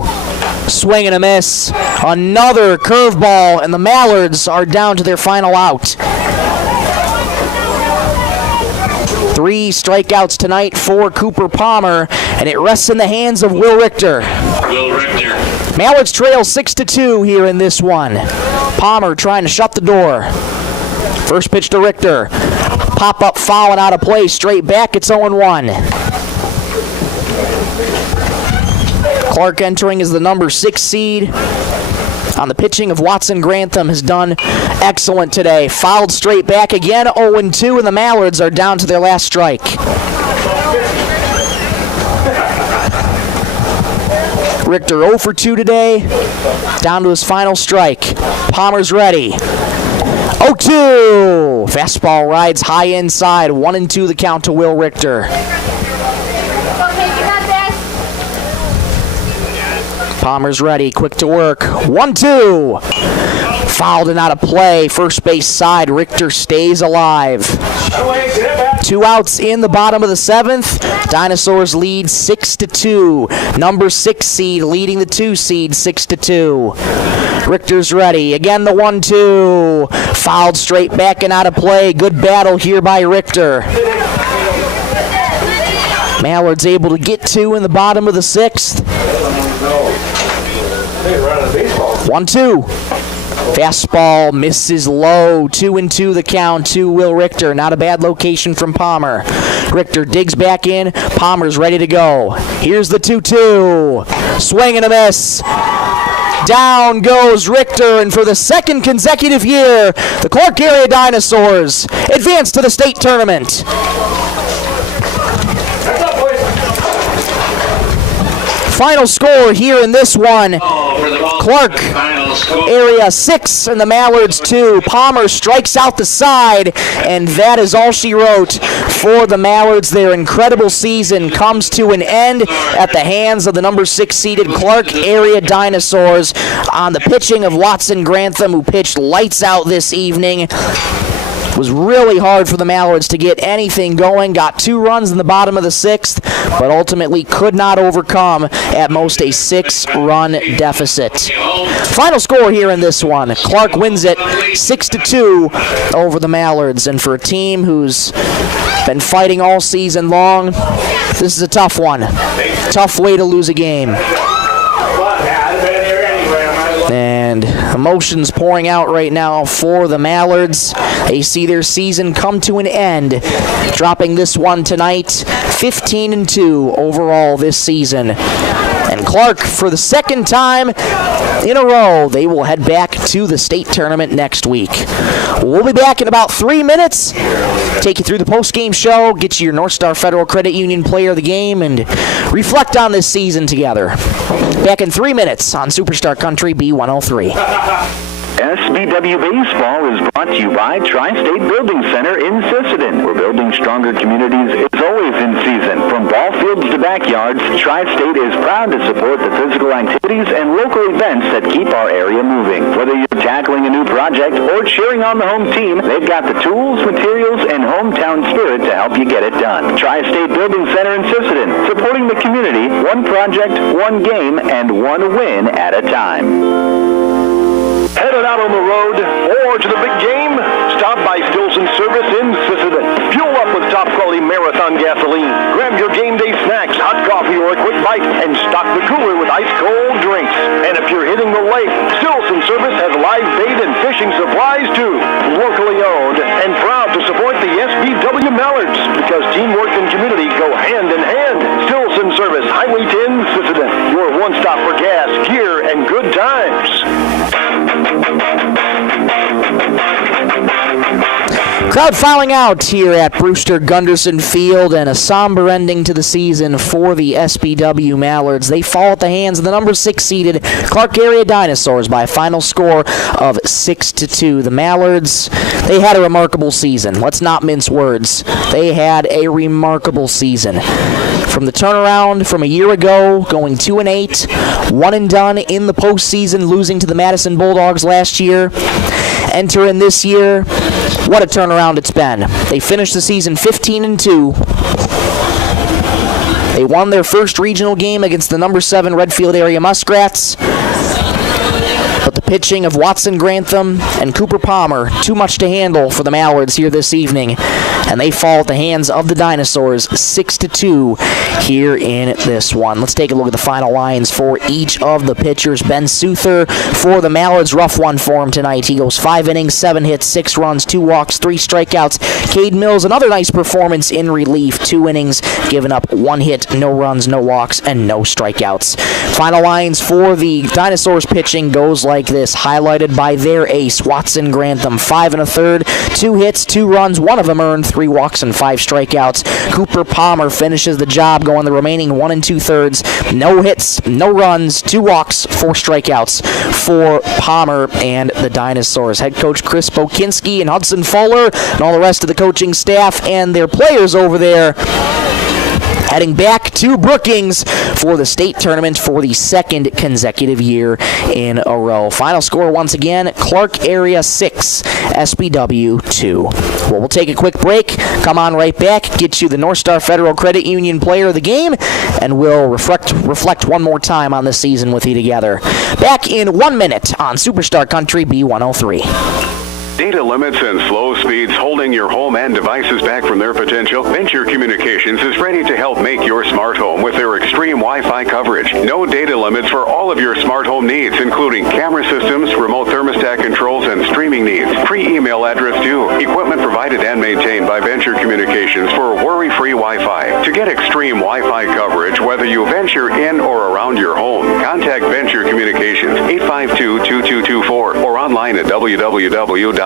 Swing and a miss. Another curveball, and the Mallards are down to their final out. 3 strikeouts tonight for Cooper Palmer, and it rests in the hands of Will Richter. Mallards trail 6-2 here in this one. Palmer trying to shut the door. First pitch to Richter. Pop-up foul and out of play. Straight back, it's 0-1. Clark entering as the number 6 seed. On the pitching of Watson Grantham has done excellent today. Fouled straight back again, 0-2, and the Mallards are down to their last strike. Richter 0 for 2 today, down to his final strike. Palmer's ready. 0-2. Fastball rides high inside. 1-2 the count to Will Richter. Palmer's ready, quick to work. 1-2. Fouled and out of play. First base side. Richter stays alive. 2 outs in the bottom of the 7th. Dinosaurs lead 6-2. Number 6 seed leading the 2 seed 6-2. Richter's ready. Again the 1-2. Fouled straight back and out of play. Good battle here by Richter. Mallard's able to get 2 in the bottom of the 6th. 1-2. Fastball misses low. 2-2 the count to Will Richter. Not a bad location from Palmer. Richter digs back in. Palmer's ready to go. Here's the 2-2. Swing and a miss. Down goes Richter, and for the second consecutive year, the Clark area Dinosaurs advance to the state tournament. Final score here in this one. Clark area 6 and the Mallards 2. Palmer strikes out the side, and that is all she wrote for the Mallards. Their incredible season comes to an end at the hands of the number 6 seeded Clark area Dinosaurs on the pitching of Watson Grantham, who pitched lights out this evening. It was really hard for the Mallards to get anything going. Got 2 runs in the bottom of the 6th, but ultimately could not overcome at most a 6-run deficit. Final score here in this one. Clark wins it 6-2 over the Mallards. And for a team who's been fighting all season long, this is a tough one. Tough way to lose a game. And emotions pouring out right now for the Mallards. They see their season come to an end, dropping this one tonight, 15-2 overall this season. And Clark, for the second time in a row, they will head back to the state tournament next week. We'll be back in about 3 minutes, take you through the post-game show, get you your North Star Federal Credit Union Player of the Game, and reflect on this season together. Back in 3 minutes on Superstar Country B103. SBW Baseball is brought to you by Tri-State Building Center in Sisseton, where building stronger communities is always in season. From ball fields to backyards, Tri-State is proud to support the physical activities and local events that keep our area moving. Whether you're tackling a new project or cheering on the home team, they've got the tools, materials, and hometown spirit to help you get it done. Tri-State Building Center in Sisseton, supporting the community, one project, one game, and one win at a time. Headed out on the road or to the big game? Stop by Stilson Service in Sisseton. Fuel up with top-quality Marathon gasoline. Grab your game day snacks, hot coffee, or a quick bite, and stock the cooler with ice-cold drinks. And if you're hitting the lake, Stilson Service has live bait and fishing supplies, too. Locally owned and proud to support the SBW Mallards, because teamwork and community go hand in hand. Stilson Service, Highway 10, Sisseton. Your one-stop for gas, gear, and good times. Crowd filing out here at Brewster Gunderson Field, and a somber ending to the season for the SBW Mallards. They fall at the hands of the number 6 seeded Clark area Dinosaurs by a final score of 6-2. The Mallards, they had a remarkable season. Let's not mince words. They had a remarkable season. From the turnaround from a year ago, going 2-8, 1-done in the postseason, losing to the Madison Bulldogs last year. Enter in this year, what a turnaround it's been. They finished the season 15-2. They won their first regional game against the number 7 Redfield area Muskrats. But the pitching of Watson Grantham and Cooper Palmer, too much to handle for the Mallards here this evening. And they fall at the hands of the Dinosaurs 6-2 here in this one. Let's take a look at the final lines for each of the pitchers. Ben Souther for the Mallards, rough one for him tonight. He goes 5 innings, 7 hits, 6 runs, 2 walks, 3 strikeouts. Cade Mills, another nice performance in relief. 2 innings, giving up 1 hit, no runs, no walks, and no strikeouts. Final lines for the Dinosaurs pitching goes like this, highlighted by their ace, Watson Grantham. 5 1/3, 2 hits, 2 runs, 1 of them earned, 3 walks, and 5 strikeouts. Cooper Palmer finishes the job, going the remaining 1 2/3. No hits, no runs, 2 walks, 4 strikeouts for Palmer and the Dinosaurs. Head coach Chris Bokinski and Hudson Fuller and all the rest of the coaching staff and their players over there heading back to Brookings for the state tournament for the 2nd consecutive year in a row. Final score once again, Clark area 6, SBW 2. Well, we'll take a quick break, come on right back, get you the North Star Federal Credit Union player of the game, and we'll reflect one more time on this season with you together. Back in 1 minute on Superstar Country B103. Data limits and slow speeds holding your home and devices back from their potential? Venture Communications is ready to help make your smart home with their extreme Wi-Fi coverage. No data limits for all of your smart home needs, including camera systems, remote thermostat controls, and streaming needs. Free email address too. Equipment provided and maintained by Venture Communications for worry-free Wi-Fi. To get extreme Wi-Fi coverage, whether you venture in or around your home, contact Venture Communications 852-2224 or online at www.venturecom.net.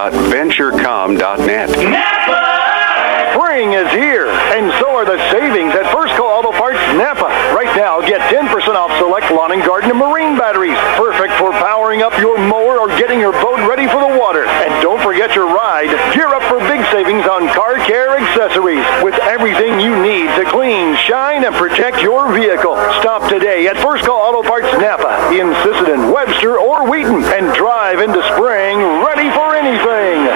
Spring is here, and so are the savings at First Call Auto Parts Napa. Right now, get 10% off select lawn and garden and marine batteries. Perfect for powering up your mower or getting your boat ready for the water. And don't forget your ride. Gear up for big savings on car care accessories with everything you need to clean, shine, and protect your vehicle. Stop today at First Call Auto Parts Napa in Sisseton, Webster, or Wheaton and drive into spring ready for anything.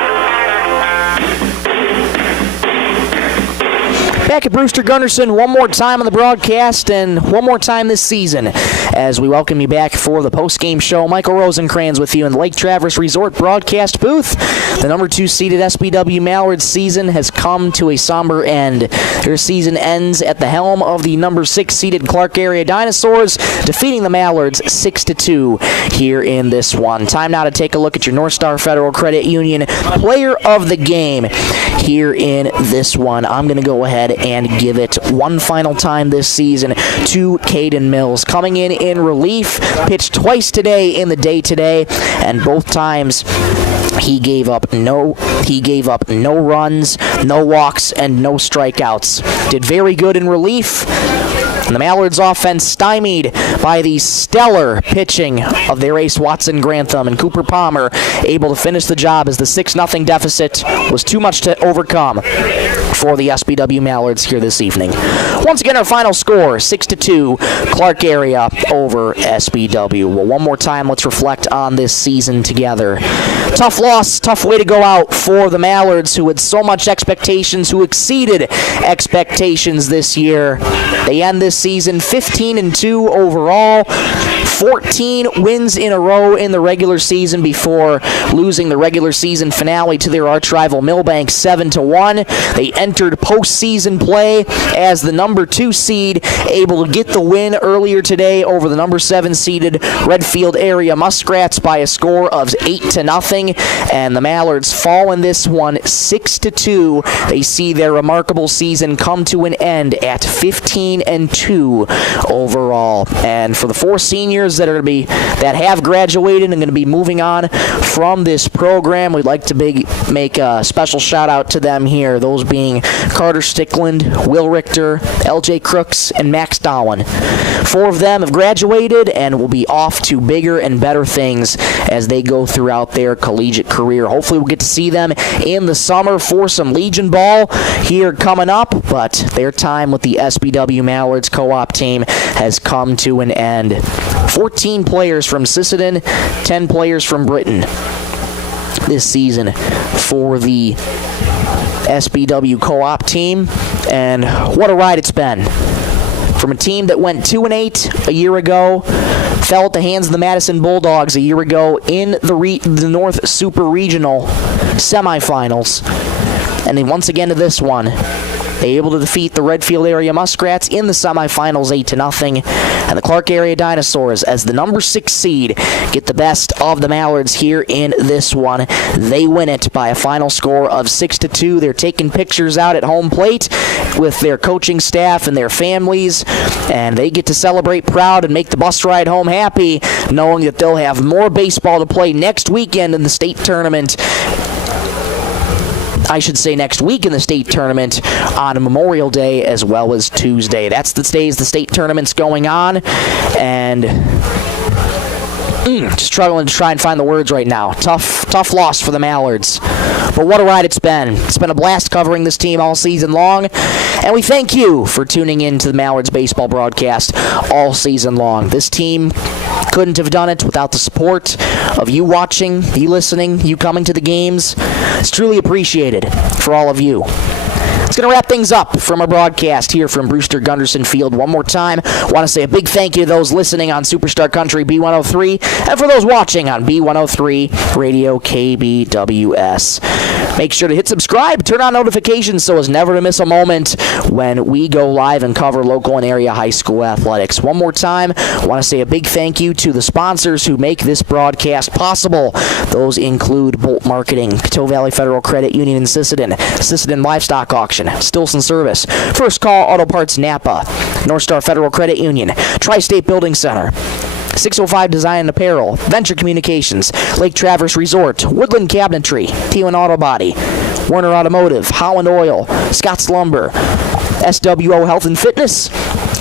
Back at Brewster Gunderson one more time on the broadcast and one more time this season as we welcome you back for the post-game show. Michael Rosencrans with you in the Lake Traverse Resort broadcast booth. The number 2 seeded SBW Mallards season has come to a somber end. Their season ends at the helm of the number 6 seeded Clark area Dinosaurs, defeating the Mallards 6-2 here in this one. Time now to take a look at your North Star Federal Credit Union player of the game here in this one. I'm going to go ahead and give it one final time this season to Caden Mills. Coming in relief, pitched twice today in the day today, and both times he gave up no runs, no walks, and no strikeouts. Did very good in relief. And the Mallards offense stymied by the stellar pitching of their ace Watson Grantham, and Cooper Palmer able to finish the job as the 6-0 deficit was too much to overcome for the SBW Mallards here this evening. Once again, our final score, 6-2, Clark area over SBW. Well, one more time, let's reflect on this season together. Tough loss, tough way to go out for the Mallards, who had so much expectations, who exceeded expectations this year. They end this season 15-2 overall, 14 wins in a row in the regular season before losing the regular season finale to their arch rival Millbank 7-1. They entered postseason play as the number 2 seed, able to get the win earlier today over the number 7 seeded Redfield area Muskrats by a score of 8-0, and the Mallards fall in this one 6-2. They see their remarkable season come to an end at 15-2 overall. And for the 4 seniors that have graduated and going to be moving on from this program, we'd like to make a special shout out to them here, those being Carter Stickland, Will Richter, LJ Crooks, and Max Dowan. 4 of them have graduated and will be off to bigger and better things as they go throughout their collegiate career. Hopefully we'll get to see them in the summer for some Legion ball here coming up, but their time with the SBW Mallards co-op team has come to an end. 14 players from Sisseton, 10 players from Britain this season for the SBW co-op team, and what a ride it's been. from a team that went 2-8 a year ago, fell at the hands of the Madison Bulldogs a year ago in the North Super Regional semifinals. And then once again to this one, they able to defeat the Redfield area Muskrats in the semifinals 8-0. And the Clark area Dinosaurs, as the number 6 seed, get the best of the Mallards here in this one. They win it by a final score of 6-2. They're taking pictures out at home plate with their coaching staff and their families, and they get to celebrate proud and make the bus ride home happy, knowing that they'll have more baseball to play next weekend in the state tournament. I should say next week in the state tournament on Memorial Day as well as Tuesday. That's the days the state tournament's going on, and just struggling to try and find the words right now. Tough loss for the Mallards. But what a ride it's been. It's been a blast covering this team all season long, and we thank you for tuning in to the Mallards baseball broadcast all season long. This team couldn't have done it without the support of you watching, you listening, you coming to the games. It's truly appreciated for all of you. It's going to wrap things up from our broadcast here from Brewster Gunderson Field. One more time, I want to say a big thank you to those listening on Superstar Country B103, and for those watching on B103 Radio KBWS. Make sure to hit subscribe, turn on notifications so as never to miss a moment when we go live and cover local and area high school athletics. One more time, I want to say a big thank you to the sponsors who make this broadcast possible. Those include Bolt Marketing, Coteau Valley Federal Credit Union in Sisseton Livestock Auction, Stilson Service, First Call Auto Parts Napa, North Star Federal Credit Union, Tri-State Building Center, 605 Design and Apparel, Venture Communications, Lake Traverse Resort, Woodland Cabinetry, T1 Auto Body, Werner Automotive, Holland Oil, Scott's Lumber, SWO Health and Fitness,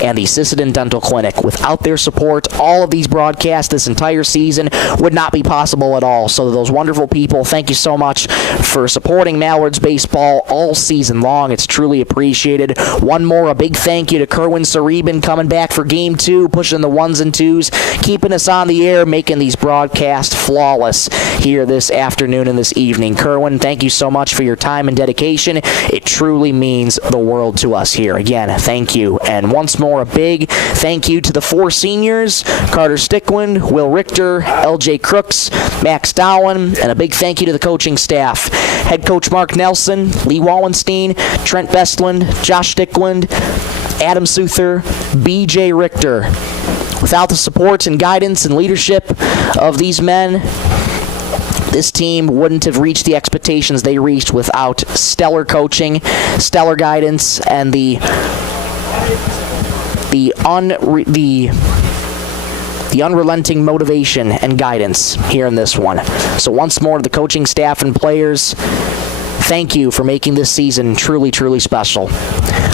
and the Sisseton Dental Clinic. Without their support, all of these broadcasts this entire season would not be possible at all. So those wonderful people, thank you so much for supporting Mallards baseball all season long. It's truly appreciated. One more, a big thank you to Kerwin Sareben coming back for Game 2, pushing the 1s and 2s, keeping us on the air, making these broadcasts flawless here this afternoon and this evening. Kerwin, thank you so much for your time and dedication. It truly means the world to us here. Again, thank you. And once more, a big thank you to the 4 seniors, Carter Stickland, Will Richter, LJ Crooks, Max Dowen, and a big thank you to the coaching staff. Head coach Mark Nelson, Lee Wallenstein, Trent Bestland, Josh Stickland, Adam Souther, BJ Richter. Without the support and guidance and leadership of these men, this team wouldn't have reached the expectations they reached without stellar coaching, stellar guidance, and the unrelenting motivation and guidance here in this one. So once more to the coaching staff and players, thank you for making this season truly, truly special.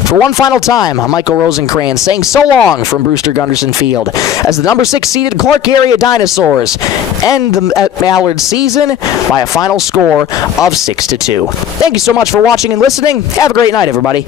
For one final time, I'm Michael Rosencrans saying so long from Brewster Gunderson Field as the number 6 seeded Clark area Dinosaurs end the Mallard season by a final score of 6-2. Thank you so much for watching and listening. Have a great night, everybody.